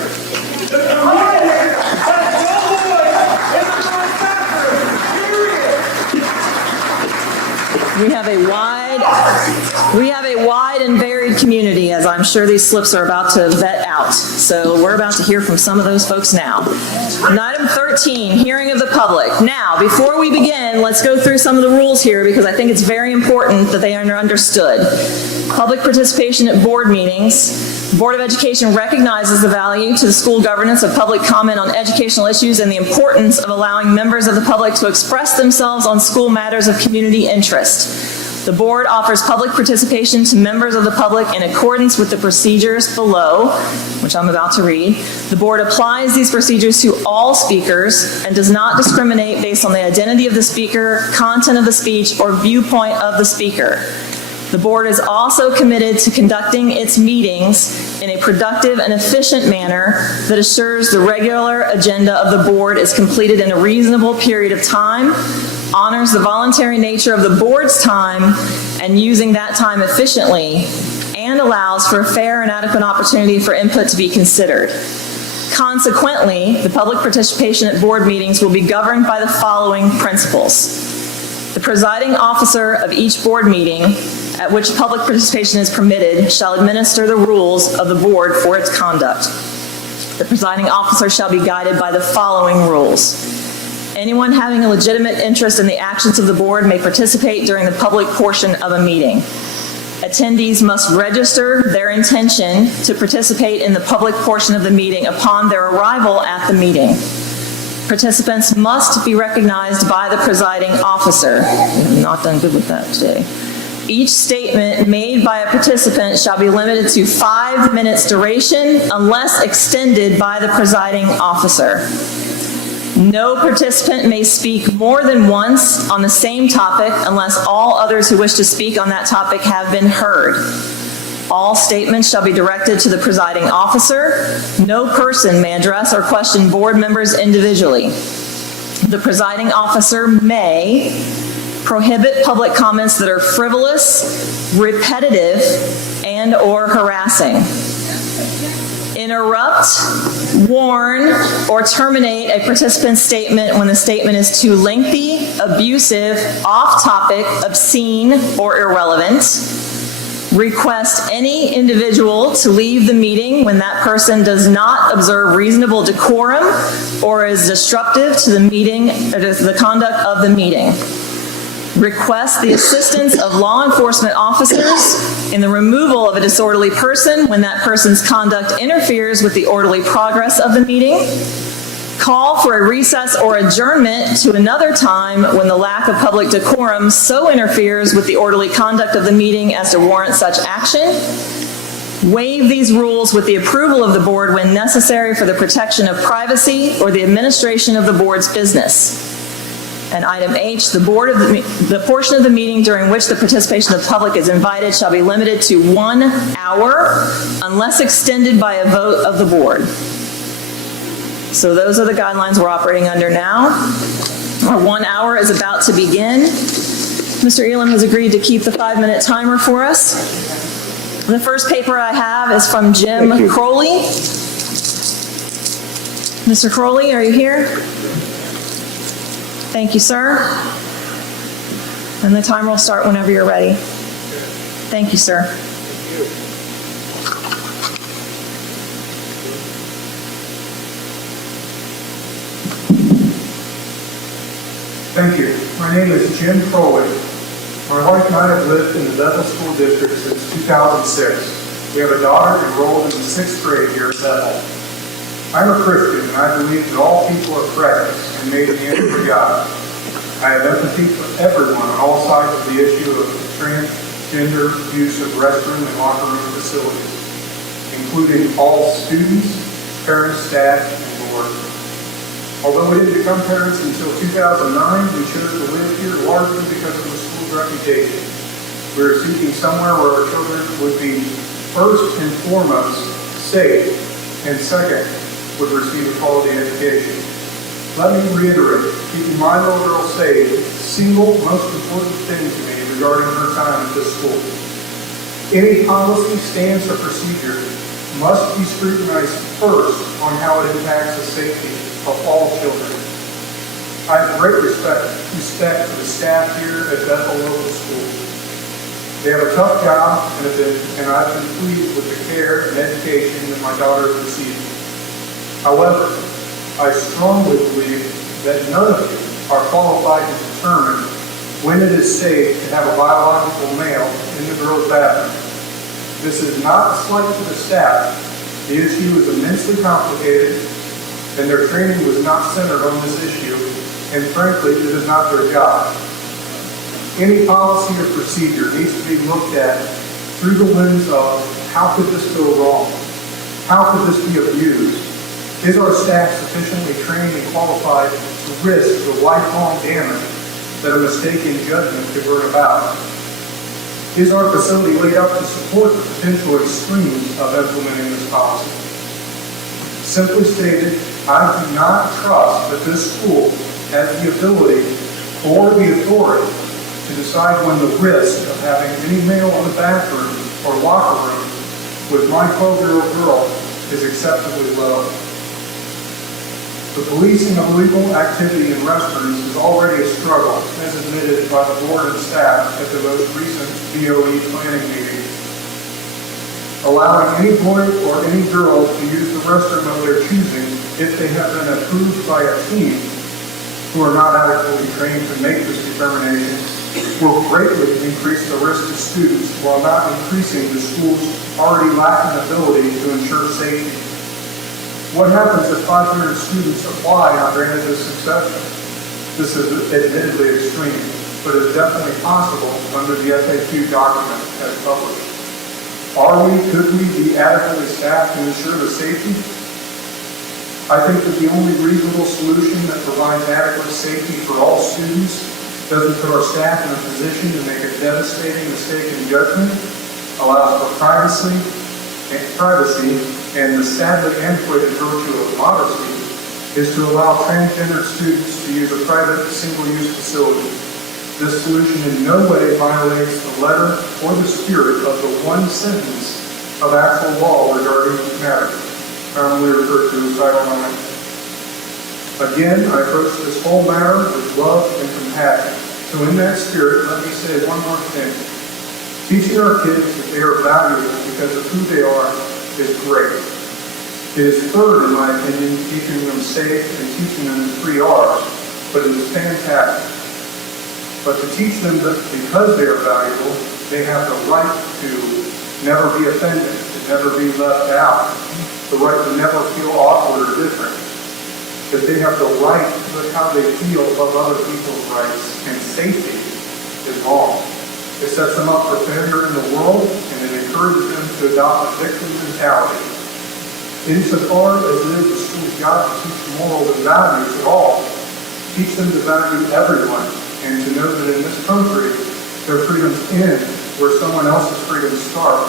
The community has no lawyer in the bathroom. Period. a wide and varied community, as I'm sure these slips are about to vet out. So we're about to hear from some of those folks now. And item 13, hearing of the public. Now, before we begin, let's go through some of the rules here because I think it's very important that they are understood. Public participation at board meetings. The Board of Education recognizes the value to the school governance of public comment on educational issues and the importance of allowing members of the public to express themselves on school matters of community interest. The board offers public participation to members of the public in accordance with the procedures below, which I'm about to read. The board applies these procedures to all speakers and does not discriminate based on the identity of the speaker, content of the speech, or viewpoint of the speaker. The board is also committed to conducting its meetings in a productive and efficient manner that assures the regular agenda of the board is completed in a reasonable period of time, honors the voluntary nature of the board's time and using that time efficiently, and allows for a fair and adequate opportunity for input to be considered. Consequently, the public participation at board meetings will be governed by the following principles. The presiding officer of each board meeting at which public participation is permitted shall administer the rules of the board for its conduct. The presiding officer shall be guided by the following rules. Anyone having a legitimate interest in the actions of the board may participate during the public portion of a meeting. Attendees must register their intention to participate in the public portion of the meeting upon their arrival at the meeting. Participants must be recognized by the presiding officer. We have not done good with that today. Each statement made by a participant shall be limited to 5 minutes duration unless extended by the presiding officer. No participant may speak more than once on the same topic unless all others who wish to speak on that topic have been heard. All statements shall be directed to the presiding officer. No person may address or question board members individually. The presiding officer may prohibit public comments that are frivolous, repetitive, and/or harassing. Interrupt, warn, or terminate a participant's statement when the statement is too lengthy, abusive, off-topic, obscene, or irrelevant. Request any individual to leave the meeting when that person does not observe reasonable decorum or is disruptive to the meeting or to the conduct of the meeting. Request the assistance of law enforcement officers in the removal of a disorderly person when that person's conduct interferes with the orderly progress of the meeting. Call for a recess or adjournment to another time when the lack of public decorum so interferes with the orderly conduct of the meeting as to warrant such action. Waive these rules with the approval of the board when necessary for the protection of privacy or the administration of the board's business. And item H, the portion of the meeting during which the participation of the public is invited shall be limited to 1 hour unless extended by a vote of the board. So those are the guidelines we're operating under now. Our 1 hour is about to begin. Mr. Elam has agreed to keep the 5-minute timer for us. The first paper I have is from Jim Crowley. Mr. Crowley, are you here? Thank you, sir. And the timer will start whenever you're ready. Thank you, sir. Thank you. My name is Jim Crowley. My wife and I have lived in the Bethel School District since 2006. We have a daughter enrolled in the 6th grade here at Bethel. I'm a Christian, and I believe that all people are precious and made in the image of God. I have empathy for everyone on all sides of the issue of transgender use of restroom and locker room facilities, including all students, parents, staff, and board. Although we didn't become parents until 2009, we chose to live here largely because of the school's reputation. We are seeking somewhere where our children would be first and foremost safe, and second, would receive a quality education. Let me reiterate, keeping my little girl safe is the single most important thing to me regarding her time at this school. Any policy, stance, or procedure must be scrutinized first on how it impacts the safety of all children. I have great respect for the staff here at Bethel Local Schools. They have a tough job, and I've been pleased with the care and education that my daughter has received. However, I strongly believe that none of you are qualified to determine when it is safe to have a biological male in the girls' bathroom. This is not a slight to the staff. The issue is immensely complicated, and their training was not centered on this issue, and frankly, it is not their job. Any policy or procedure needs to be looked at through the lens of how could this go wrong? How could this be abused? Is our staff sufficiently trained and qualified to risk the lifelong damage that a mistaken judgment could bring about? Is our facility laid up to support the potential extremes of implementing this policy? Simply stated, I do not trust that this school has the ability or the authority to decide when the risk of having any male in the bathroom or locker room with my 12-year-old girl is acceptably low. The policing of illegal activity in restrooms is already a struggle, as admitted by the board and staff at the most recent BOE planning meeting. Allowing any boy or any girl to use the restroom of their choosing if they have been approved by a team who are not adequately trained to make this determination will greatly increase the risk to students while not increasing the school's already lacking ability to ensure safety. What happens if 500 students apply and are granted this succession? This is admittedly extreme, but is definitely possible under the FAQ document as published. Could we be adequately staffed to ensure the safety? I think that the only reasonable solution that provides adequate safety for all students, doesn't put our staff in a position to make a devastating mistake in judgment, allows for privacy, and the sadly antiquated virtue of modesty, is to allow transgender students to use a private single-use facility. This solution in no way violates the letter or the spirit of the one sentence of actual law regarding this matter, commonly referred to as Title IX. Again, I approach this whole matter with love and compassion. So in that spirit, let me say one more thing. Teaching our kids that they are valuable because of who they are is great. It is third, in my opinion, keeping them safe and teaching them the 3 R's, but it is fantastic. But to teach them that because they are valuable, they have the right to never be offended, to never be left out, the right to never feel awkward or different, that they have the right to look how they feel above other people's rights, and safety is wrong. It sets them up for failure in the world, and it encourages them to adopt a victim mentality. Insofar as it is the school's job to teach morals and values at all, teach them to value everyone, and to know that in this country, their freedoms end where someone else's freedoms start.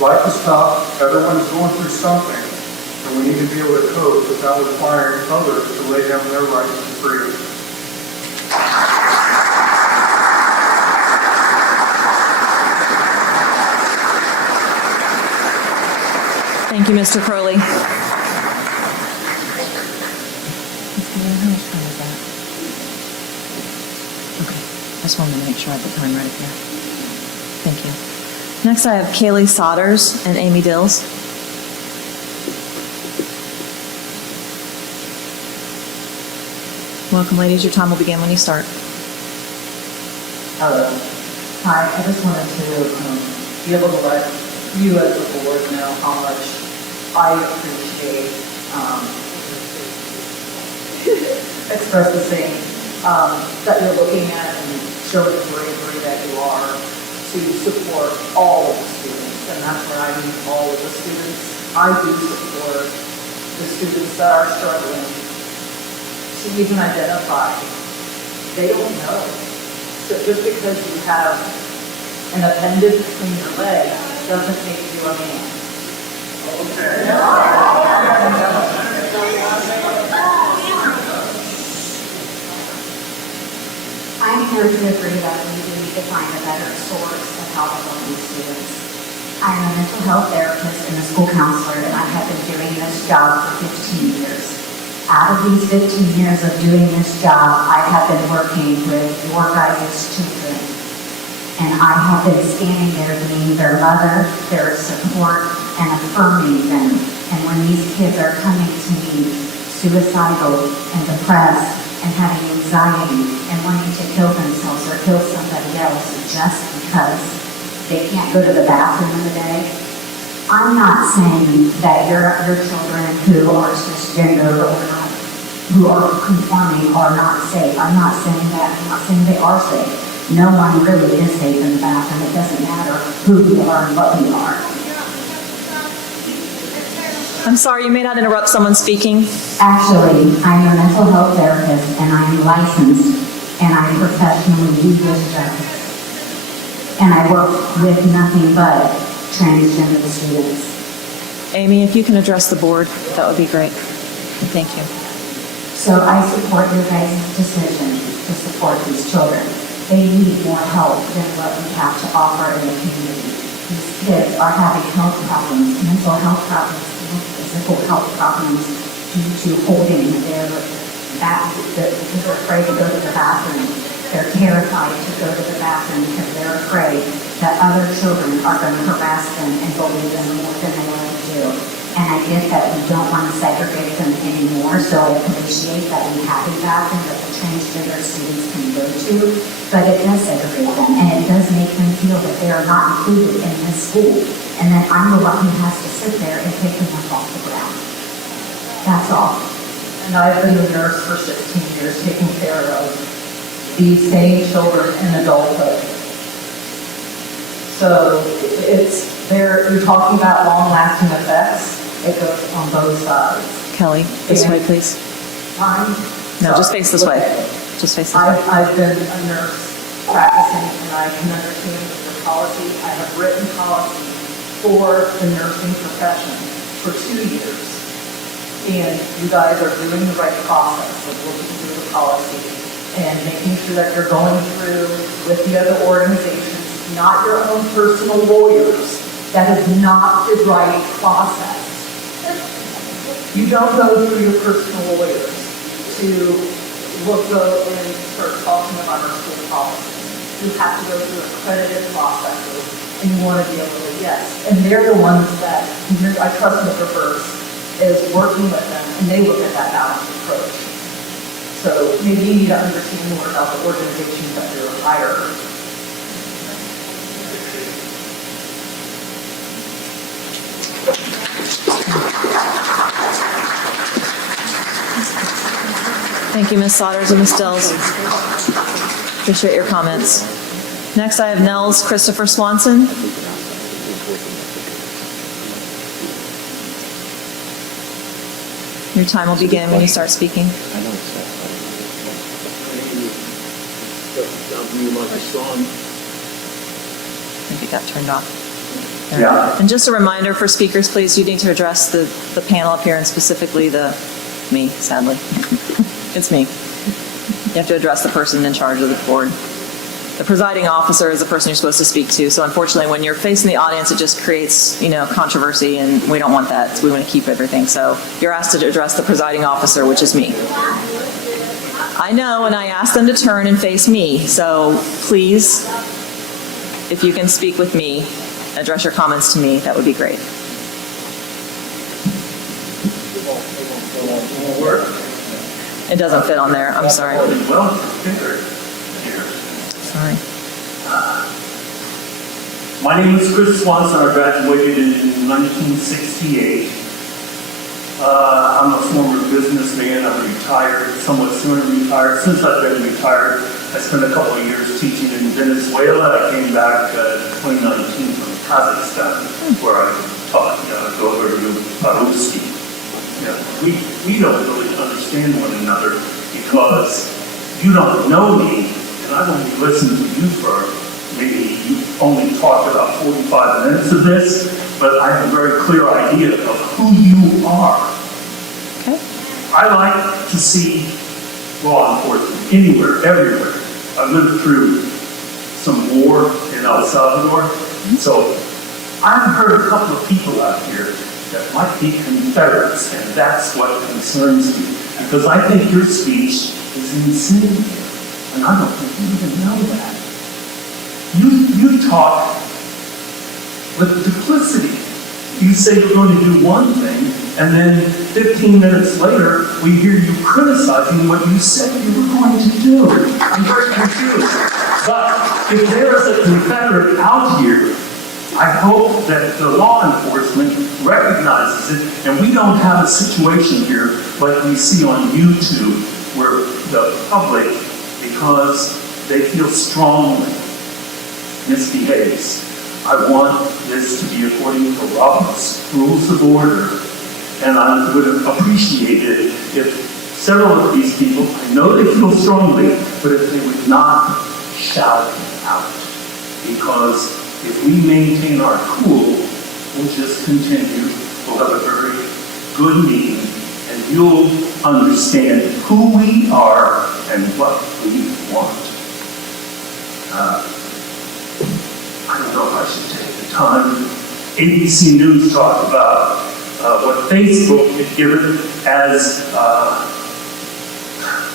Life is tough, everyone is going through something, and we need to be able to cope without requiring others to lay down their rights and freedom. Thank you, Mr. Crowley. I just wanted to make sure I have the time right here. Thank you. Next, I have Kaylee Sodders and Amy Dills. Welcome, ladies. Your time will begin when you start. Hello. Hi, I just wanted to be able to let you as the board know how much I appreciate expressing that you're looking at and showing the bravery that you are to support all of the students. And that's where I mean all of the students. I do support the students that are struggling to even identify. They don't know. So just because you have an appendage between your legs doesn't make you a man. I'm here to agree that we need to find a better source of help for these students. I am a mental health therapist and a school counselor, and I have been doing this job for 15 years. Out of these 15 years of doing this job, I have been working with your guys' children. And I have been standing there being their mother, their support, and affirming them. And when these kids are coming to me suicidal and depressed and having anxiety and wanting to kill themselves or kill somebody else just because they can't go to the bathroom in the day, I'm not saying that your children who are cisgender or not, who are conforming are not safe. I'm not saying that. I'm not saying they are safe. No one really is safe in the bathroom. It doesn't matter who we are and what we are. I'm sorry, you may not interrupt someone speaking. Actually, I'm a mental health therapist and I'm licensed and I professionally do this job. And I work with nothing but transgender students. Amy, if you can address the board, that would be great. Thank you. So I support your guys' decision to support these children. They need more help than what we have to offer in the community. These kids are having health problems, mental health problems, physical health problems due to holding their back, because they're afraid to go to the bathroom. They're terrified to go to the bathroom because they're afraid that other children are going to harass them and bully them more than they already do. And I get that we don't want to segregate them anymore, so I appreciate that we have a bathroom that the transgender students can go to, but it does segregate them, and it does make them feel that they are not included in this school. And then I'm the one who has to sit there and pick them up off the ground. That's all. And I've been a nurse for 16 years, taking care of these same children in adulthood. So you're talking about long-lasting effects. It goes on both sides. Kelly, this way, please. No, just face this way. Just face this way. I've been a nurse practicing, and I can understand the policy. I have written policy for the nursing profession for 2 years. And you guys are doing the right process of looking through the policy and making sure that you're going through with the other organizations, not your own personal lawyers. That is not the right process. You don't go through your personal lawyers to go and start talking about our school policies. You have to go through accredited processes, and you want to be able to, yes. And they're the ones that, I trust Mr. Burst is working with them, and they look at that balanced approach. So maybe you need to understand more about the organizations that you're hiring. Thank you, Ms. Sodders and Ms. Dells. Appreciate your comments. Next, I have Nels Christopher Swanson. Your time will begin when you start speaking. Maybe it got turned off. There. Yeah. And just a reminder for speakers, please, you need to address the panel up here and specifically me, sadly. It's me. You have to address the person in charge of the board. The presiding officer is the person you're supposed to speak to. So unfortunately, when you're facing the audience, it just creates, controversy, and we don't want that. So we want to keep everything. So you're asked to address the presiding officer, which is me. I know, and I asked them to turn and face me. So please, if you can speak with me, address your comments to me, that would be great. It doesn't fit on there. I'm sorry. Sorry. My name is Chris Swanson. I graduated in 1968. I'm a former businessman. I'm retired, somewhat sooner retired. Since I've been retired, I spent a couple of years teaching in Venezuela. I came back in 2019 from Kazakhstan, where I taught over audacity. We don't really understand one another because you don't know me, and I've only listened to you for maybe you only talked about 45 minutes of this, but I have a very clear idea of who you are. Okay. I like to see law enforcement anywhere, everywhere. I lived through some war in El Salvador, so I've heard a couple of people out here that might be Confederates, and that's what concerns me, because I think your speech is insane, and I don't think you even know that. talk with duplicity. You say you're going to do one thing, and then 15 minutes later, we hear you criticizing what you said you were going to do. I'm very confused. But if there is a Confederate out here, I hope that the law enforcement recognizes it, and we don't have a situation here like we see on YouTube, where the public, because they feel strongly, misbehaves. I want this to be according to Robert's Rules of Order, and I would have appreciated if several of these people, I know they feel strongly, but if they would not shout out. Because if we maintain our cool, we'll just continue. We'll have a very good meeting, and you'll understand who we are and what we want. I don't know if I should take the time. ABC News talked about what Facebook had given as,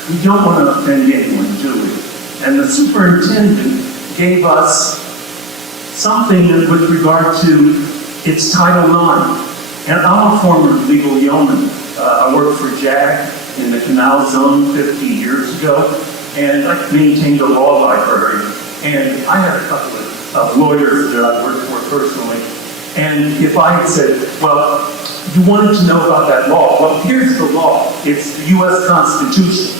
we don't want to offend anyone, do we? And the superintendent gave us something with regard to its Title IX. And I'm a former legal yeoman. I worked for JAG in the Canal Zone 50 years ago, and I maintained a law library. And I had a couple of lawyers that I worked for personally. And if I had said, well, you wanted to know about that law. Well, here's the law. It's the U.S. Constitution.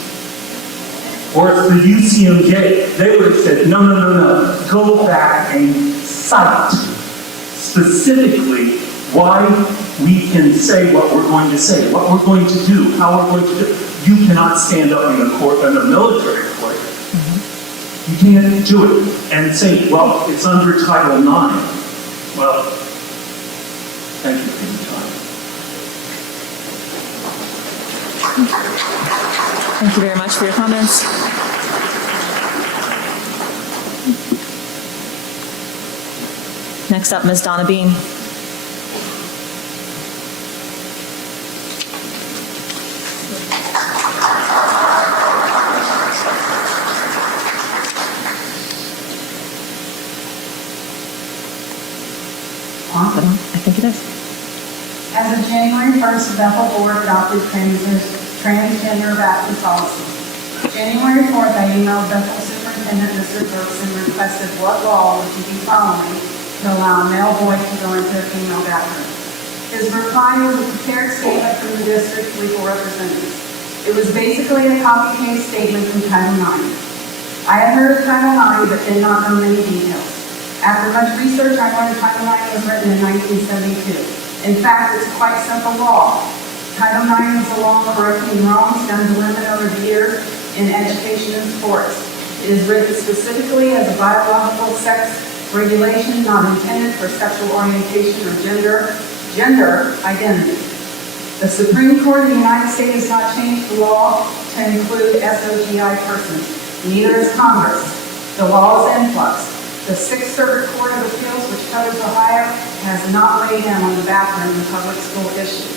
Or it's the UCMJ. They would have said, no, no, no, no. Go back and cite specifically why we can say what we're going to say, what we're going to do, how we're going to do it. You cannot stand up in a court, in a military court. You can't do it and say, well, it's under Title IX. Well, thank you for your time. Thank you very much for your comments. Next up, Ms. Donna Bean. Awesome. I think it is. As of January 1st, the Bethel Board adopted transgender vaccine policy. January 4th, I emailed Bethel Superintendent Mr. Brooks and requested what law would you be following to allow a male boy to go into a female bathroom. His reply was a prepared statement from the district legal representatives. It was basically a copy-paste statement from Title IX. I had heard of Title IX but did not know many details. After much research, I learned Title IX was written in 1972. In fact, it's a quite simple law. Title IX is a law correcting wrongs done to women over the years in education and sports. It is written specifically as a biological sex regulation not intended for sexual orientation or gender identity. The Supreme Court of the United States has not changed the law to include SOGI persons. Neither has Congress. The law is in flux. The Sixth Circuit Court of Appeals, which covers Ohio, has not weighed in on the bathroom in public school issue.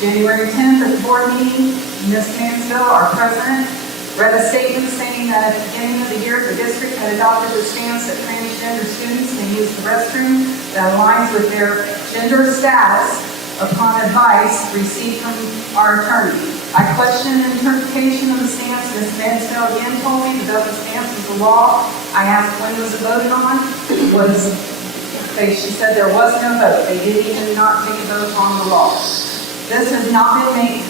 January 10th at the board meeting, Ms. Mansfield, our president, read a statement saying that at the beginning of the year, the district had adopted the stance that transgender students can use the restroom that aligns with their gender status upon advice received from our attorney. I questioned the interpretation of the stance. Ms. Mansfield again told me the Bethel stance was the law. I asked when was it voted on. She said there was no vote. They didn't even not take a vote on the law. This had not been made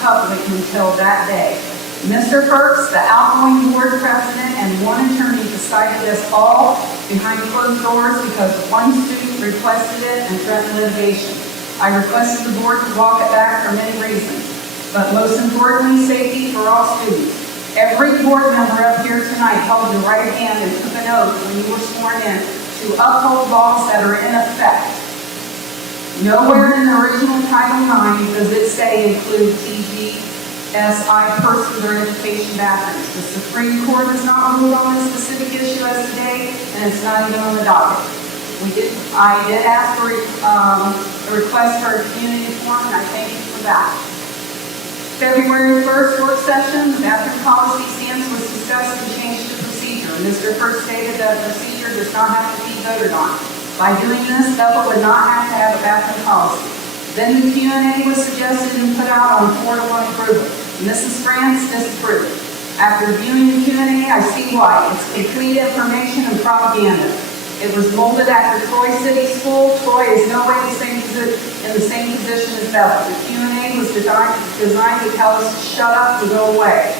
public until that day. Mr. Perks, the outgoing board president, and one attorney decided this all behind closed doors because one student requested it and threatened litigation. I requested the board to walk it back for many reasons, but most importantly, safety for all students. Every board member up here tonight held your right hand and took an oath when you were sworn in to uphold laws that are in effect. Nowhere in the original Title IX does it say include TGSI persons or education bathrooms. The Supreme Court has not ruled on this specific issue as today, and it's not even on the docket. I did ask for a request for a community forum, and I thank you for that. February 1st work session, the bathroom policy stance was discussed and changed to procedure. Mr. First stated that procedure procedure does not have to be voted on. By doing this, Bethel would not have to have a bathroom policy. Then the Q&A was suggested and put out on 4-to-1 approval. Mrs. France disapproved. After reviewing the Q&A, I see why. It's complete information and propaganda. It was molded after Troy City School. Troy is no way in the same position as Bethel. The Q&A was designed to tell us to shut up and go away.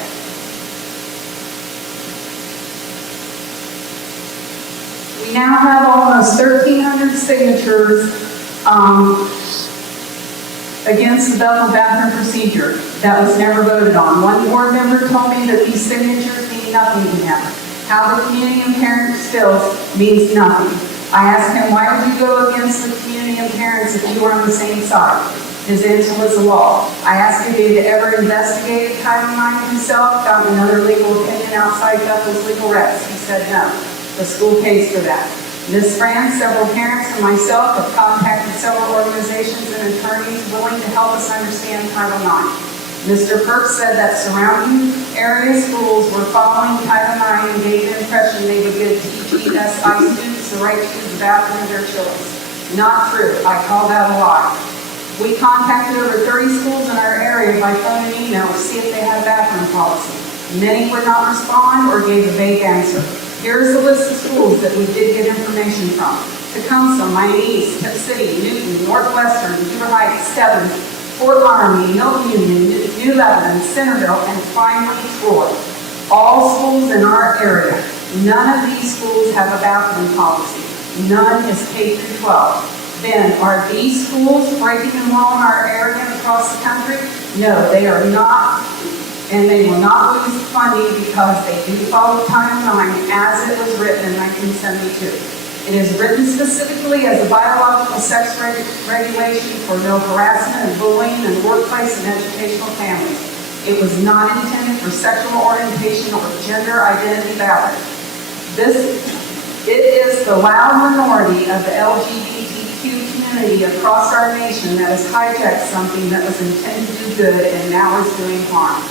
We now have almost 1,300 signatures against the Bethel bathroom procedure that was never voted on. One board member told me that these signatures mean nothing to him. How the community and parents feels means nothing. I asked him, why would you go against the community and parents if you were on the same side? His answer was the law. I asked him if he had ever investigated Title IX himself, gotten another legal opinion outside Bethel's legal reps. He said no. The school pays for that. Ms. France, several parents, and myself have contacted several organizations and attorneys willing to help us understand Title IX. Mr. Perks said that surrounding area schools were following Title IX and gave the impression they would give TGSI students the right to use the bathroom of their children. Not true. I call that a lie. We contacted over 30 schools in our area by phone and email to see if they had a bathroom policy. Many would not respond or gave a vague answer. Here's the list of schools that we did get information from. Tecumseh, Miami East, Tip City, Newton, Northwestern, Beaver Heights, Stebbins, Fort Laramie, Milton Union, New Lebanon, Centerville, and finally Troy. All schools in our area. None of these schools have a bathroom policy. None is K through 12. Then, are these schools breaking the law in our area and across the country? No, they are not. And they will not lose funding because they do follow Title IX as it was written in 1972. It is written specifically as a biological sex regulation for no harassment and bullying in the workplace and educational families. It was not intended for sexual orientation or gender identity balance. It is the loud minority of the LGBTQ community across our nation that has hijacked something that was intended to do good and now is doing harm.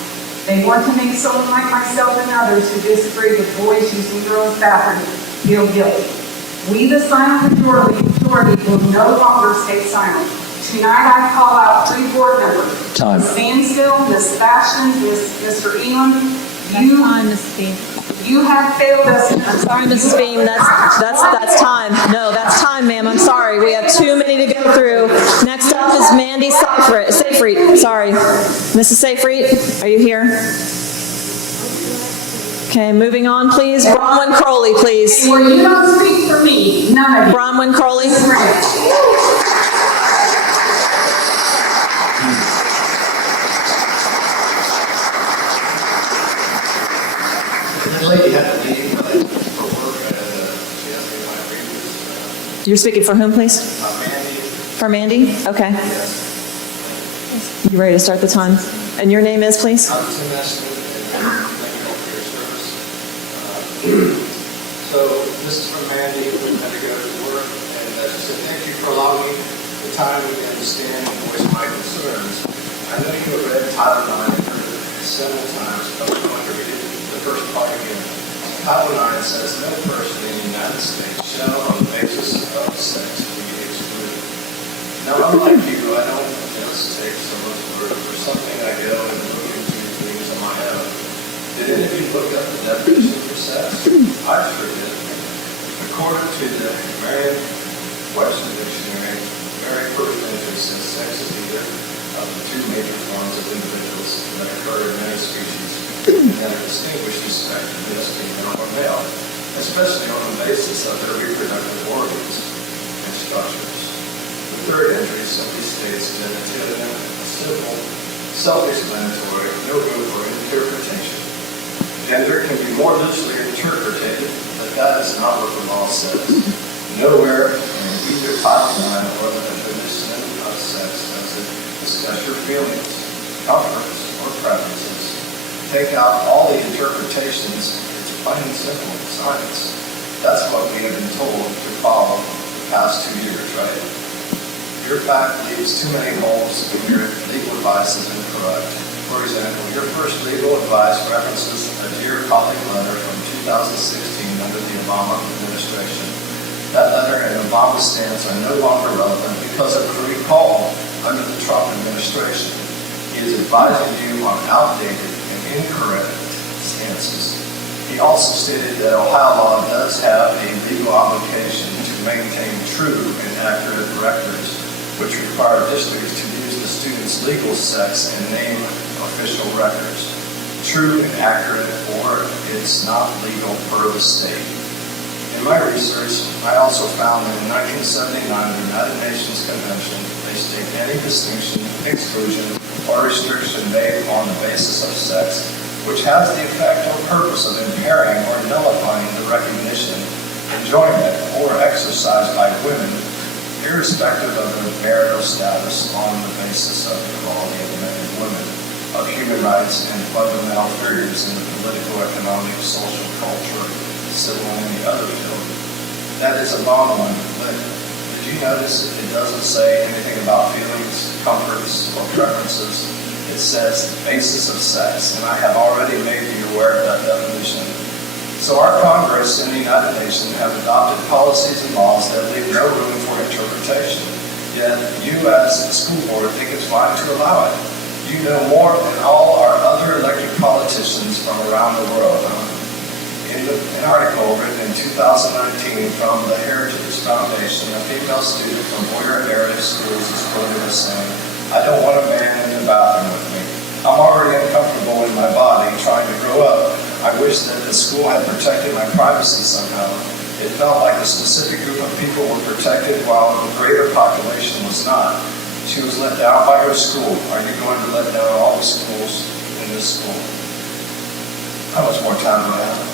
They want to make someone like myself and others who disagree with boys using girls' bathrooms feel guilty. We, the silent majority, will no longer stay silent. Tonight I call out 3 board members. Time. Ms. Mansfield, Ms. Sebastian, Mr. Elam. You have failed us. I'm sorry, Mrs. Beam, that's time. No, that's time, ma'am, I'm sorry. We have too many to go through. Next up is Mandy Seyfried. Sorry. Mrs. Seyfried, are you here? Okay, moving on, please. Bronwyn Crowley, please. Well, you don't speak for me, none of you. Bronwyn Crowley. Lady had to leave for work. She asked me if I read this. You're speaking for whom, please? Mandy. For Mandy? Okay. You ready to start the time? And your name is, please? I'm Tim Ashton, and I'm thank you all for your service. So this is from Mandy, who had to go to work, and she said, thank you for allowing me the time to understand and voice my concerns. I know you have read Title IX and heard it several times, but I'm going to read it the first part again. Title IX says no person in the United States shall, on the basis of sex, be excluded. Now, unlike you, I don't just take someone's word for something. I go and look into things on my own. Did any of you look up the definition for sex? I sure did. According to the Merriam-Webster Dictionary, the very first entry says sex is either of the 2 major forms of individuals that occur in many species, and that are distinguished respect as female or male, especially on the basis of their reproductive organs and structures. The third entry simply states genitalia, simple, self-explanatory, no room for interpretation. Gender can be more loosely interpreted, but that is not what the law says. Nowhere in either Title IX or the definition of sex does it discuss your feelings, comforts, or preferences. Take out all the interpretations. It's plain and simple science. That's what we have been told to follow the past 2 years, right? Your fact leaves too many holes and your legal advice is incorrect. For example, your first legal advice references a Dear Colleague letter from 2016 under the Obama administration. That letter and Obama stance are no longer relevant because of the recall under the Trump administration. He is advising you on outdated and incorrect stances. He also stated that Ohio law does have a legal obligation to maintain true and accurate records, which require districts to use the student's legal sex and name official records. True and accurate, or it's not legal per the state. In my research, I also found that in 1979, the United Nations Convention may state any distinction, exclusion, or restriction made on the basis of sex, which has the effect or purpose of impairing or nullifying the recognition, enjoyment, or exercise by women, irrespective of their marital status, on the basis of equality of men and women, of human rights and fundamental freedoms in the political, economic, social, culture, civil, and any other field. That is a long one, but did you notice it doesn't say anything about feelings, comforts, or preferences? It says the basis of sex, and I have already made you aware of that definition. So our Congress and the United Nations have adopted policies and laws that leave no room for interpretation. Yet you as a school board think it's fine to allow it. You know more than all our other elected politicians from around the world. In an article written in 2019 from the Heritage Foundation, a female student from Boyer Area Schools is quoted as saying, "I don't want a man in the bathroom with me. I'm already uncomfortable in my body trying to grow up. I wish that the school had protected my privacy somehow. It felt like a specific group of people were protected while the greater population was not. She was let down by her school. Are you going to let down all the schools in this school?" How much more time do I have?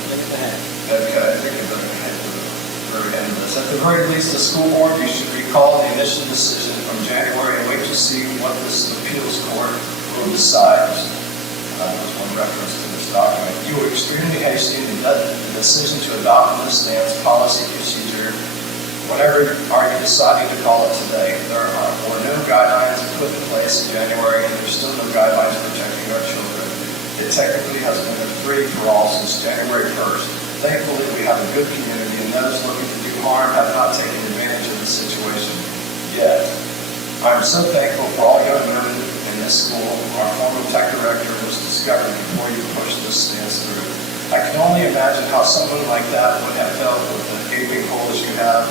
Okay, I think I'm going to head to the very end of this. At the very least, the school board, you should recall the initial decision from January and wait to see what this appeals court will decide. There's one reference to this document. You were extremely hasty in the decision to adopt this stance, policy, procedure, whatever are you deciding to call it today. There were no guidelines put in place in January, and there's still no guidelines protecting our children. It technically has been a free-for-all since January 1st. Thankfully, we have a good community, and those looking to do harm have not taken advantage of the situation yet. I'm so thankful for all young women in this school. Our former tech director was discovered before you pushed this stance through. I can only imagine how someone like that would have felt with the gaping holes you have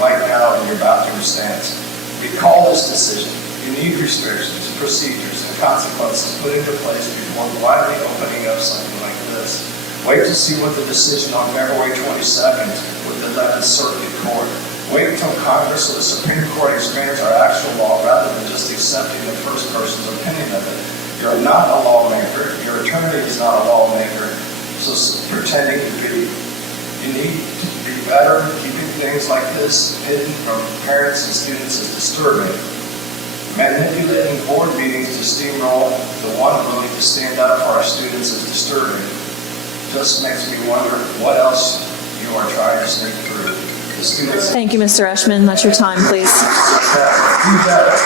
right now in your bathroom stance. Recall this decision. You need restrictions, procedures, and consequences put into place before widely opening up something like this. Wait to see what the decision on February 22nd with the 11th Circuit Court. Wait until Congress or the Supreme Court expands our actual law rather than just accepting the first person's opinion of it. You're not a lawmaker. Your attorney is not a lawmaker. So pretending to be. You need to be better. Keeping things like this hidden from parents and students is disturbing. Manipulating board meetings to steamroll the one willing to stand up for our students is disturbing. Just makes me wonder what else you are trying to sneak through. The students. Thank you, Mr. Eschman. That's your time, please. You bet.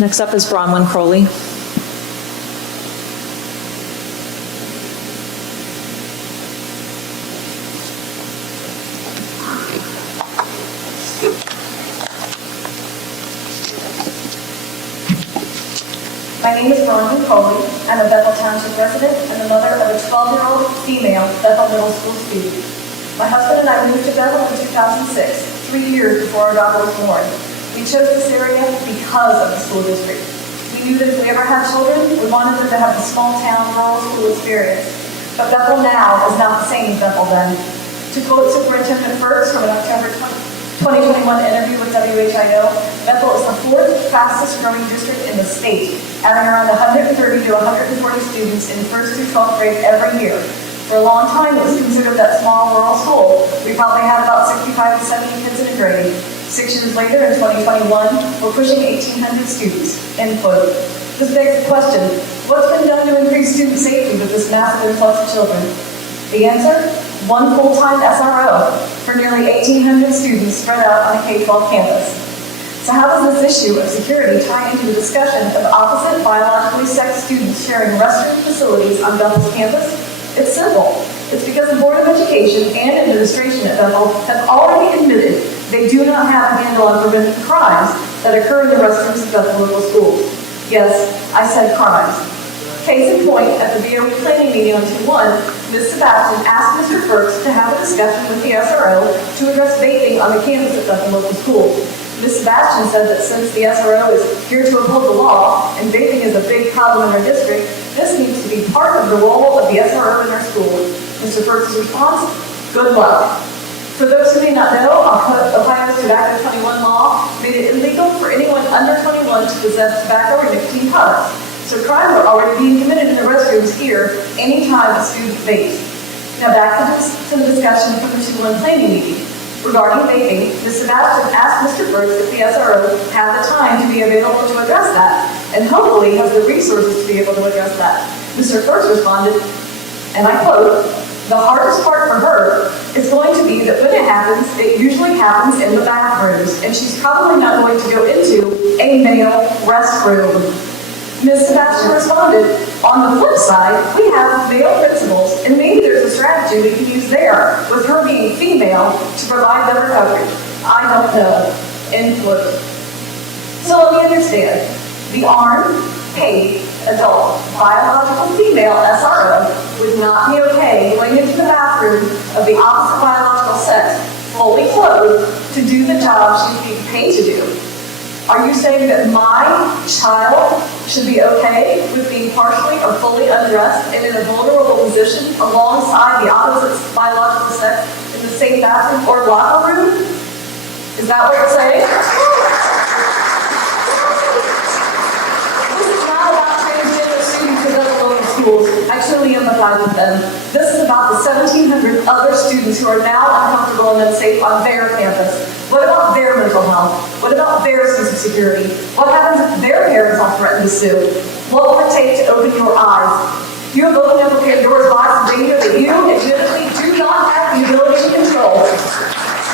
Next up is Bronwyn Crowley. My name is Bronwyn Coley. I'm a Bethel Township resident and the mother of a 12-year-old female Bethel Middle School student. My husband and I moved to Bethel in 2006, 3 years before our daughter was born. We chose this area because of the school district. We knew that if we ever had children, we wanted them to have the small-town rural school experience. But Bethel now is not the same as Bethel then. To quote Superintendent First from an October 2021 interview with WHIO, Bethel is the 4th fastest growing district in the state, adding around 130 to 140 students in 1st through 12th grade every year. For a long time, it was considered that small rural school. We probably had about 65 to 70 kids in a grade. 6 years later, in 2021, we're pushing 1,800 students, end quote. This begs the question, what's been done to increase student safety with this massive influx of children? The answer? One full-time SRO for nearly 1,800 students spread out on a K-12 campus. So how does this issue of security tie into the discussion of opposite biologically sexed students sharing restroom facilities on Bethel's campus? It's simple. It's because the Board of Education and administration at Bethel have already admitted they do not have a handle on preventing crimes that occur in the restrooms of Bethel Local Schools. Yes, I said crimes. Case in point, at the BOE planning meeting on 2/1, Ms. Sebastian asked Mr. Firks to have a discussion with the SRO to address vaping on the campus at Bethel Local Schools. Ms. Sebastian said that since the SRO is here to uphold the law and vaping is a big problem in our district, this needs to be part of the role of the SRO in our schools. Mr. Firks' response, good luck. For those who may not know, Ohio's Tobacco 21 law made it illegal for anyone under 21 to possess tobacco or nicotine products. So crimes are already being committed in the restrooms here anytime a student vapes. Now back to the discussion from the 2-1 planning meeting. Regarding vaping, Ms. Sebastian asked Mr. Firks if the SRO had the time to be available to address that, and hopefully has the resources to be able to address that. Mr. Firks responded, and I quote, "The hardest part for her is going to be that when it happens, it usually happens in the bathrooms, and she's probably not going to go into a male restroom." Ms. Sebastian responded, "On the flip side, we have male principals, and maybe there's a strategy we can use there, with her being female, to provide better coverage. I don't know." End quote. So let me understand. The armed, paid, adult, biological female SRO would not be okay going into the bathroom of the opposite biological sex, fully clothed, to do the job she's being paid to do. Are you saying that my child should be okay with being partially or fully undressed and in a vulnerable position alongside the opposite biological sex in the same bathroom or locker room? Is that what you're saying? This is not about transgender students who Bethel Local Schools. I truly empathize with them. This is about the 1,700 other students who are now uncomfortable and unsafe on their campus. What about their mental health? What about their sense of security? What happens if their parents are threatened to sue? What will it take to open your eyes? You have opened up a Pandora's box of danger that you admittedly do not have the ability to control.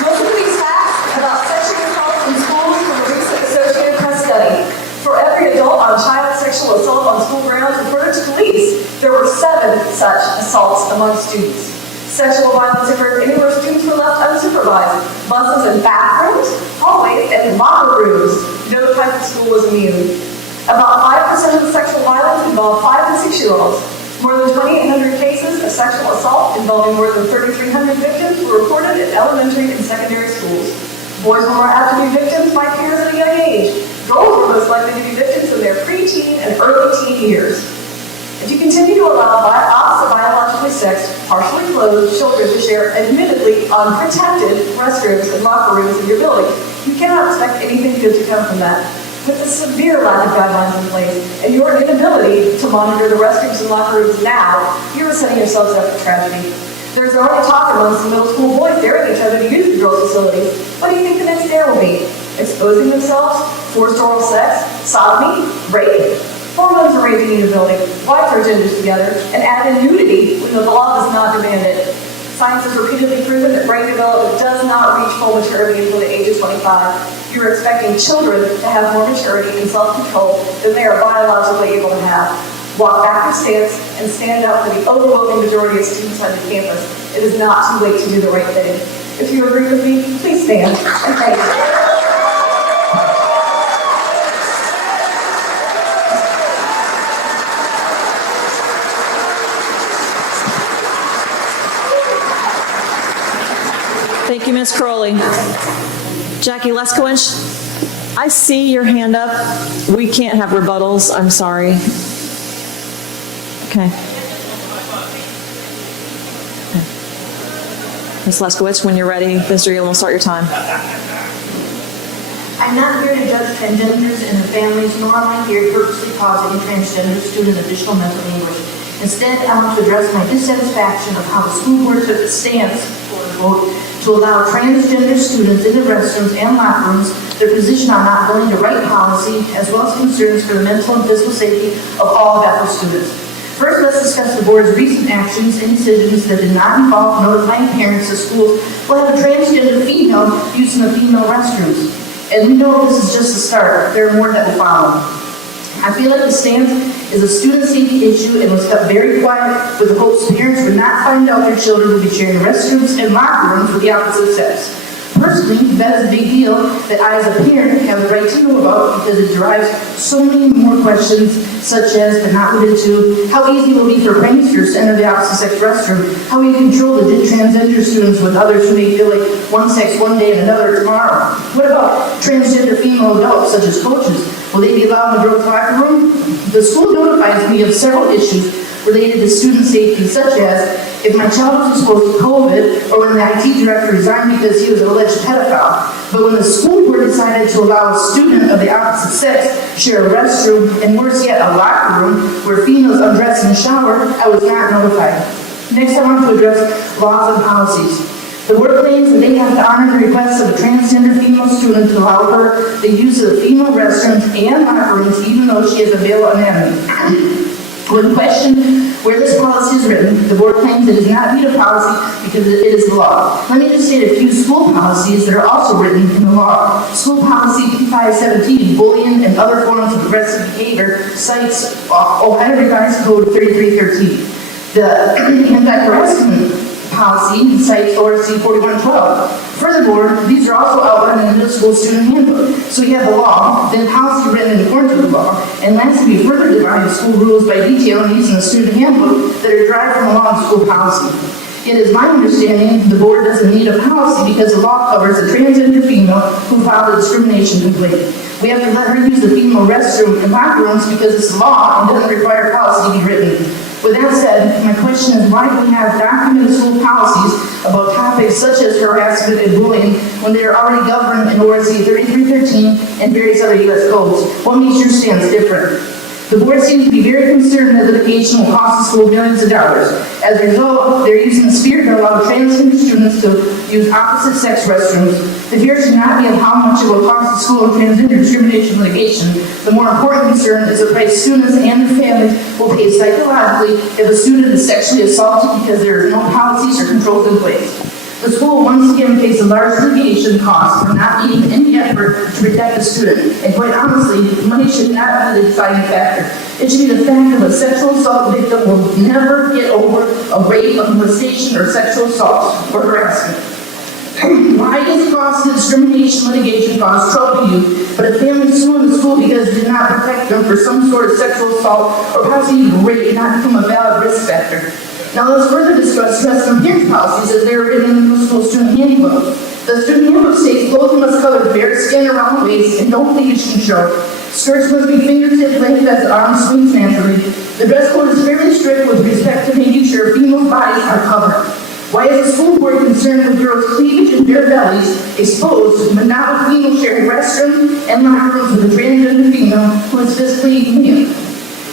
Most of these facts about sexual assault in schools from a recent Associated Press study. For every adult on child sexual assault on school grounds reported to police, there were 7 such assaults among students. Sexual violence occurred anywhere students were left unsupervised. Buses and bathrooms, hallways, and locker rooms. No type of school was immune. About 5% of the sexual violence involved 5 and 6-year-olds. More than 2,800 cases of sexual assault involving more than 3,300 victims were reported in elementary and secondary schools. Boys were more apt to be victims by peers at a young age. Girls were most likely to be victims in their preteen and early teen years. If you continue to allow opposite biologically sexed, partially clothed children to share admittedly unprotected restrooms and locker rooms in your building, you cannot expect anything good to come from that. With a severe lack of guidelines in place and your inability to monitor the restrooms and locker rooms now, you are setting yourselves up for tragedy. There's already talk among some middle school boys daring each other to use the girls' facilities. What do you think the next dare will be? Exposing themselves, forced oral sex, sodomy, rape? Hormones are raging in the building, wipe their genders together, and add in nudity when the law does not demand it. Science has repeatedly proven that brain development does not reach full maturity until the age of 25. You're expecting children to have more maturity and self-control than they are biologically able to have. Walk back your stance and stand up for the overwhelming majority of students on your campus. It is not too late to do the right thing. If you agree with me, please stand and thank you. Thank you, Ms. Crowley. Jackie Leskowicz, I see your hand up. We can't have rebuttals. I'm sorry. Okay. Ms. Leskowicz, when you're ready, Mr. Eel will start your time. I'm not here to judge transgenders and their families, nor am I here to purposely cause any transgender student additional mental anguish. Instead, I want to address my dissatisfaction of how the school board took a stance, quote, to allow transgender students in the restrooms and locker rooms, their position on not willing to write policy, as well as concerns for the mental and physical safety of all Bethel students. First, let's discuss the board's recent actions and decisions that did not involve notifying parents that schools will have a transgender female using the female restrooms. And we know this is just the start. There are more that will follow. I feel like the stance is a student safety issue and was kept very quiet with the hopes parents would not find out their children would be sharing restrooms and locker rooms with the opposite sex. Personally, that is a big deal that I, as a parent, have the right to know about because it derives so many more questions, such as, but not limited to, how easy it will be for pranksters to enter the opposite sex restroom, how we control the transgender students with others who may feel like one sex one day and another tomorrow. What about transgender female adults, such as coaches? Will they be allowed in the girls' locker room? The school notifies me of several issues related to student safety, such as if my child was exposed to COVID, or when the IT director resigned because he was an alleged pedophile. But when the school board decided to allow a student of the opposite sex share a restroom, and worse yet, a locker room where females undress and shower, I was not notified. Next, I want to address laws and policies. The board claims that they have to honor the request of a transgender female student to allow her the use of the female restrooms and locker rooms, even though she has a male anatomy. When questioned where this policy is written, the board claims it is not veto policy because it is the law. Let me just state a few school policies that are also written in the law. School policy 517, bullying and other forms of aggressive behavior, cites Ohio Revised Code 3313. The anti-harassment policy cites ORC 4112. Furthermore, these are also outlined in the middle school student handbook. So we have the law, then policy written in accordance with the law, and lastly, we further divide the school rules by detailing these in the student handbook that are derived from the law and school policy. It is my understanding the board doesn't need a policy because the law covers a transgender female who filed a discrimination complaint. We have to let her use the female restroom and locker rooms because it's law and doesn't require policy to be written. With that said, my question is why do we have documented school policies about topics such as harassment and bullying when they are already governed in ORC 3313 and various other U.S. codes? What makes your stance different? The board seems to be very concerned that litigation will cost the school millions of dollars. As a result, they're using the spirit to allow transgender students to use opposite sex restrooms. The fear should not be of how much it will cost the school in transgender discrimination litigation. The more important concern is the price students and their families will pay psychologically if a student is sexually assaulted because there are no policies or controls in place. The school once again faces a large litigation cost for not making any effort to protect the student. And quite honestly, money should not be the deciding factor. It should be the fact that a sexual assault victim will never get over a rape, a molestation, or sexual assault or harassment. Why does cost of discrimination litigation costs trouble you, but a family suing the school because it did not protect them for some sort of sexual assault or possibly even rape not become a valid risk factor? Now let's further discuss dress and appearance policies as they are written in the middle school student handbook. The student handbook states clothing must cover bare skin around the waist and no cleavage can show. Skirts must be fingertip length as the arm swings naturally. The dress code is fairly strict with respect to making sure female bodies are covered. Why is the school board concerned with girls' cleavage and bare bellies exposed, but not with female sharing restrooms and locker rooms with a transgender female who is physically male?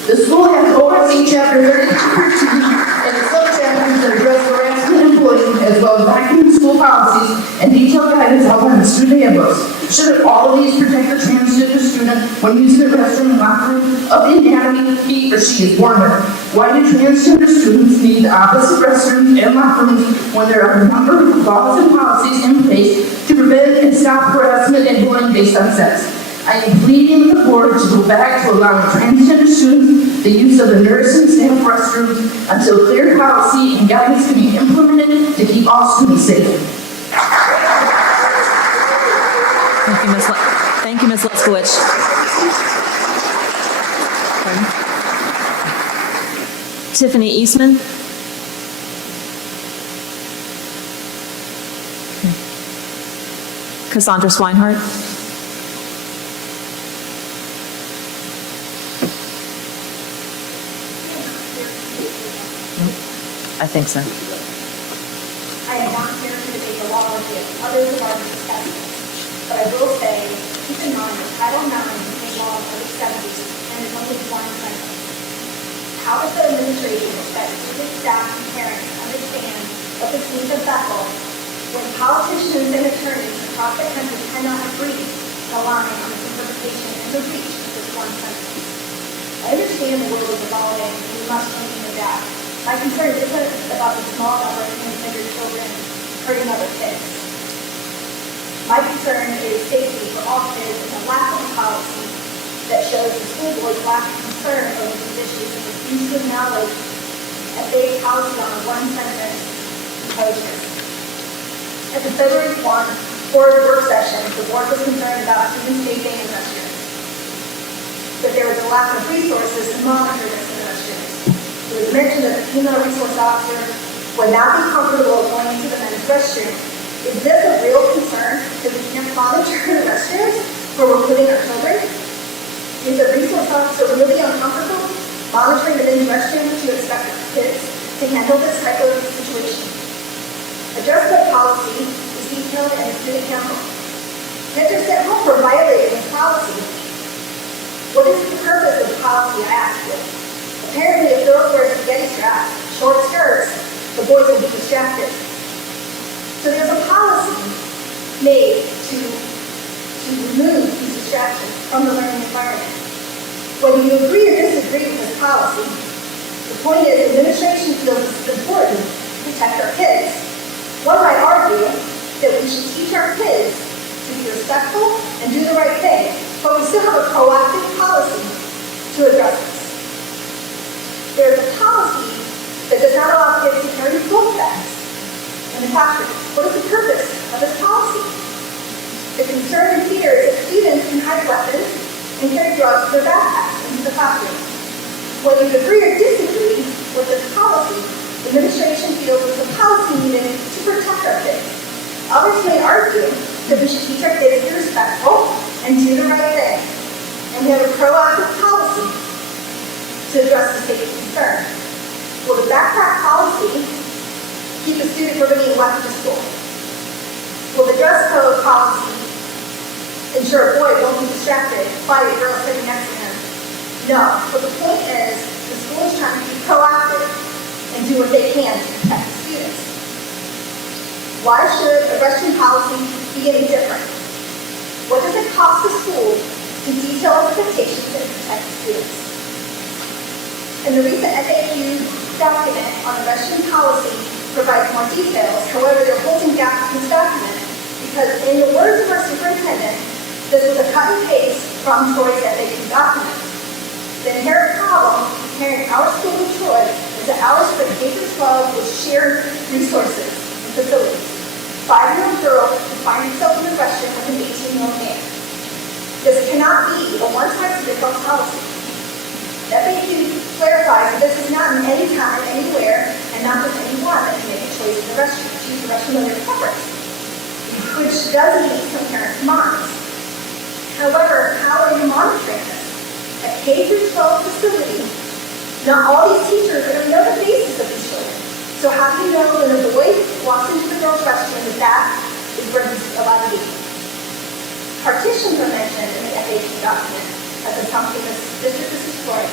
The school has ORC Chapter 32 and the subchapters that address harassment and bullying, as well as documented school policies and detailed guidance outlined in the student handbooks. Shouldn't all of these protect the transgender student when using the restroom and locker room of the anatomy he or she is born with? Why do transgender students need the opposite restrooms and locker rooms when there are a number of laws and policies in place to prevent and stop harassment and bullying based on sex? I am pleading with the board to go back to allowing transgender students the use of the nurse and staff restrooms until clear policy and guidance can be implemented to keep all students safe. Thank you, Ms. Luskowicz. Tiffany Eastman. Cassandra Swinehart. I think so. I am not here to debate the law with you. Others have already discussed this. But I will say, keep in mind that Title IX became law in the 70s and is only one country. How does the administration expect student staff and parents to understand what this means of Bethel when politicians and attorneys across the country cannot agree to align on this interpretation and the reach of this one country? I understand the world is evolving and we must change and adapt. My concern isn't about the small number of transgender children hurting other kids. My concern is safety for all kids and a lack of a policy that shows the school board's lack of concern over these issues and refuse to acknowledge a vague policy on a one-sentence proposal. At the February 1 board work session, the board was concerned about students vaping in restrooms. But there was a lack of resources to monitor this in the restrooms. It was mentioned that the female resource officer would not be comfortable going into the men's restroom. Is this a real concern because we can't monitor the restrooms where we're putting our children? Is the resource officer really uncomfortable monitoring the men's restroom to expect our kids to handle this type of situation? A dress code policy is detailed in the student handbook. Kids are sent home for violating this policy. What is the purpose of the policy, I ask you? Apparently, if girls wear spaghetti straps, short skirts, the boys will be distracted. So there's a policy made to remove these distractions from the learning environment. Whether you agree or disagree with this policy, the point is administration feels it's important to protect our kids. One might argue that we should teach our kids to be respectful and do the right thing, but we still have a proactive policy to address this. There's a policy that does not allow kids to carry book bags in the classroom. What is the purpose of this policy? The concern and fear is that students can hide weapons and carry drugs in their backpacks into the classroom. Whether you agree or disagree with this policy, the administration feels it's a policy needed to protect our kids. Others may argue that we should teach our kids to be respectful and do the right thing. And we have a proactive policy to address the safety concern. Will the backpack policy keep a student from bringing a weapon to school? Will the dress code policy ensure a boy won't be distracted by a girl sitting next to him? No, but the point is the school is trying to be proactive and do what they can to protect the students. Why should a restroom policy be any different? What does it cost the school to detail expectations and protect the students? In the recent FAQ document on the restroom policy provides more details. However, they're holding back this document because in the words of our superintendent, this was a cut and paste from Troy's FAQ document. The inherent problem comparing our school with Troy is that ours for K-12 with shared resources and facilities. 5-year-old girl can find herself in the restroom with an 18-year-old man. This cannot be a one-time stick-off policy. FAQ clarifies that this is not in any time, anywhere, and not just anyone that can make a choice in the restroom, choose the restroom of their preference, which does meet some parents' minds. However, how are you monitoring this? A K-12 facility, not all these teachers are going to know the faces of these children. So how do you know when a boy walks into the girls' restroom that is where he's allowed to be? Partitions are mentioned in the FAQ document as a something this district is destroying.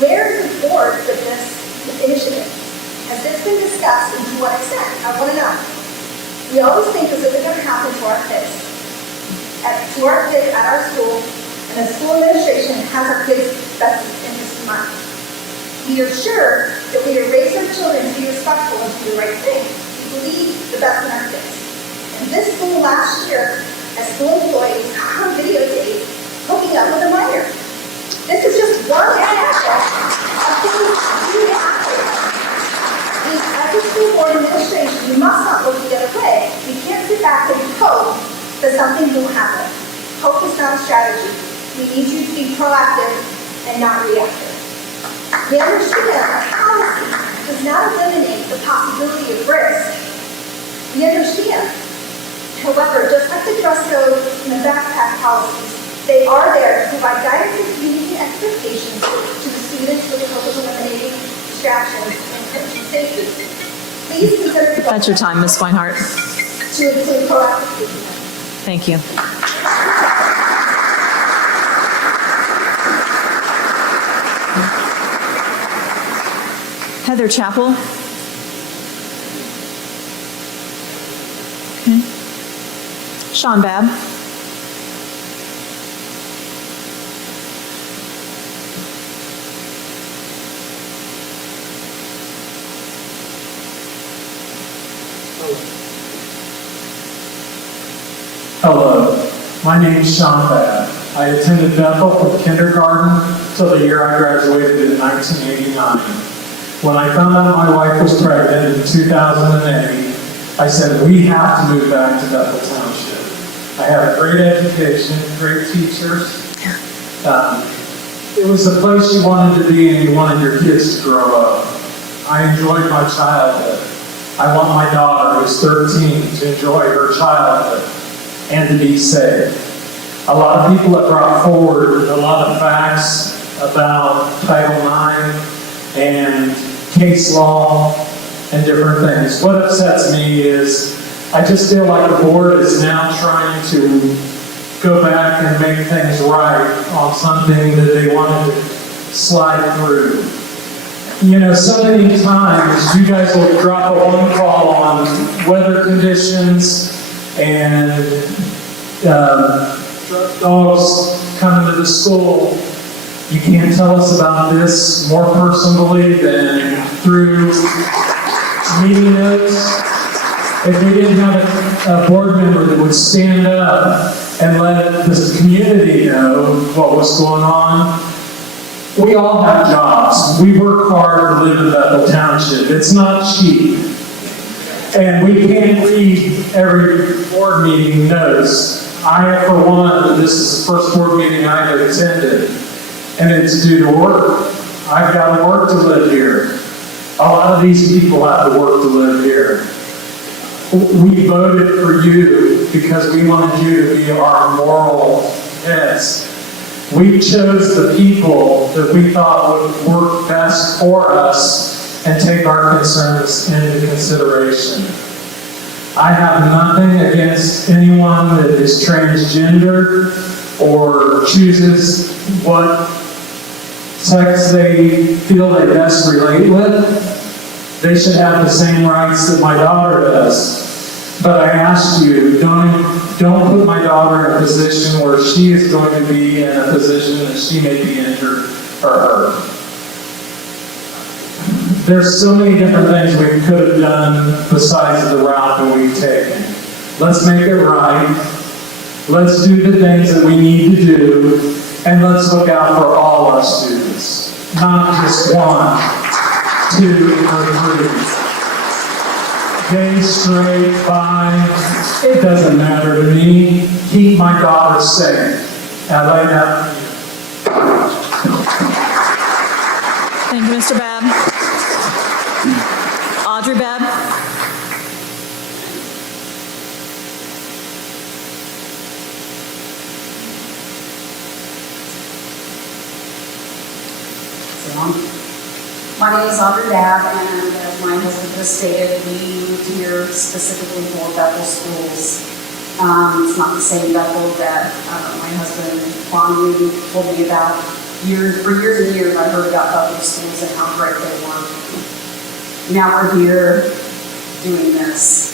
Where is the board with this initiative? Has this been discussed and to what extent? I want to know. We always think this isn't going to happen to our kids. At our school, and the school administration has our kids' best interest in mind. We are sure that we are raising our children to be respectful and to do the right thing, to believe the best in our kids. And this school last year, as school employees on videotape hooking up with a minor. This is just one example of things do happen. As a school board administration, we must not look the other way. We can't sit back and hope that something will happen. Hope is not a strategy. We need you to be proactive and not reactive. We understand that policy does not eliminate the possibility of risk. We understand. However, just like the dress code and the backpack policies, they are there to provide guidance and community expectations to the students with the hope of eliminating distractions and preventing safety. Please consider That's your time, Ms. Swinehart. to include proactive treatment. Thank you. Heather Chappell. Okay. Sean Babb. Hello, my name's Sean Babb. I attended Bethel from kindergarten till the year I graduated in 1989. When I found out my wife was pregnant in 2008, I said, we have to move back to Bethel Township. I had a great education, great teachers. It was the place you wanted to be and you wanted your kids to grow up. I enjoyed my childhood. I want my daughter, who's 13, to enjoy her childhood and to be safe. A lot of people have brought forward a lot of facts about Title IX and case law and different things. What upsets me is I just feel like the board is now trying to go back and make things right on something that they wanted to slide through. You know, so many times you guys will drop a one call on weather conditions and dogs coming to the school. You can't tell us about this more personally than through meeting notes. If we didn't have a board member that would stand up and let the community know what was going on, we all have jobs. We work hard to live in Bethel Township. It's not cheap. And we can't read every board meeting notes. I, for one, this is the first board meeting I've attended, and it's due to work. I've got to work to live here. A lot of these people have to work to live here. We voted for you because we wanted you to be our moral heads. We chose the people that we thought would work best for us and take our concerns into consideration. I have nothing against anyone that is transgender or chooses what sex they feel they best relate with. They should have the same rights that my daughter does. But I asked you, don't put my daughter in a position where she is going to be in a position that she may be injured or hurt. There's so many different things we could have done besides the route that we've taken. Let's make it right. Let's do the things that we need to do, and let's look out for all our students, not just 1, 2, or 3. Gay, straight, bi, it doesn't matter to me. Keep my daughter safe. And I have. Thank you, Mr. Babb. Audrey Babb. My name is Audrey Babb, and as my husband just stated, we moved here specifically for Bethel Schools. It's not the same Bethel that my husband fondly told me about. For years and years, I heard about Bethel Schools and how great they were. Now we're here doing this.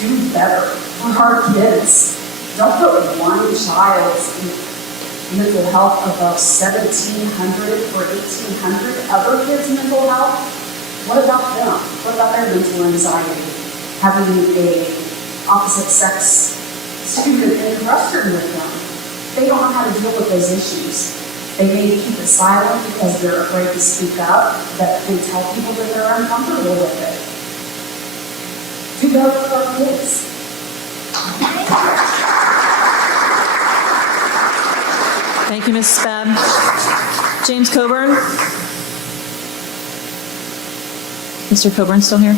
Do better for our kids. Don't put one child's mental health above 1,700 or 1,800 other kids' mental health. What about them? What about their mental anxiety? Having a opposite sex student in the restroom with them. They don't know how to deal with those issues. They may keep it silent because they're afraid to speak up, but they tell people that they're uncomfortable with it. Do better for our kids. Thank you, Mrs. Babb. James Coburn? Mr. Coburn still here?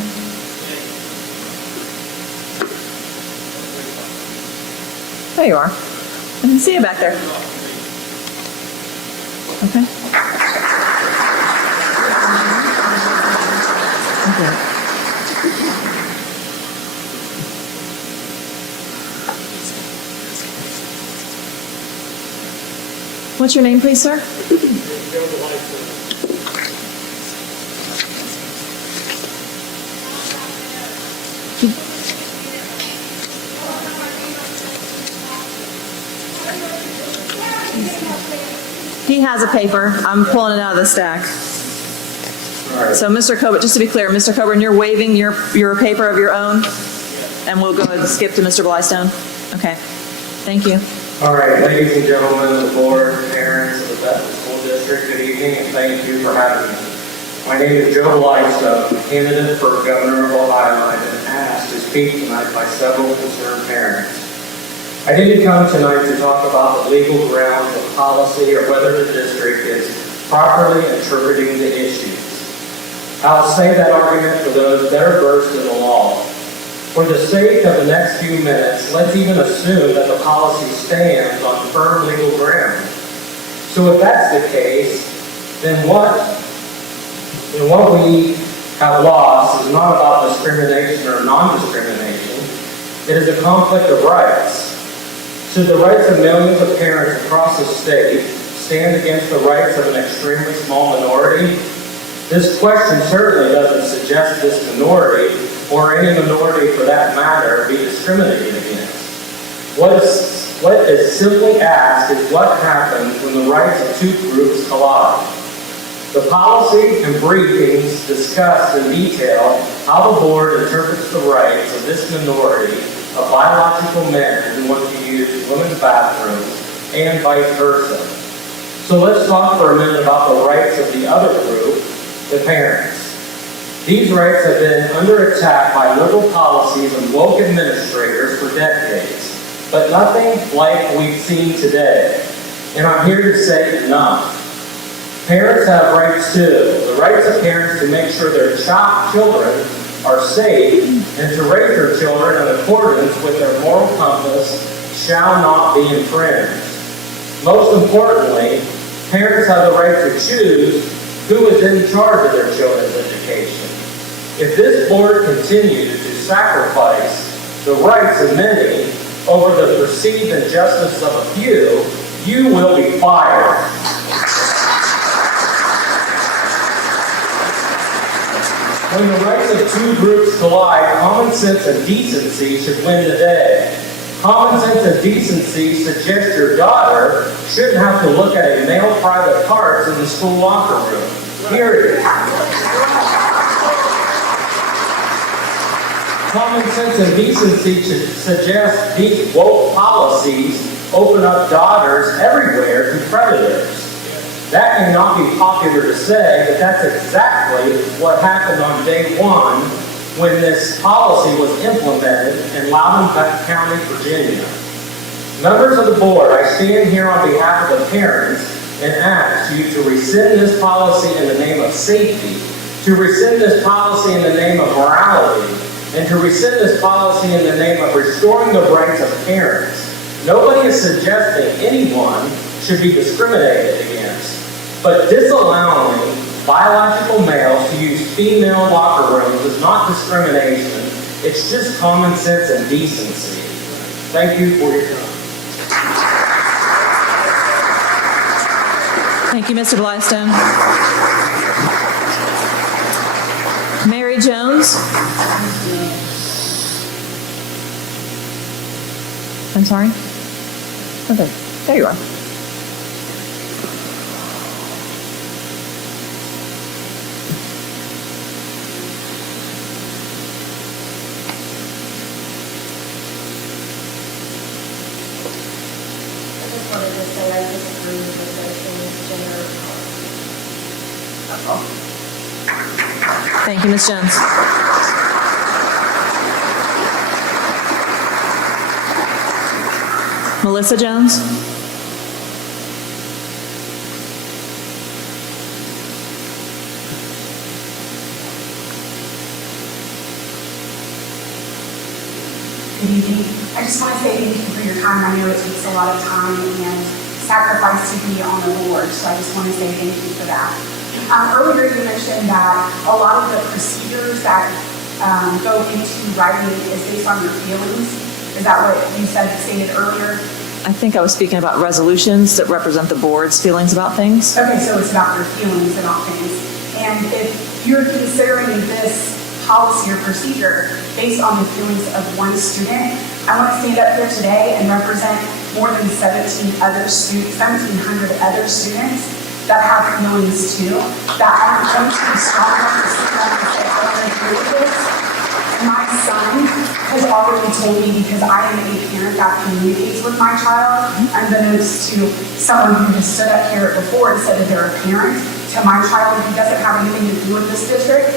There you are. I can see you back there. Okay. Okay. What's your name, please, sir? He has a paper. I'm pulling it out of the stack. So, Mr. Coburn, just to be clear, Mr. Coburn, you're waiving your paper of your own, and we'll go ahead and skip to Mr. Blystone. Okay, thank you. All right, ladies and gentlemen of the board, parents of the Bethel School District, good evening and thank you for having me. My name is Joe Lifestone, candidate for Governor of Ohio. I've been asked to speak tonight by several concerned parents. I didn't come tonight to talk about the legal grounds of policy or whether the district is properly interpreting the issues. I'll save that argument for those better versed in the law. For the sake of the next few minutes, let's even assume that the policy stands on firm legal ground. So if that's the case, then what we have lost is not about discrimination or non-discrimination. It is a conflict of rights. Should the rights of millions of parents across the state stand against the rights of an extremely small minority? This question certainly doesn't suggest this minority, or any minority for that matter, be discriminated against. What is simply asked is what happens when the rights of two groups collide. The policy and briefings discuss in detail how the board interprets the rights of this minority of biological men who want to use women's bathrooms and vice versa. So let's talk for a minute about the rights of the other group, the parents. These rights have been under attack by liberal policies and woke administrators for decades, but nothing like we've seen today. And I'm here to say enough. Parents have rights too. The rights of parents to make sure their children are safe and to raise their children in accordance with their moral compass shall not be infringed. Most importantly, parents have the right to choose who is in charge of their children's education. If this board continues to sacrifice the rights of many over the perceived injustice of a few, you will be fired. When the rights of two groups collide, common sense and decency should win the day. Common sense and decency suggest your daughter shouldn't have to look at a male private parts in the school locker room. Period. Common sense and decency should suggest these woke policies open up daughters everywhere to predators. That may not be popular to say, but that's exactly what happened on day one when this policy was implemented in Loudoun County, Virginia. Members of the board, I stand here on behalf of the parents and ask you to rescind this policy in the name of safety, to rescind this policy in the name of morality, and to rescind this policy in the name of restoring the rights of parents. Nobody is suggesting anyone should be discriminated against, but disallowing biological males to use female locker rooms is not discrimination. It's just common sense and decency. Thank you for your time. Thank you, Mr. Blystone. Mary Jones? I'm sorry? Okay, there you are. Wanted to say I disagree with the gender policy. Thank you, Ms. Jones. Melissa Jones? Good evening. I just want to say thank you for your time. I know it takes a lot of time and sacrifice to be on the board, so I just want to say thank you for that. Earlier you mentioned that a lot of the procedures that go into writing is based on your feelings. Is that what you stated earlier? I think I was speaking about resolutions that represent the board's feelings about things. Okay, so it's about your feelings about things. And if you're considering this policy or procedure based on the feelings of one student, I want to stand up here today and represent more than 1,700 other students that have feelings too, that aren't going to be strong enough to sit down and say, I want to do this. My son has already told me, because I am a parent that communicates with my child, unbeknownst to someone who has stood up here before and said that they're a parent to my child who doesn't have anything to do with this district.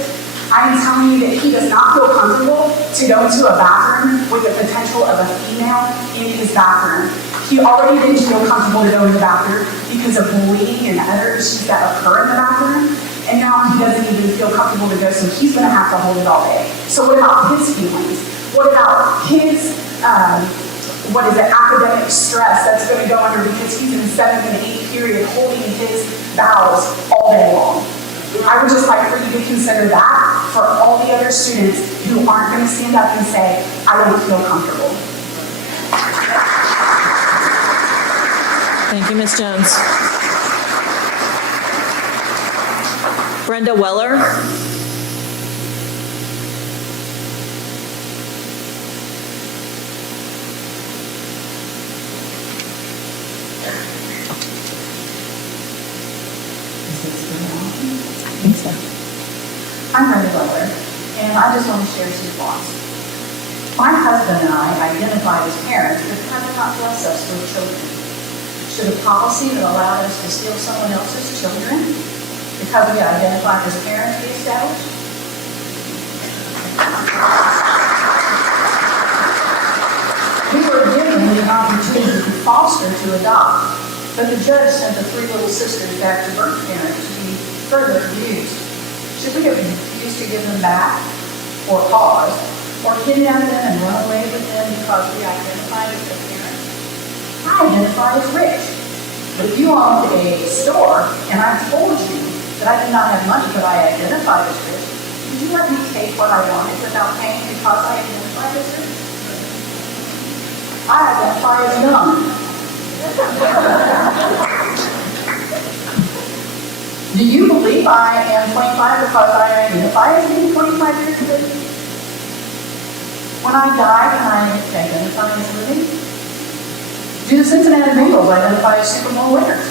I am telling you that he does not feel comfortable to go into a bathroom with the potential of a female in his bathroom. He already didn't feel comfortable to go in the bathroom because of bullying and other issues that occur in the bathroom. And now he doesn't even feel comfortable to go, so he's going to have to hold it all day. So what about his feelings? What about his, academic stress that's going to go under because he's in 7th and 8th period holding his bowels all day long? I would just like for you to consider that for all the other students who aren't going to stand up and say, I don't feel comfortable. Thank you, Ms. Jones. Brenda Weller. I'm Brenda Butler, and I just want to share some thoughts. My husband and I identified as parents, but God did not bless us with children. Should a policy that allowed us to steal someone else's children because we identified as parents be established? We were given the opportunity to foster, to adopt, but the judge sent the 3 little sisters back to birth parents to be further abused. Should we have refused to give them back, or pause, or kidnap them and run away with them because we identified as their parents? I identify as rich. But if you owned a store and I told you that I did not have money but I identified as rich, would you let me take what I wanted without paying because I identified as rich? I identify as young. Do you believe I am 25 because I identify as being 25 years of age? When I die, can I identify as living? Do the Cincinnati Bengals identify as Super Bowl winners?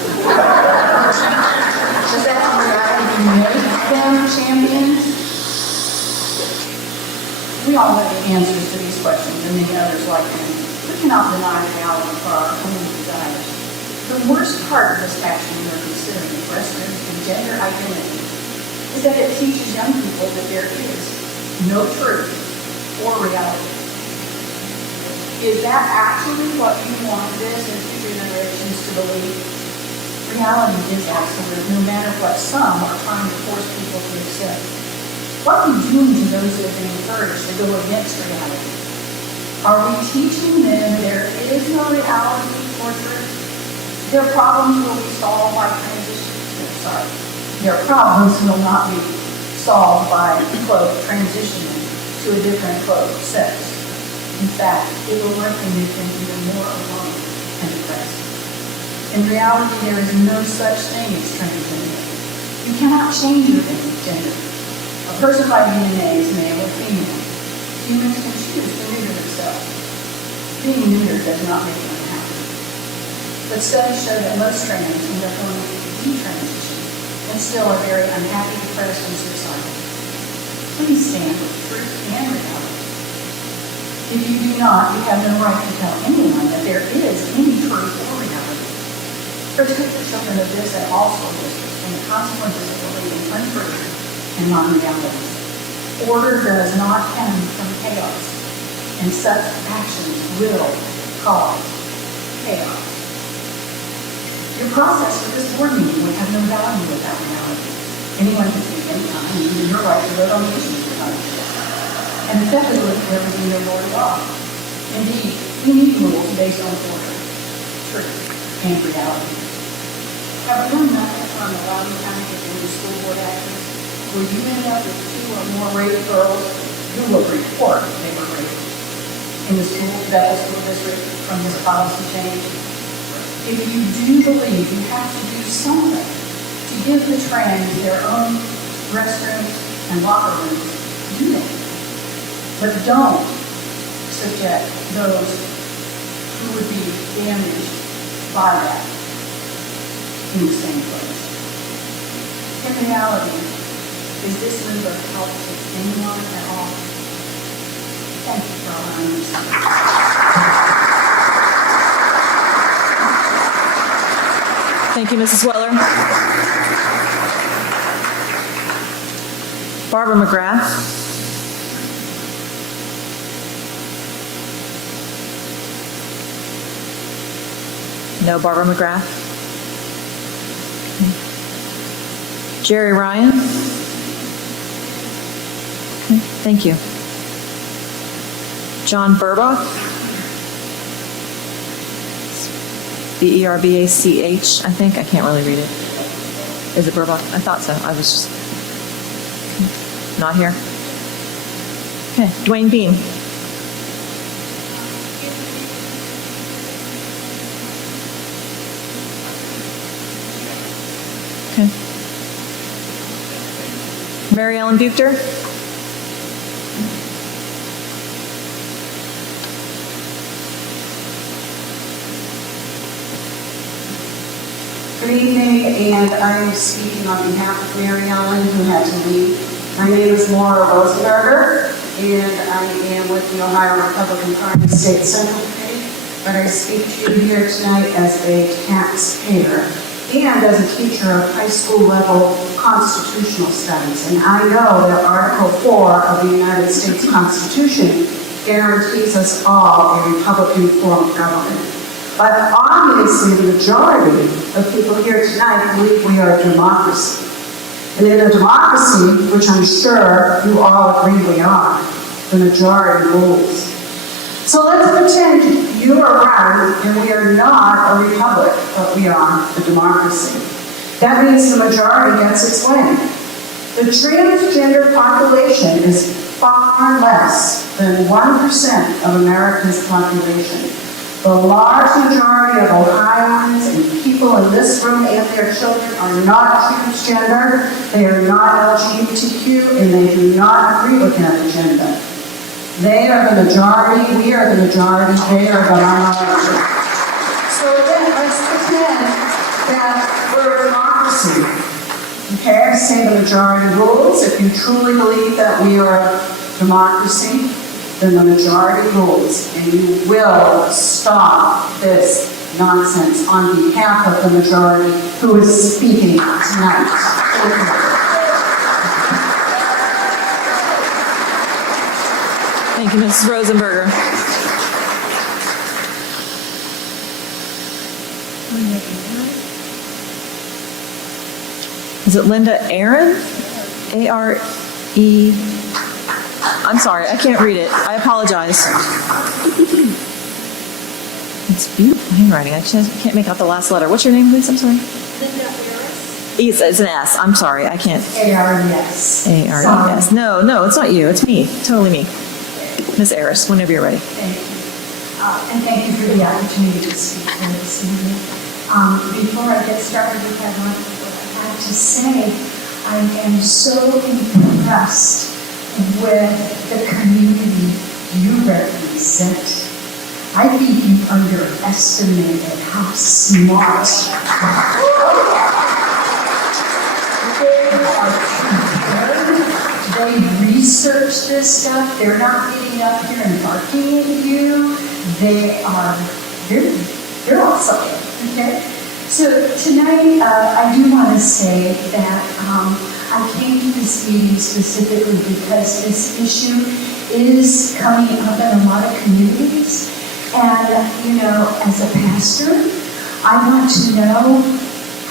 Does that reality make them champions? We all know the answers to these questions and many others like them. We cannot deny reality for our own desires. The worst part of this action we are considering, restrooms and gender identity, is that it teaches young people that there is no truth or reality. Is that actually what you want this and future generations to believe? Reality is absolute, no matter what some are trying to force people to accept. What are we doing to those who have been encouraged to go against reality? Are we teaching them there is no reality or truth? Their problems will be solved by their problems will not be solved by, quote, transitioning to a different, quote, sex. In fact, it will likely make them even more alone and depressed. In reality, there is no such thing as transgender. You cannot change your gender. A person by DNA is male or female. Humans can choose to neuter themselves. Being neutered does not make them unhappy. But studies show that most trans end up going to detransition and still are very unhappy, depressed, and suicidal. Please stand with truth and reality. If you do not, you have no right to tell anyone that there is any truth or reality. Protect the children of this and all school districts from the consequences of believing untruth and non-reality. Order does not come from chaos, and such actions will cause chaos. Your process for this board meeting would have no value without reality. Anyone can speak anytime, and even your right to vote on the issues tonight. And effectively, there would be no more law. Indeed, we need rules based on order, truth, and reality. Have we learned nothing from the Loudoun County Virginia School Board actions, where you end up with 2 or more raped girls who will report they were raped in the Bethel School District from this policy change? If you do believe you have to do something to give the trans their own restrooms and locker rooms, do it. But don't subject those who would be damaged by that in the same place. In reality, is this move of help to anyone at all? Thank you. for allowing me to Thank you, Mrs. Weller. Barbara McGrath. No Barbara McGrath. Okay. Jerry Ryan. Okay, thank you. John Burbach. B-E-R-B-A-C-H, I think. I can't really read it. Is it Burbach? I thought so. I was just not here. Okay, Dwayne Bean. Okay. Mary Ellen Buchter. Good evening, and I am speaking on behalf of Mary Ellen, who had to leave. My name is Laura Rosenberger, and I am with the Ohio Republican Party State Central Committee, but I speak to you here tonight as a taxpayer and as a teacher of high school level constitutional studies. And I know that Article 4 of the United States Constitution guarantees us all a Republican form of government. But obviously, the majority of people here tonight believe we are a democracy. And in a democracy, which I'm sure you all agree we are, the majority rules. So let's pretend you are right and we are not a republic, but we are a democracy. That means the majority gets its way. The transgender population is far less than 1% of America's population. The large majority of Ohioans and people in this room and their children are not transgender, they are not LGBTQ, and they do not agree with that agenda. They are the majority, we are the majority, they are the minority. So again, let's pretend that we're a democracy. Okay, I say the majority rules. If you truly believe that we are a democracy, then the majority rules, and you will stop this nonsense on behalf of the majority who is speaking tonight. Thank you, Mrs. Rosenberger. Is it Linda Aaron? A-R-E... I'm sorry, I can't read it. I apologize. It's beautiful handwriting. I just can't make out the last letter. What's your name, please? I'm sorry. Linda Harris. It's an S. I'm sorry. I can't. A-R-E-S. A-R-E-S. No, it's not you. It's me. Totally me. Ms. Harris, whenever you're ready. Thank you. And thank you for the opportunity to speak here this evening. Before I get started with what I have to say, I am so impressed with the community you represent. I think you underestimated how smart they are prepared. They research this stuff. They're not getting up here and barking at you. They're awesome. Okay? So tonight, I do want to say that I came to this meeting specifically because this issue is coming up in a lot of communities. And, you know, as a pastor, I want to know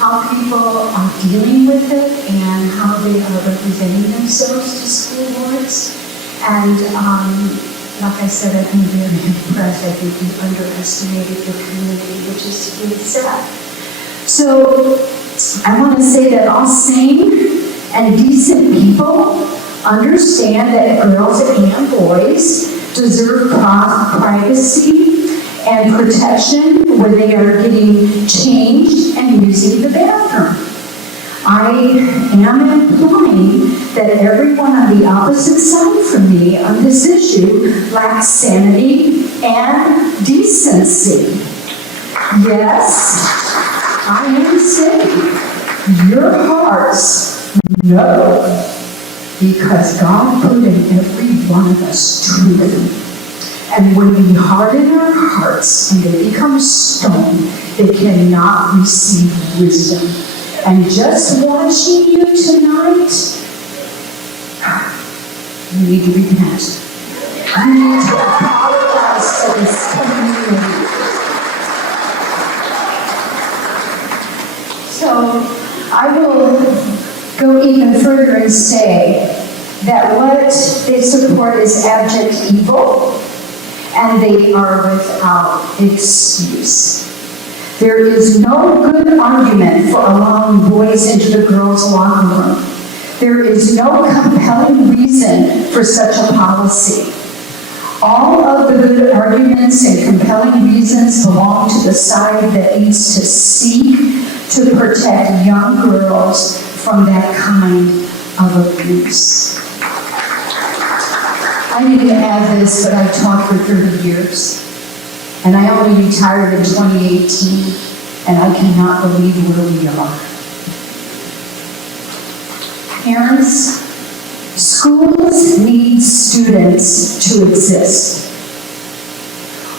how people are dealing with it and how they are representing themselves to school boards. And like I said, I've been very impressed. I think you underestimated the community, which is really sad. So I want to say that all sane and decent people understand that girls and boys deserve privacy and protection when they are getting changed and using the bathroom. I am implying that everyone on the opposite side from me on this issue lacks sanity and decency. Yes, I am saying your hearts know, because God put in every one of us truth. And when we harden our hearts and they become stone, they cannot receive wisdom. And just watching you tonight, you need to repent. You need to apologize to this community. So I will go even further and say that what they support is abject evil, and they are without excuse. There is no good argument for allowing boys into the girls' locker room. There is no compelling reason for such a policy. All of the good arguments and compelling reasons belong to the side that needs to seek to protect young girls from that kind of abuse. I didn't add this, but I've taught for 30 years. And I only retired in 2018, and I cannot believe where we are. Parents, schools need students to exist.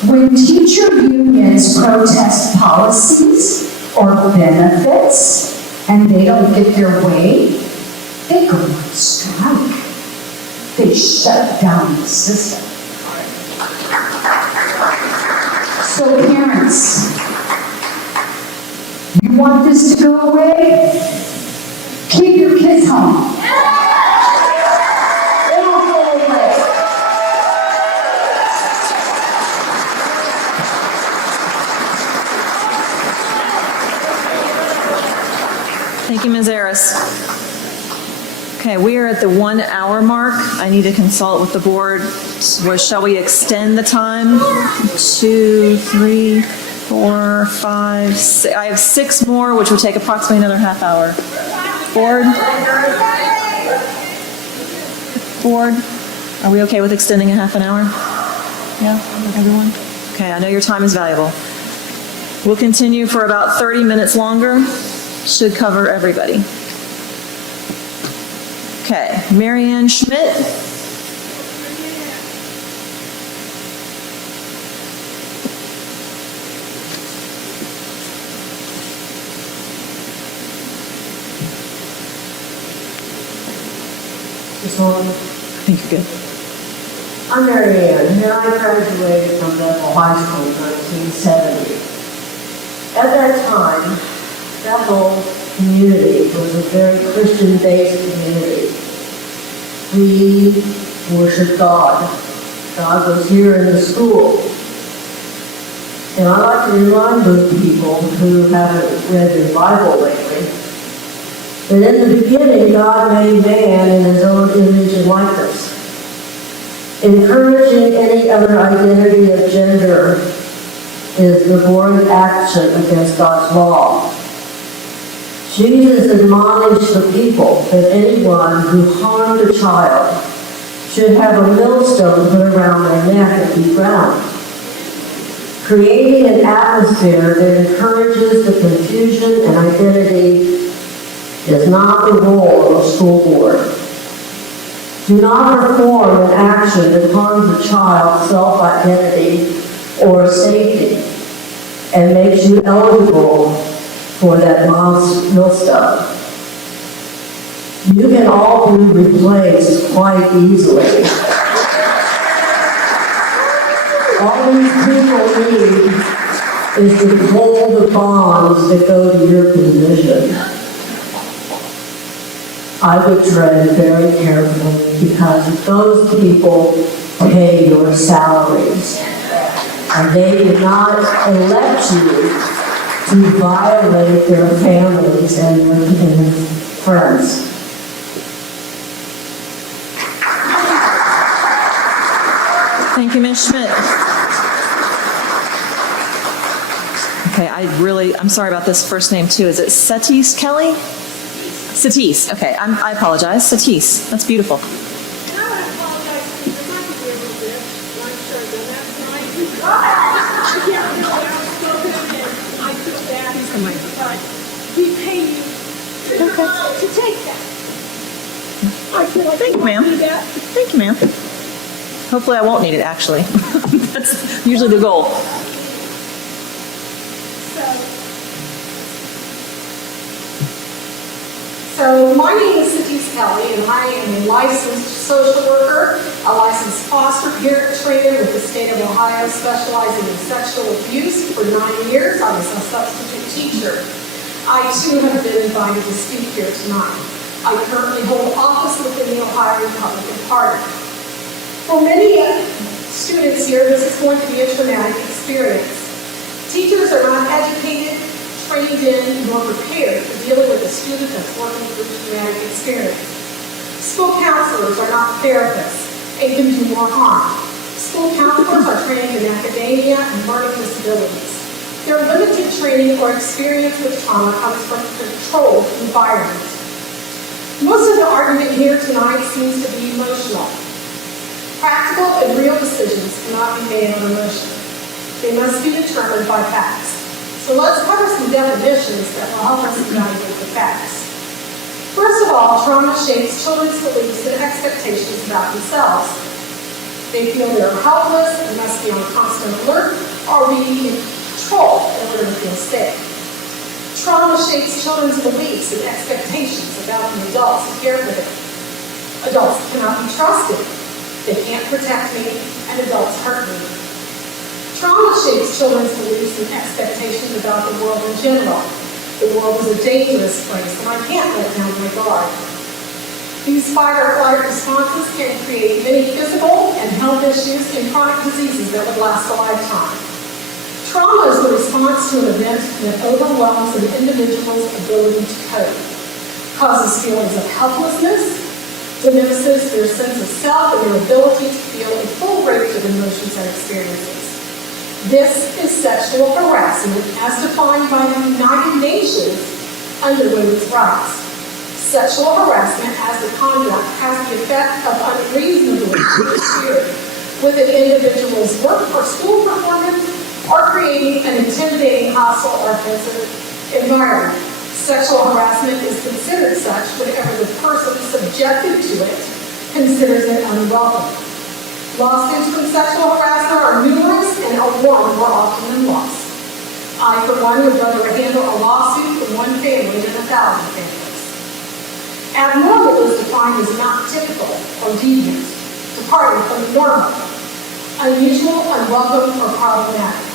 When teacher unions protest policies or benefits and they don't get their way, they go on strike. They shut down the system. So parents, you want this to go away? Keep your kids home. It will go away. Thank you, Ms. Harris. Okay, we are at the 1 hour mark. I need to consult with the board. Shall we extend the time? 2, 3, 4, 5, 6. I have 6 more, which will take approximately another half hour. Board, are we okay with extending a half an hour? Yeah, everyone? Okay, I know your time is valuable. We'll continue for about 30 minutes longer. Should cover everybody. Okay, Marianne Schmidt. Is on? I think you're good. I'm Marianne, and I graduated from Bethel High School in 1970. At that time, Bethel community was a very Christian-based community. We worshiped God. God was here in the school. And I like to remind those people who haven't read their Bible lately that in the beginning God made man in his own image and likeness. Encouraging any other identity of gender is the boring action against God's law. Jesus admonished the people that anyone who harmed a child should have a millstone put around their neck and be drowned. Creating an atmosphere that encourages the confusion and identity is not the role of a school board. Do not perform an action that harms a child's self-identity or safety and makes you eligible for that millstone. You can all be replaced quite easily. All these people need is to hold the bonds that go to your position. I would tread very carefully because those people pay your salaries. And they did not elect you to violate their families and their friends. Thank you, Ms. Schmidt. Okay, I'm sorry about this first name too. Is it Satis Kelly? Satis, okay, I apologize. Satis, that's beautiful. We pay you to take that. Thank you, ma'am. Thank you, ma'am. Hopefully I won't need it, actually. That's usually the goal. So my name is Cindy Kelly, and I am a licensed social worker, a licensed foster parent trainer with the state of Ohio, specializing in sexual abuse. For 9 years, I was a substitute teacher. I too have been invited to speak here tonight. I currently hold office within the Ohio Republican Party. For many students here, this is going to be a traumatic experience. Teachers are not educated, trained in, nor prepared for dealing with a student that's working through a traumatic experience. School counselors are not therapists and can do more harm. School counselors are trained in academia and learning disabilities. Their limited training or experience with trauma comes from a controlled environment. Most of the argument here tonight seems to be emotional. Practical and real decisions cannot be made on emotion. They must be determined by facts. So let's cover some definitions that will help us evaluate the facts. First of all, trauma shapes children's beliefs and expectations about themselves. They feel they are helpless and must be on constant alert or be in control in order to feel safe. Trauma shapes children's beliefs and expectations about the adults who care for them. Adults cannot be trusted. They can't protect me, and adults hurt me. Trauma shapes children's beliefs and expectations about the world in general. The world is a dangerous place, and I can't let down my guard. These fight or flight responses can create many physical and health issues and chronic diseases that would last a lifetime. Trauma is the response to an event that overwhelms an individual's ability to cope, causes feelings of helplessness, diminishes their sense of self and their ability to feel a full range of emotions and experiences. This is sexual harassment as defined by the United Nations under women's rights. Sexual harassment as the conduct has the effect of unreasonably interfering with an individual's work or school performance or creating an intimidating, hostile, or offensive environment. Sexual harassment is considered such whenever the person subjected to it considers it unwelcome. Lawsuits from sexual harassment are numerous and are won more often than lost. I, for one, would rather handle a lawsuit from one family than 1,000 families. Abnormal is defined as not typical or deviant, departing from the normal, unusual, unwelcome, or problematic.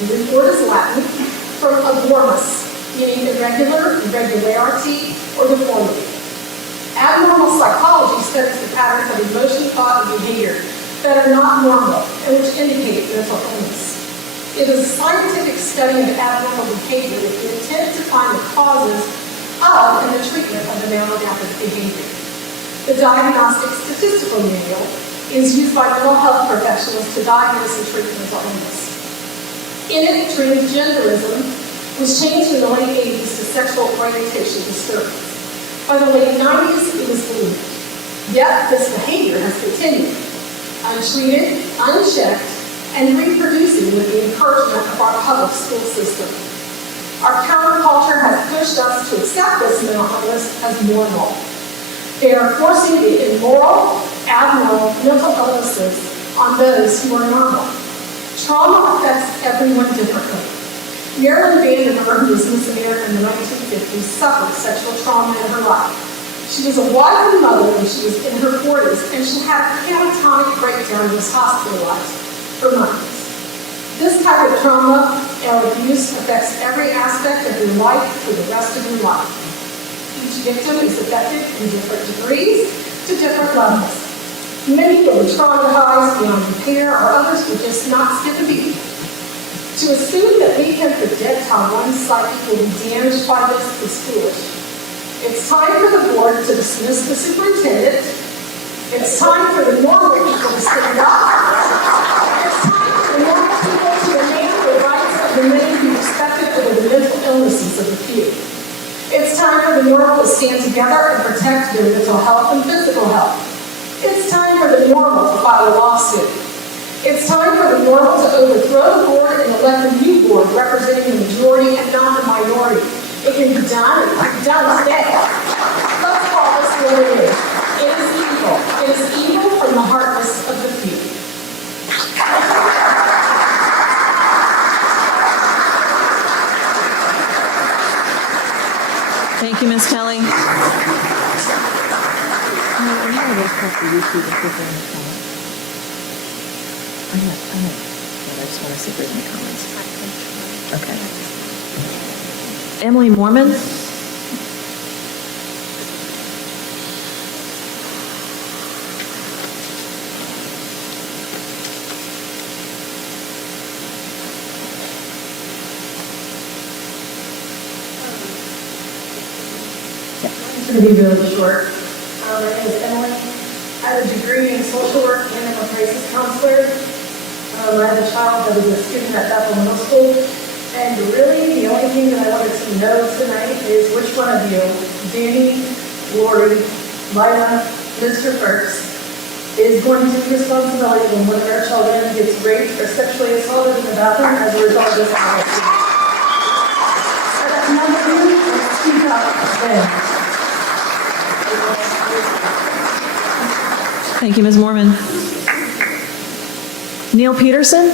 The root word is Latin from abnormus, meaning irregular, irregularity, or deformity. Abnormal psychology studies the patterns of emotion, thought, and behavior that are not normal and which indicate mental illness. It is a scientific study of abnormal behavior with the intent to find the causes of and the treatment of the maladaptive behavior. The Diagnostic Statistical Manual is used by mental health professionals to diagnose and treat mental illness. In it, transgenderism was changed in the late 80s to sexual orientation disturbance. By the late 90s, it was believed. Yet, this behavior has continued, untreated, unchecked, and reproducing with the encouragement of our public school system. Our counterculture has pushed us to accept this mental illness as normal. They are forcing the immoral, abnormal mental illnesses on those who are normal. Trauma affects everyone differently. Marilyn Vandenberg, who was Miss America in the 1950s, suffered sexual trauma in her life. She was a wife and mother when she was in her 40s, and she had a catatonic breakdown and was hospitalized for months. This type of trauma or abuse affects every aspect of your life for the rest of your life. Each victim is affected in different degrees to different levels. Many will be traumatized beyond repair, or others will just not skip a beat. To assume that we can predict how one psyche will be damaged by this is foolish. It's time for the board to dismiss the superintendent. It's time for the normal people to stand up. It's time for the normal people to demand the rights of the many who respected over the mental illnesses of the few. It's time for the normal to stand together and protect their mental health and physical health. It's time for the normal to file a lawsuit. It's time for the normal to overthrow the board and elect a new board representing the majority and not the minority. It can be done, and it can be done today. Let's call this what it is. It is evil. It is evil from the heartless of the few. Thank you, Ms. Kelly. I just want to see if there's any comments. Okay. Emily Mormon? It's going to be really short. My name is Emily. I have a degree in social work and I'm a crisis counselor. I have a child that is a student at Bethel Middle School. And really, the only thing that I wanted to know tonight is which one of you, Danny, Lori, Lila, Mr. First, is going to take responsibility when one of our children gets raped or sexually assaulted in the bathroom as a result of this policy. So that's number two. Let's speak up then. Thank you, Ms. Mormon. Neil Peterson?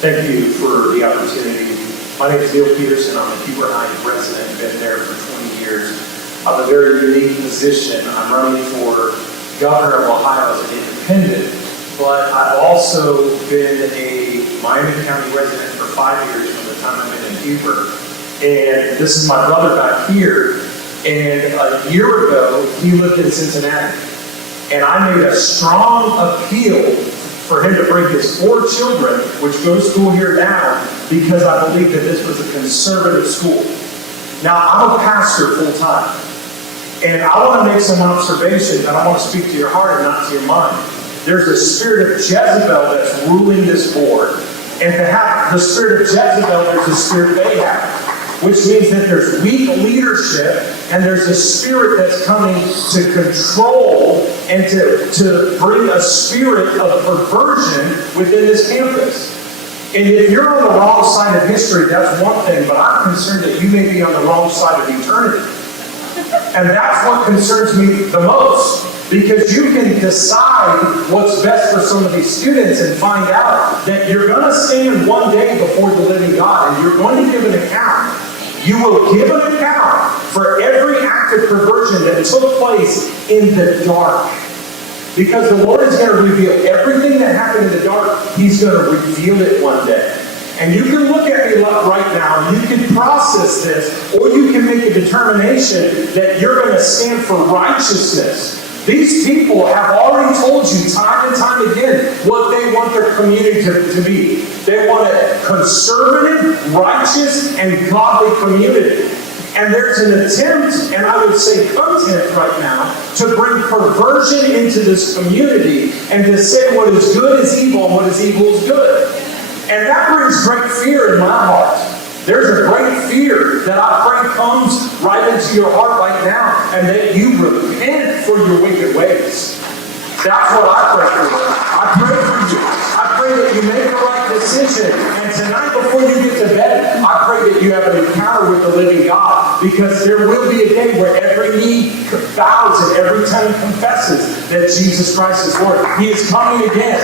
Thank you for the opportunity. My name is Neil Peterson. I'm a Huber Heights resident, been there for 20 years. I'm in a very unique position. I'm running for governor of Ohio as an independent, but I've also been a Miami County resident for 5 years from the time I've been in Huber. And this is my brother back here. And a year ago, he lived in Cincinnati. And I made a strong appeal for him to bring his 4 children, which go to school here now, because I believe that this was a conservative school. Now, I'm a pastor full time. And I want to make some observations, and I want to speak to your heart and not to your mind. There's a spirit of Jezebel that's ruling this board. And to have the spirit of Jezebel, there's a spirit of Ahab, which means that there's weak leadership and there's a spirit that's coming to control and to bring a spirit of perversion within this campus. And if you're on the wrong side of history, that's one thing, but I'm concerned that you may be on the wrong side of eternity. And that's what concerns me the most. Because you can decide what's best for some of these students and find out that you're going to stand one day before the living God and you're going to give an account. You will give an account for every act of perversion that took place in the dark. Because the Lord is going to reveal everything that happened in the dark. He's going to reveal it one day. And you can look at me right now, and you can process this, or you can make a determination that you're going to stand for righteousness. These people have already told you time and time again what they want their community to be. They want a conservative, righteous, and godly community. And there's an attempt, and I would say content right now, to bring perversion into this community and to say what is good is evil and what is evil is good. And that brings great fear in my heart. There's a great fear that I pray comes right into your heart right now, and that you repent for your wicked ways. That's what I pray for. I pray for you. I pray that you make the right decision. And tonight before you get to bed, I pray that you have an encounter with the living God, because there will be a day where every knee bows and every tongue confesses that Jesus Christ is Lord. He is coming again.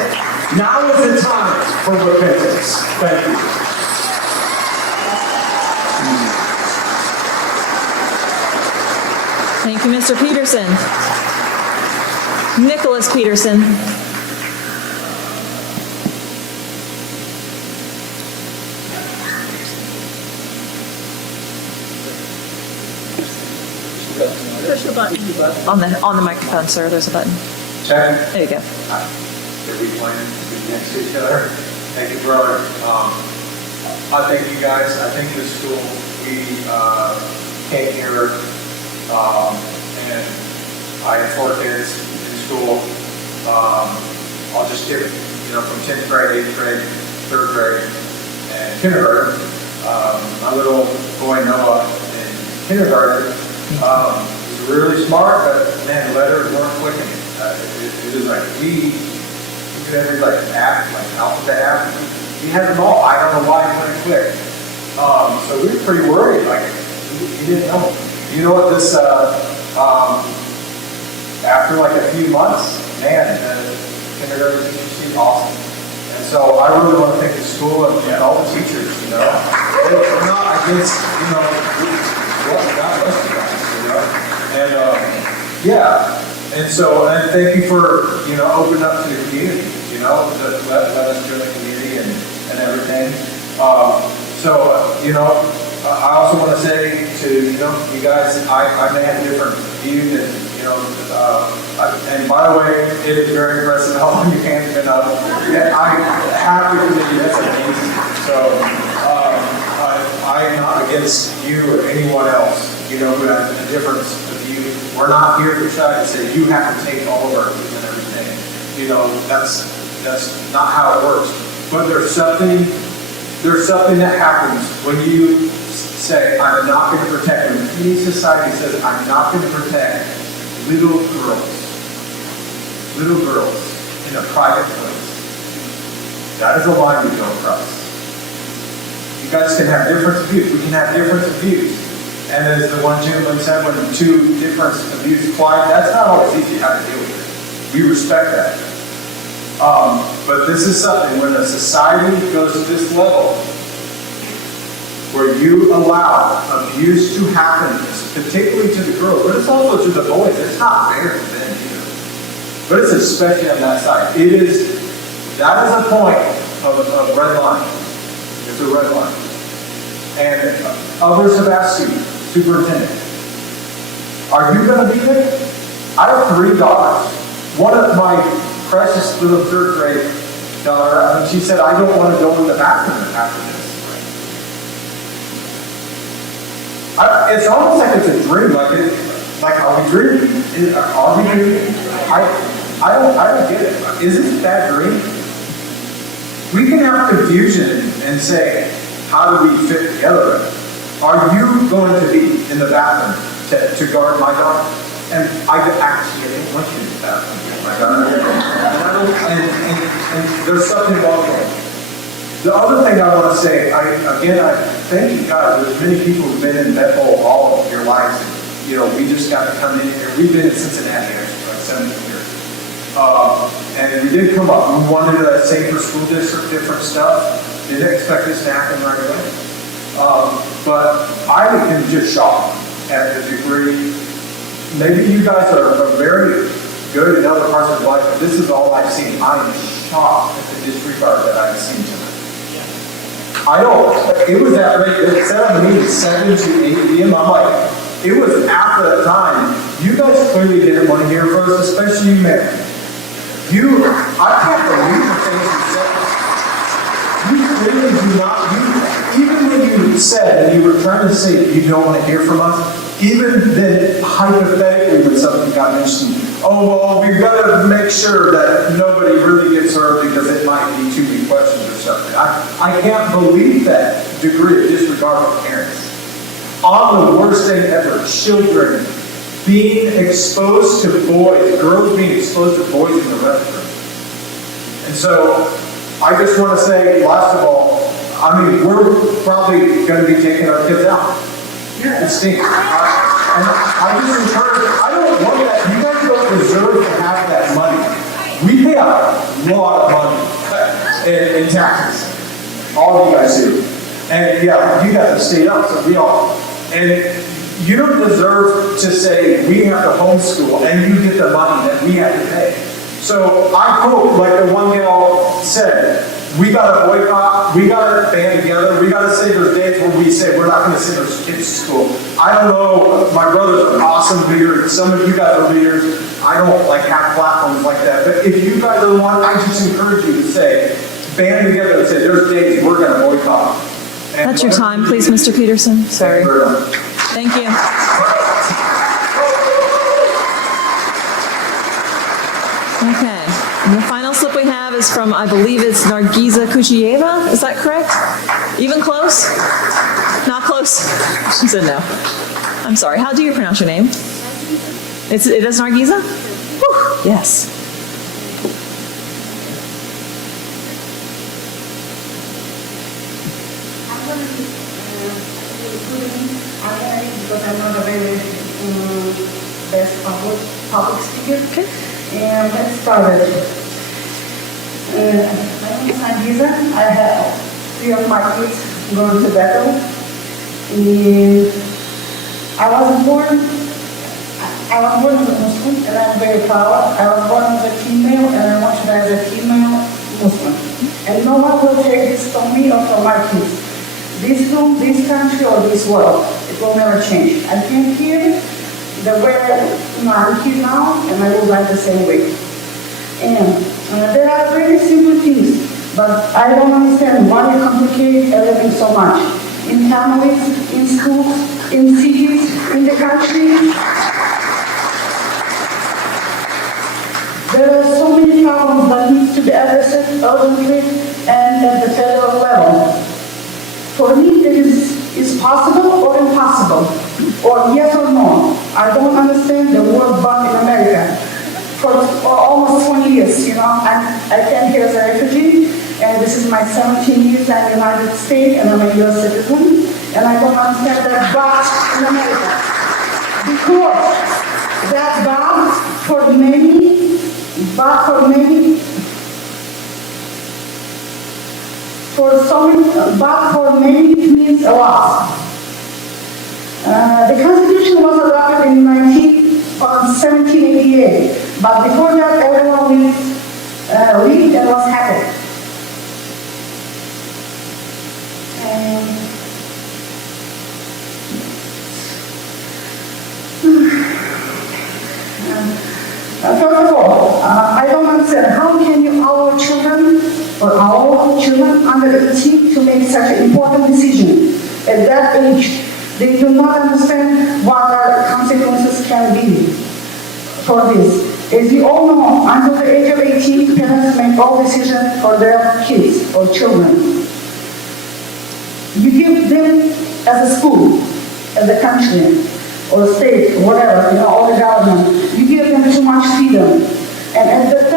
Now is the time for repentance. Thank you. Thank you, Mr. Peterson. Nicholas Peterson. Push the button. On the microphone, sir, there's a button. Check. There you go. Did we plan to be next to each other? Thank you, brother. I thank you guys. I think this school, we came here, and I have 4 kids in school. I'll just give it, from 10th grade, 8th grade, 3rd grade, and kindergarten. My little boy Noah in kindergarten was really smart, but man, the letters weren't clicking. It was like he could have like app, like alphabet app. He had them all. I don't know why he couldn't click. So we were pretty worried. Like he didn't know. You know what this after like a few months, man, the kindergarten teacher seemed awesome. And so I really want to thank the school and all the teachers, you know. We're not against, you know, God bless you guys, you know. And and so, and thank you for, you know, opening up to the community, you know, let us join the community and everything. You know, I also want to say to, you know, you guys, I may have a different view than, you know, and by the way, it is very impressive how long your hands have been up. Yeah, I'm happy for you, that's amazing. So, I am not against you or anyone else, you know, who has a difference of view. We're not here to try to say you have to take all of our food and everything. You know, that's not how it works. But there's something that happens when you say, I'm not going to protect, when any society says, I'm not going to protect little girls in a private place. That is a line we don't cross. You guys can have different views. We can have different views. And as the one gentleman said, when two different views collide, that's not always easy how to deal with it. We respect that. But this is something, when a society goes to this level, where you allow abuse to happen, particularly to the girls, but it's also to the boys. It's not fair to them either. But it's especially on that side. That is a point of red line. It's a red line. And others have asked you, Superintendent, are you going to be there? I have 3 daughters. One of my precious little 3rd grade daughter, she said, I don't want to go in the bathroom after this. It's almost like it's a dream. Like are we dreaming? Are we dreaming? I don't get it. Is this a bad dream? We can have confusion and say, how do we fit together? Are you going to be in the bathroom to guard my daughter? And I didn't want you in the bathroom to guard my daughter. And there's something wrong with it. The other thing I want to say, I thank you God. There's many people who've been in Bethel all of your lives. And, you know, we just got to come in here. We've been in Cincinnati actually like 17 years. And we did come up. We wanted a safer school district, different stuff. Didn't expect this to happen right away. But I am just shocked at the degree. Maybe you guys are very good in other parts of life, but this is all I've seen. I am shocked at the disregard that I've seen tonight. I don't, it was that rate, it said on the meeting 7 to 8 p.m. I'm like, it was after that time. You guys clearly didn't want to hear from us, especially you men. I can't believe the things you said. You clearly do not, even when you said, and you were trying to say you don't want to hear from us, even then, hypothetically, when something got mentioned, oh, well, we've got to make sure that nobody really gets hurt because it might be too many questions or something. I can't believe that degree of disregard for parents. On the worst thing ever, children being exposed to boys, girls being exposed to boys in the restroom. And so, I just want to say, last of all, I mean, we're probably going to be taking our kids out. It stinks. And I just encourage, I don't want that. You guys don't deserve to have that money. We pay a lot of money in taxes. All of you guys do. And yeah, you guys have stayed up, so we all. And you don't deserve to say we have to homeschool and you get the money that we have to pay. So I hope, like the one gal said, we got to boycott, we got to band together, we got to say there's days where we say we're not going to send those kids to school. I don't know, my brother's an awesome leader, some of you guys are leaders, I don't like have platforms like that, but if you guys are one, I just encourage you to say, band together and say there's days we're going to boycott. And that's your time, please, Mr. Peterson. Sorry. Thank you. Okay. And the final slip we have is from, I believe it's Nargiza Kuchieva. Is that correct? Even close? Not close? She said no. I'm sorry. How do you pronounce your name? It is Nargiza? Whew. Yes. Because I'm not a very best English. public speaker. And let's start it. My name is Angiza. I have 3 of my kids going to Bethel. And I was born as a Muslim, and I'm very proud. I was born as a female, and I want to die as a female Muslim. And no one will take this from me or from my kids. This room, this country, or this world, it will never change. I came here the way I'm here now, and I will die the same way. And there are very simple things, but I don't understand why you complicate everything so much. In families, in schools, in cities, in the country. There are so many problems that need to be addressed urgently and at the federal level. For me, it is possible or impossible, or yes or no. I don't understand the word but in America. For almost 20 years, and I came here as a refugee, and this is my 17 years in the United States, and I'm a U.S. citizen, and I don't understand that but in America. Because that but for many it means a lot. The Constitution was adopted in 1788, but before that everyone lived and was happy. First of all, I don't understand how can you allow children under 18 to make such an important decision at that age. They do not understand what the consequences can be for this. As you all know, until the age of 18, parents make all decisions for their kids or children. You give them as a school, as a country, or state, or whatever, or the government, you give them too much freedom. And at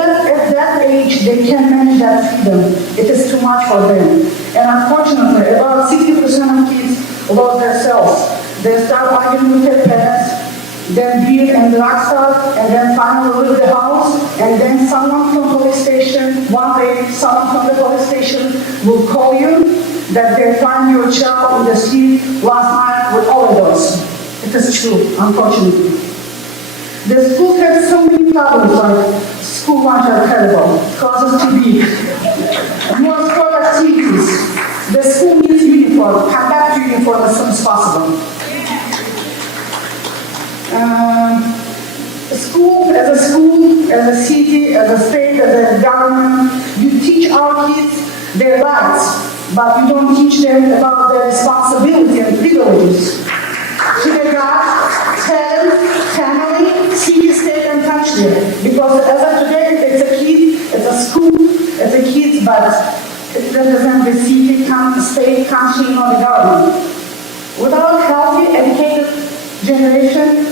that age, they can't manage that freedom. It is too much for them. And unfortunately, about 60% of kids lose themselves. They start arguing with their parents, then beer and drug start, and then finally leave the house, and then someone from police station, one day, someone from the police station will call you that they find your child in the street last night with overdose. It is true, unfortunately. The schools have so many problems, like school lunch are terrible, causes to be more sport activities. The school needs uniform, come back to uniform as soon as possible. School, as a city, as a state, as a government, you teach our kids their rights, but you don't teach them about their responsibility and privileges. Kindergarten, parents, family, city, state, and country. Because as of today, it's a kid, it's a school, it's a kid, but it represents the city, state, country, not the government. Without a healthy, educated generation,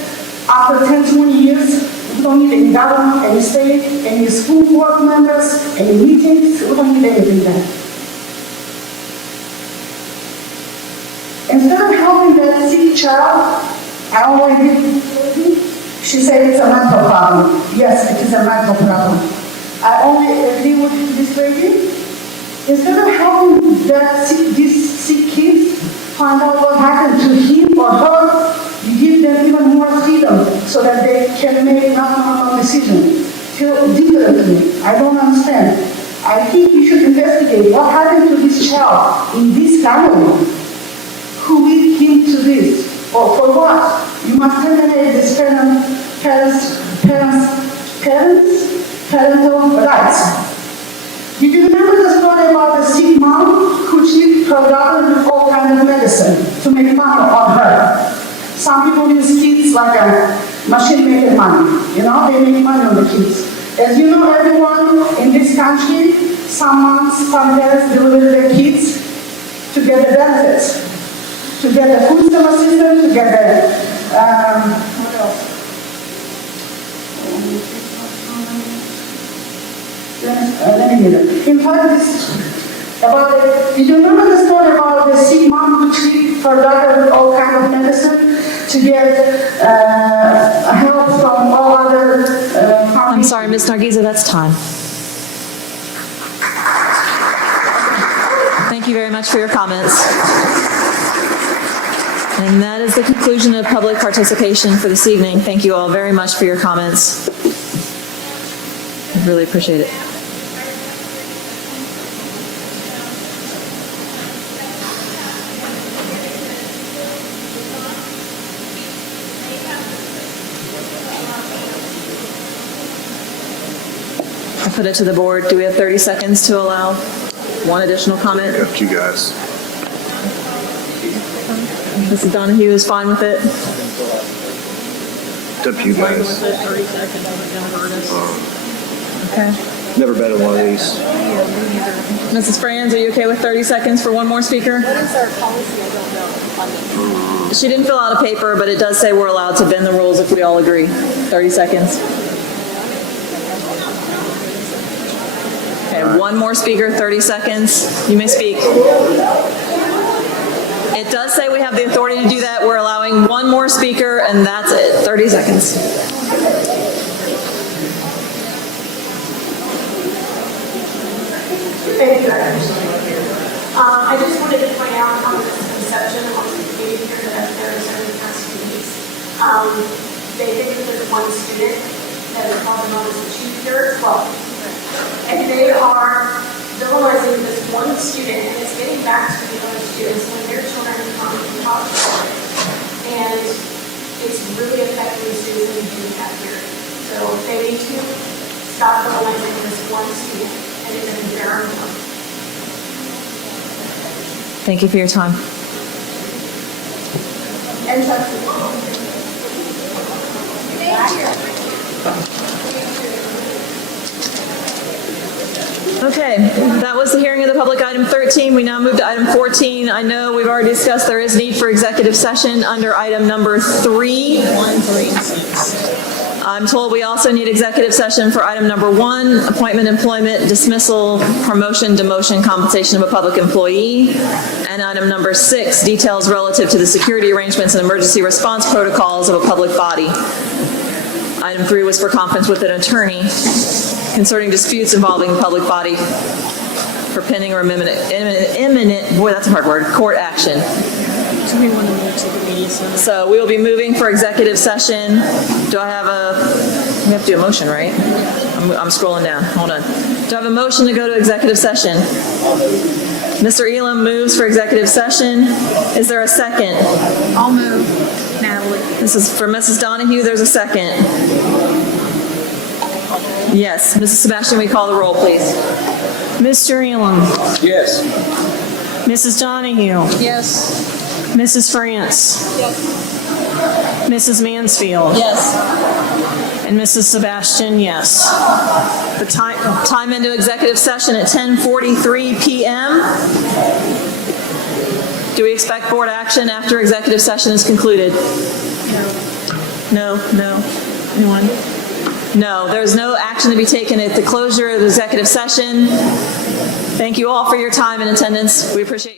after 10, 20 years, we don't need any government, any state, any school board members, any meetings, we don't need anything there. Instead of helping that sick child, I only did, she said it's a mental problem. Yes, it is a mental problem. I only agree with this lady. Instead of helping these sick kids find out what happened to him or her, you give them even more freedom so that they can make non-normal decisions. Feel differently. I don't understand. I think you should investigate what happened to this child in this family. Who led him to this? Or for what? You must terminate this parental rights. Did you remember the story about the sick mom who treated her daughter with all kinds of medicine to make money on her? Some people use kids like a machine making money. They make money on the kids. As you know, everyone in this country, some parents deliver their kids to get the benefits. To get the food stamp assistance, to get the, what else? Let me get it. In fact, did you remember the story about the sick mom who treated her daughter with all kinds of medicine to get help from all other Ms. Nargiza, that's time. Thank you very much for your comments. And that is the conclusion of public participation for this evening. Thank you all very much for your comments. I really appreciate it. I put it to the board. Do we have 30 seconds to allow one additional comment? Up to you guys. Mrs. Donahue is fine with it? It's up to you guys. Okay. Never been in one of these. Mrs. Franz, are you okay with 30 seconds for one more speaker? What is our policy? I don't know. She didn't fill out a paper, but it does say we're allowed to bend the rules if we all agree. 30 seconds. Okay, one more speaker, 30 seconds. You may speak. It does say we have the authority to do that. We're allowing one more speaker, and that's it. 30 seconds. Thank you, I just wanted to point out how this conception amongst the community here that there is over the past few weeks. They think that there's one student that is called them as a cheater, and they are villainizing this one student, and it's getting back to the other students when their children come to talk about it. And it's really affecting the students who do that here. So they need to stop villainizing this one student, and it's an embarrassment. Thank you for your time. And Okay, that was the hearing of the public item 13. We now move to item 14. I know we've already discussed there is need for executive session under item number 3. 1, 3, and 6. I'm told we also need executive session for item number 1, appointment, employment, dismissal, promotion, demotion, compensation of a public employee, and item number 6, details relative to the security arrangements and emergency response protocols of a public body. Item 3 was for conference with an attorney concerning disputes involving the public body for pending or imminent, boy, that's a hard word, court action. Do we want to move to the media center? So we will be moving for executive session. Do I have we have to do a motion, right? I'm scrolling down, hold on. Do I have a motion to go to executive session? Mr. Elam moves for executive session. Is there a second? I'll move, Natalie. This is for Mrs. Donahue, there's a second. Yes, Mrs. Sebastian, we call the roll, please. Mr. Elam. Yes. Mrs. Donahue. Yes. Mrs. France. Yes. Mrs. Mansfield. Yes. And Mrs. Sebastian, yes. The time into executive session at 10:43 p.m. Do we expect board action after executive session is concluded? No. Anyone? No, there's no action to be taken at the closure of the executive session. Thank you all for your time and attendance. We appreciate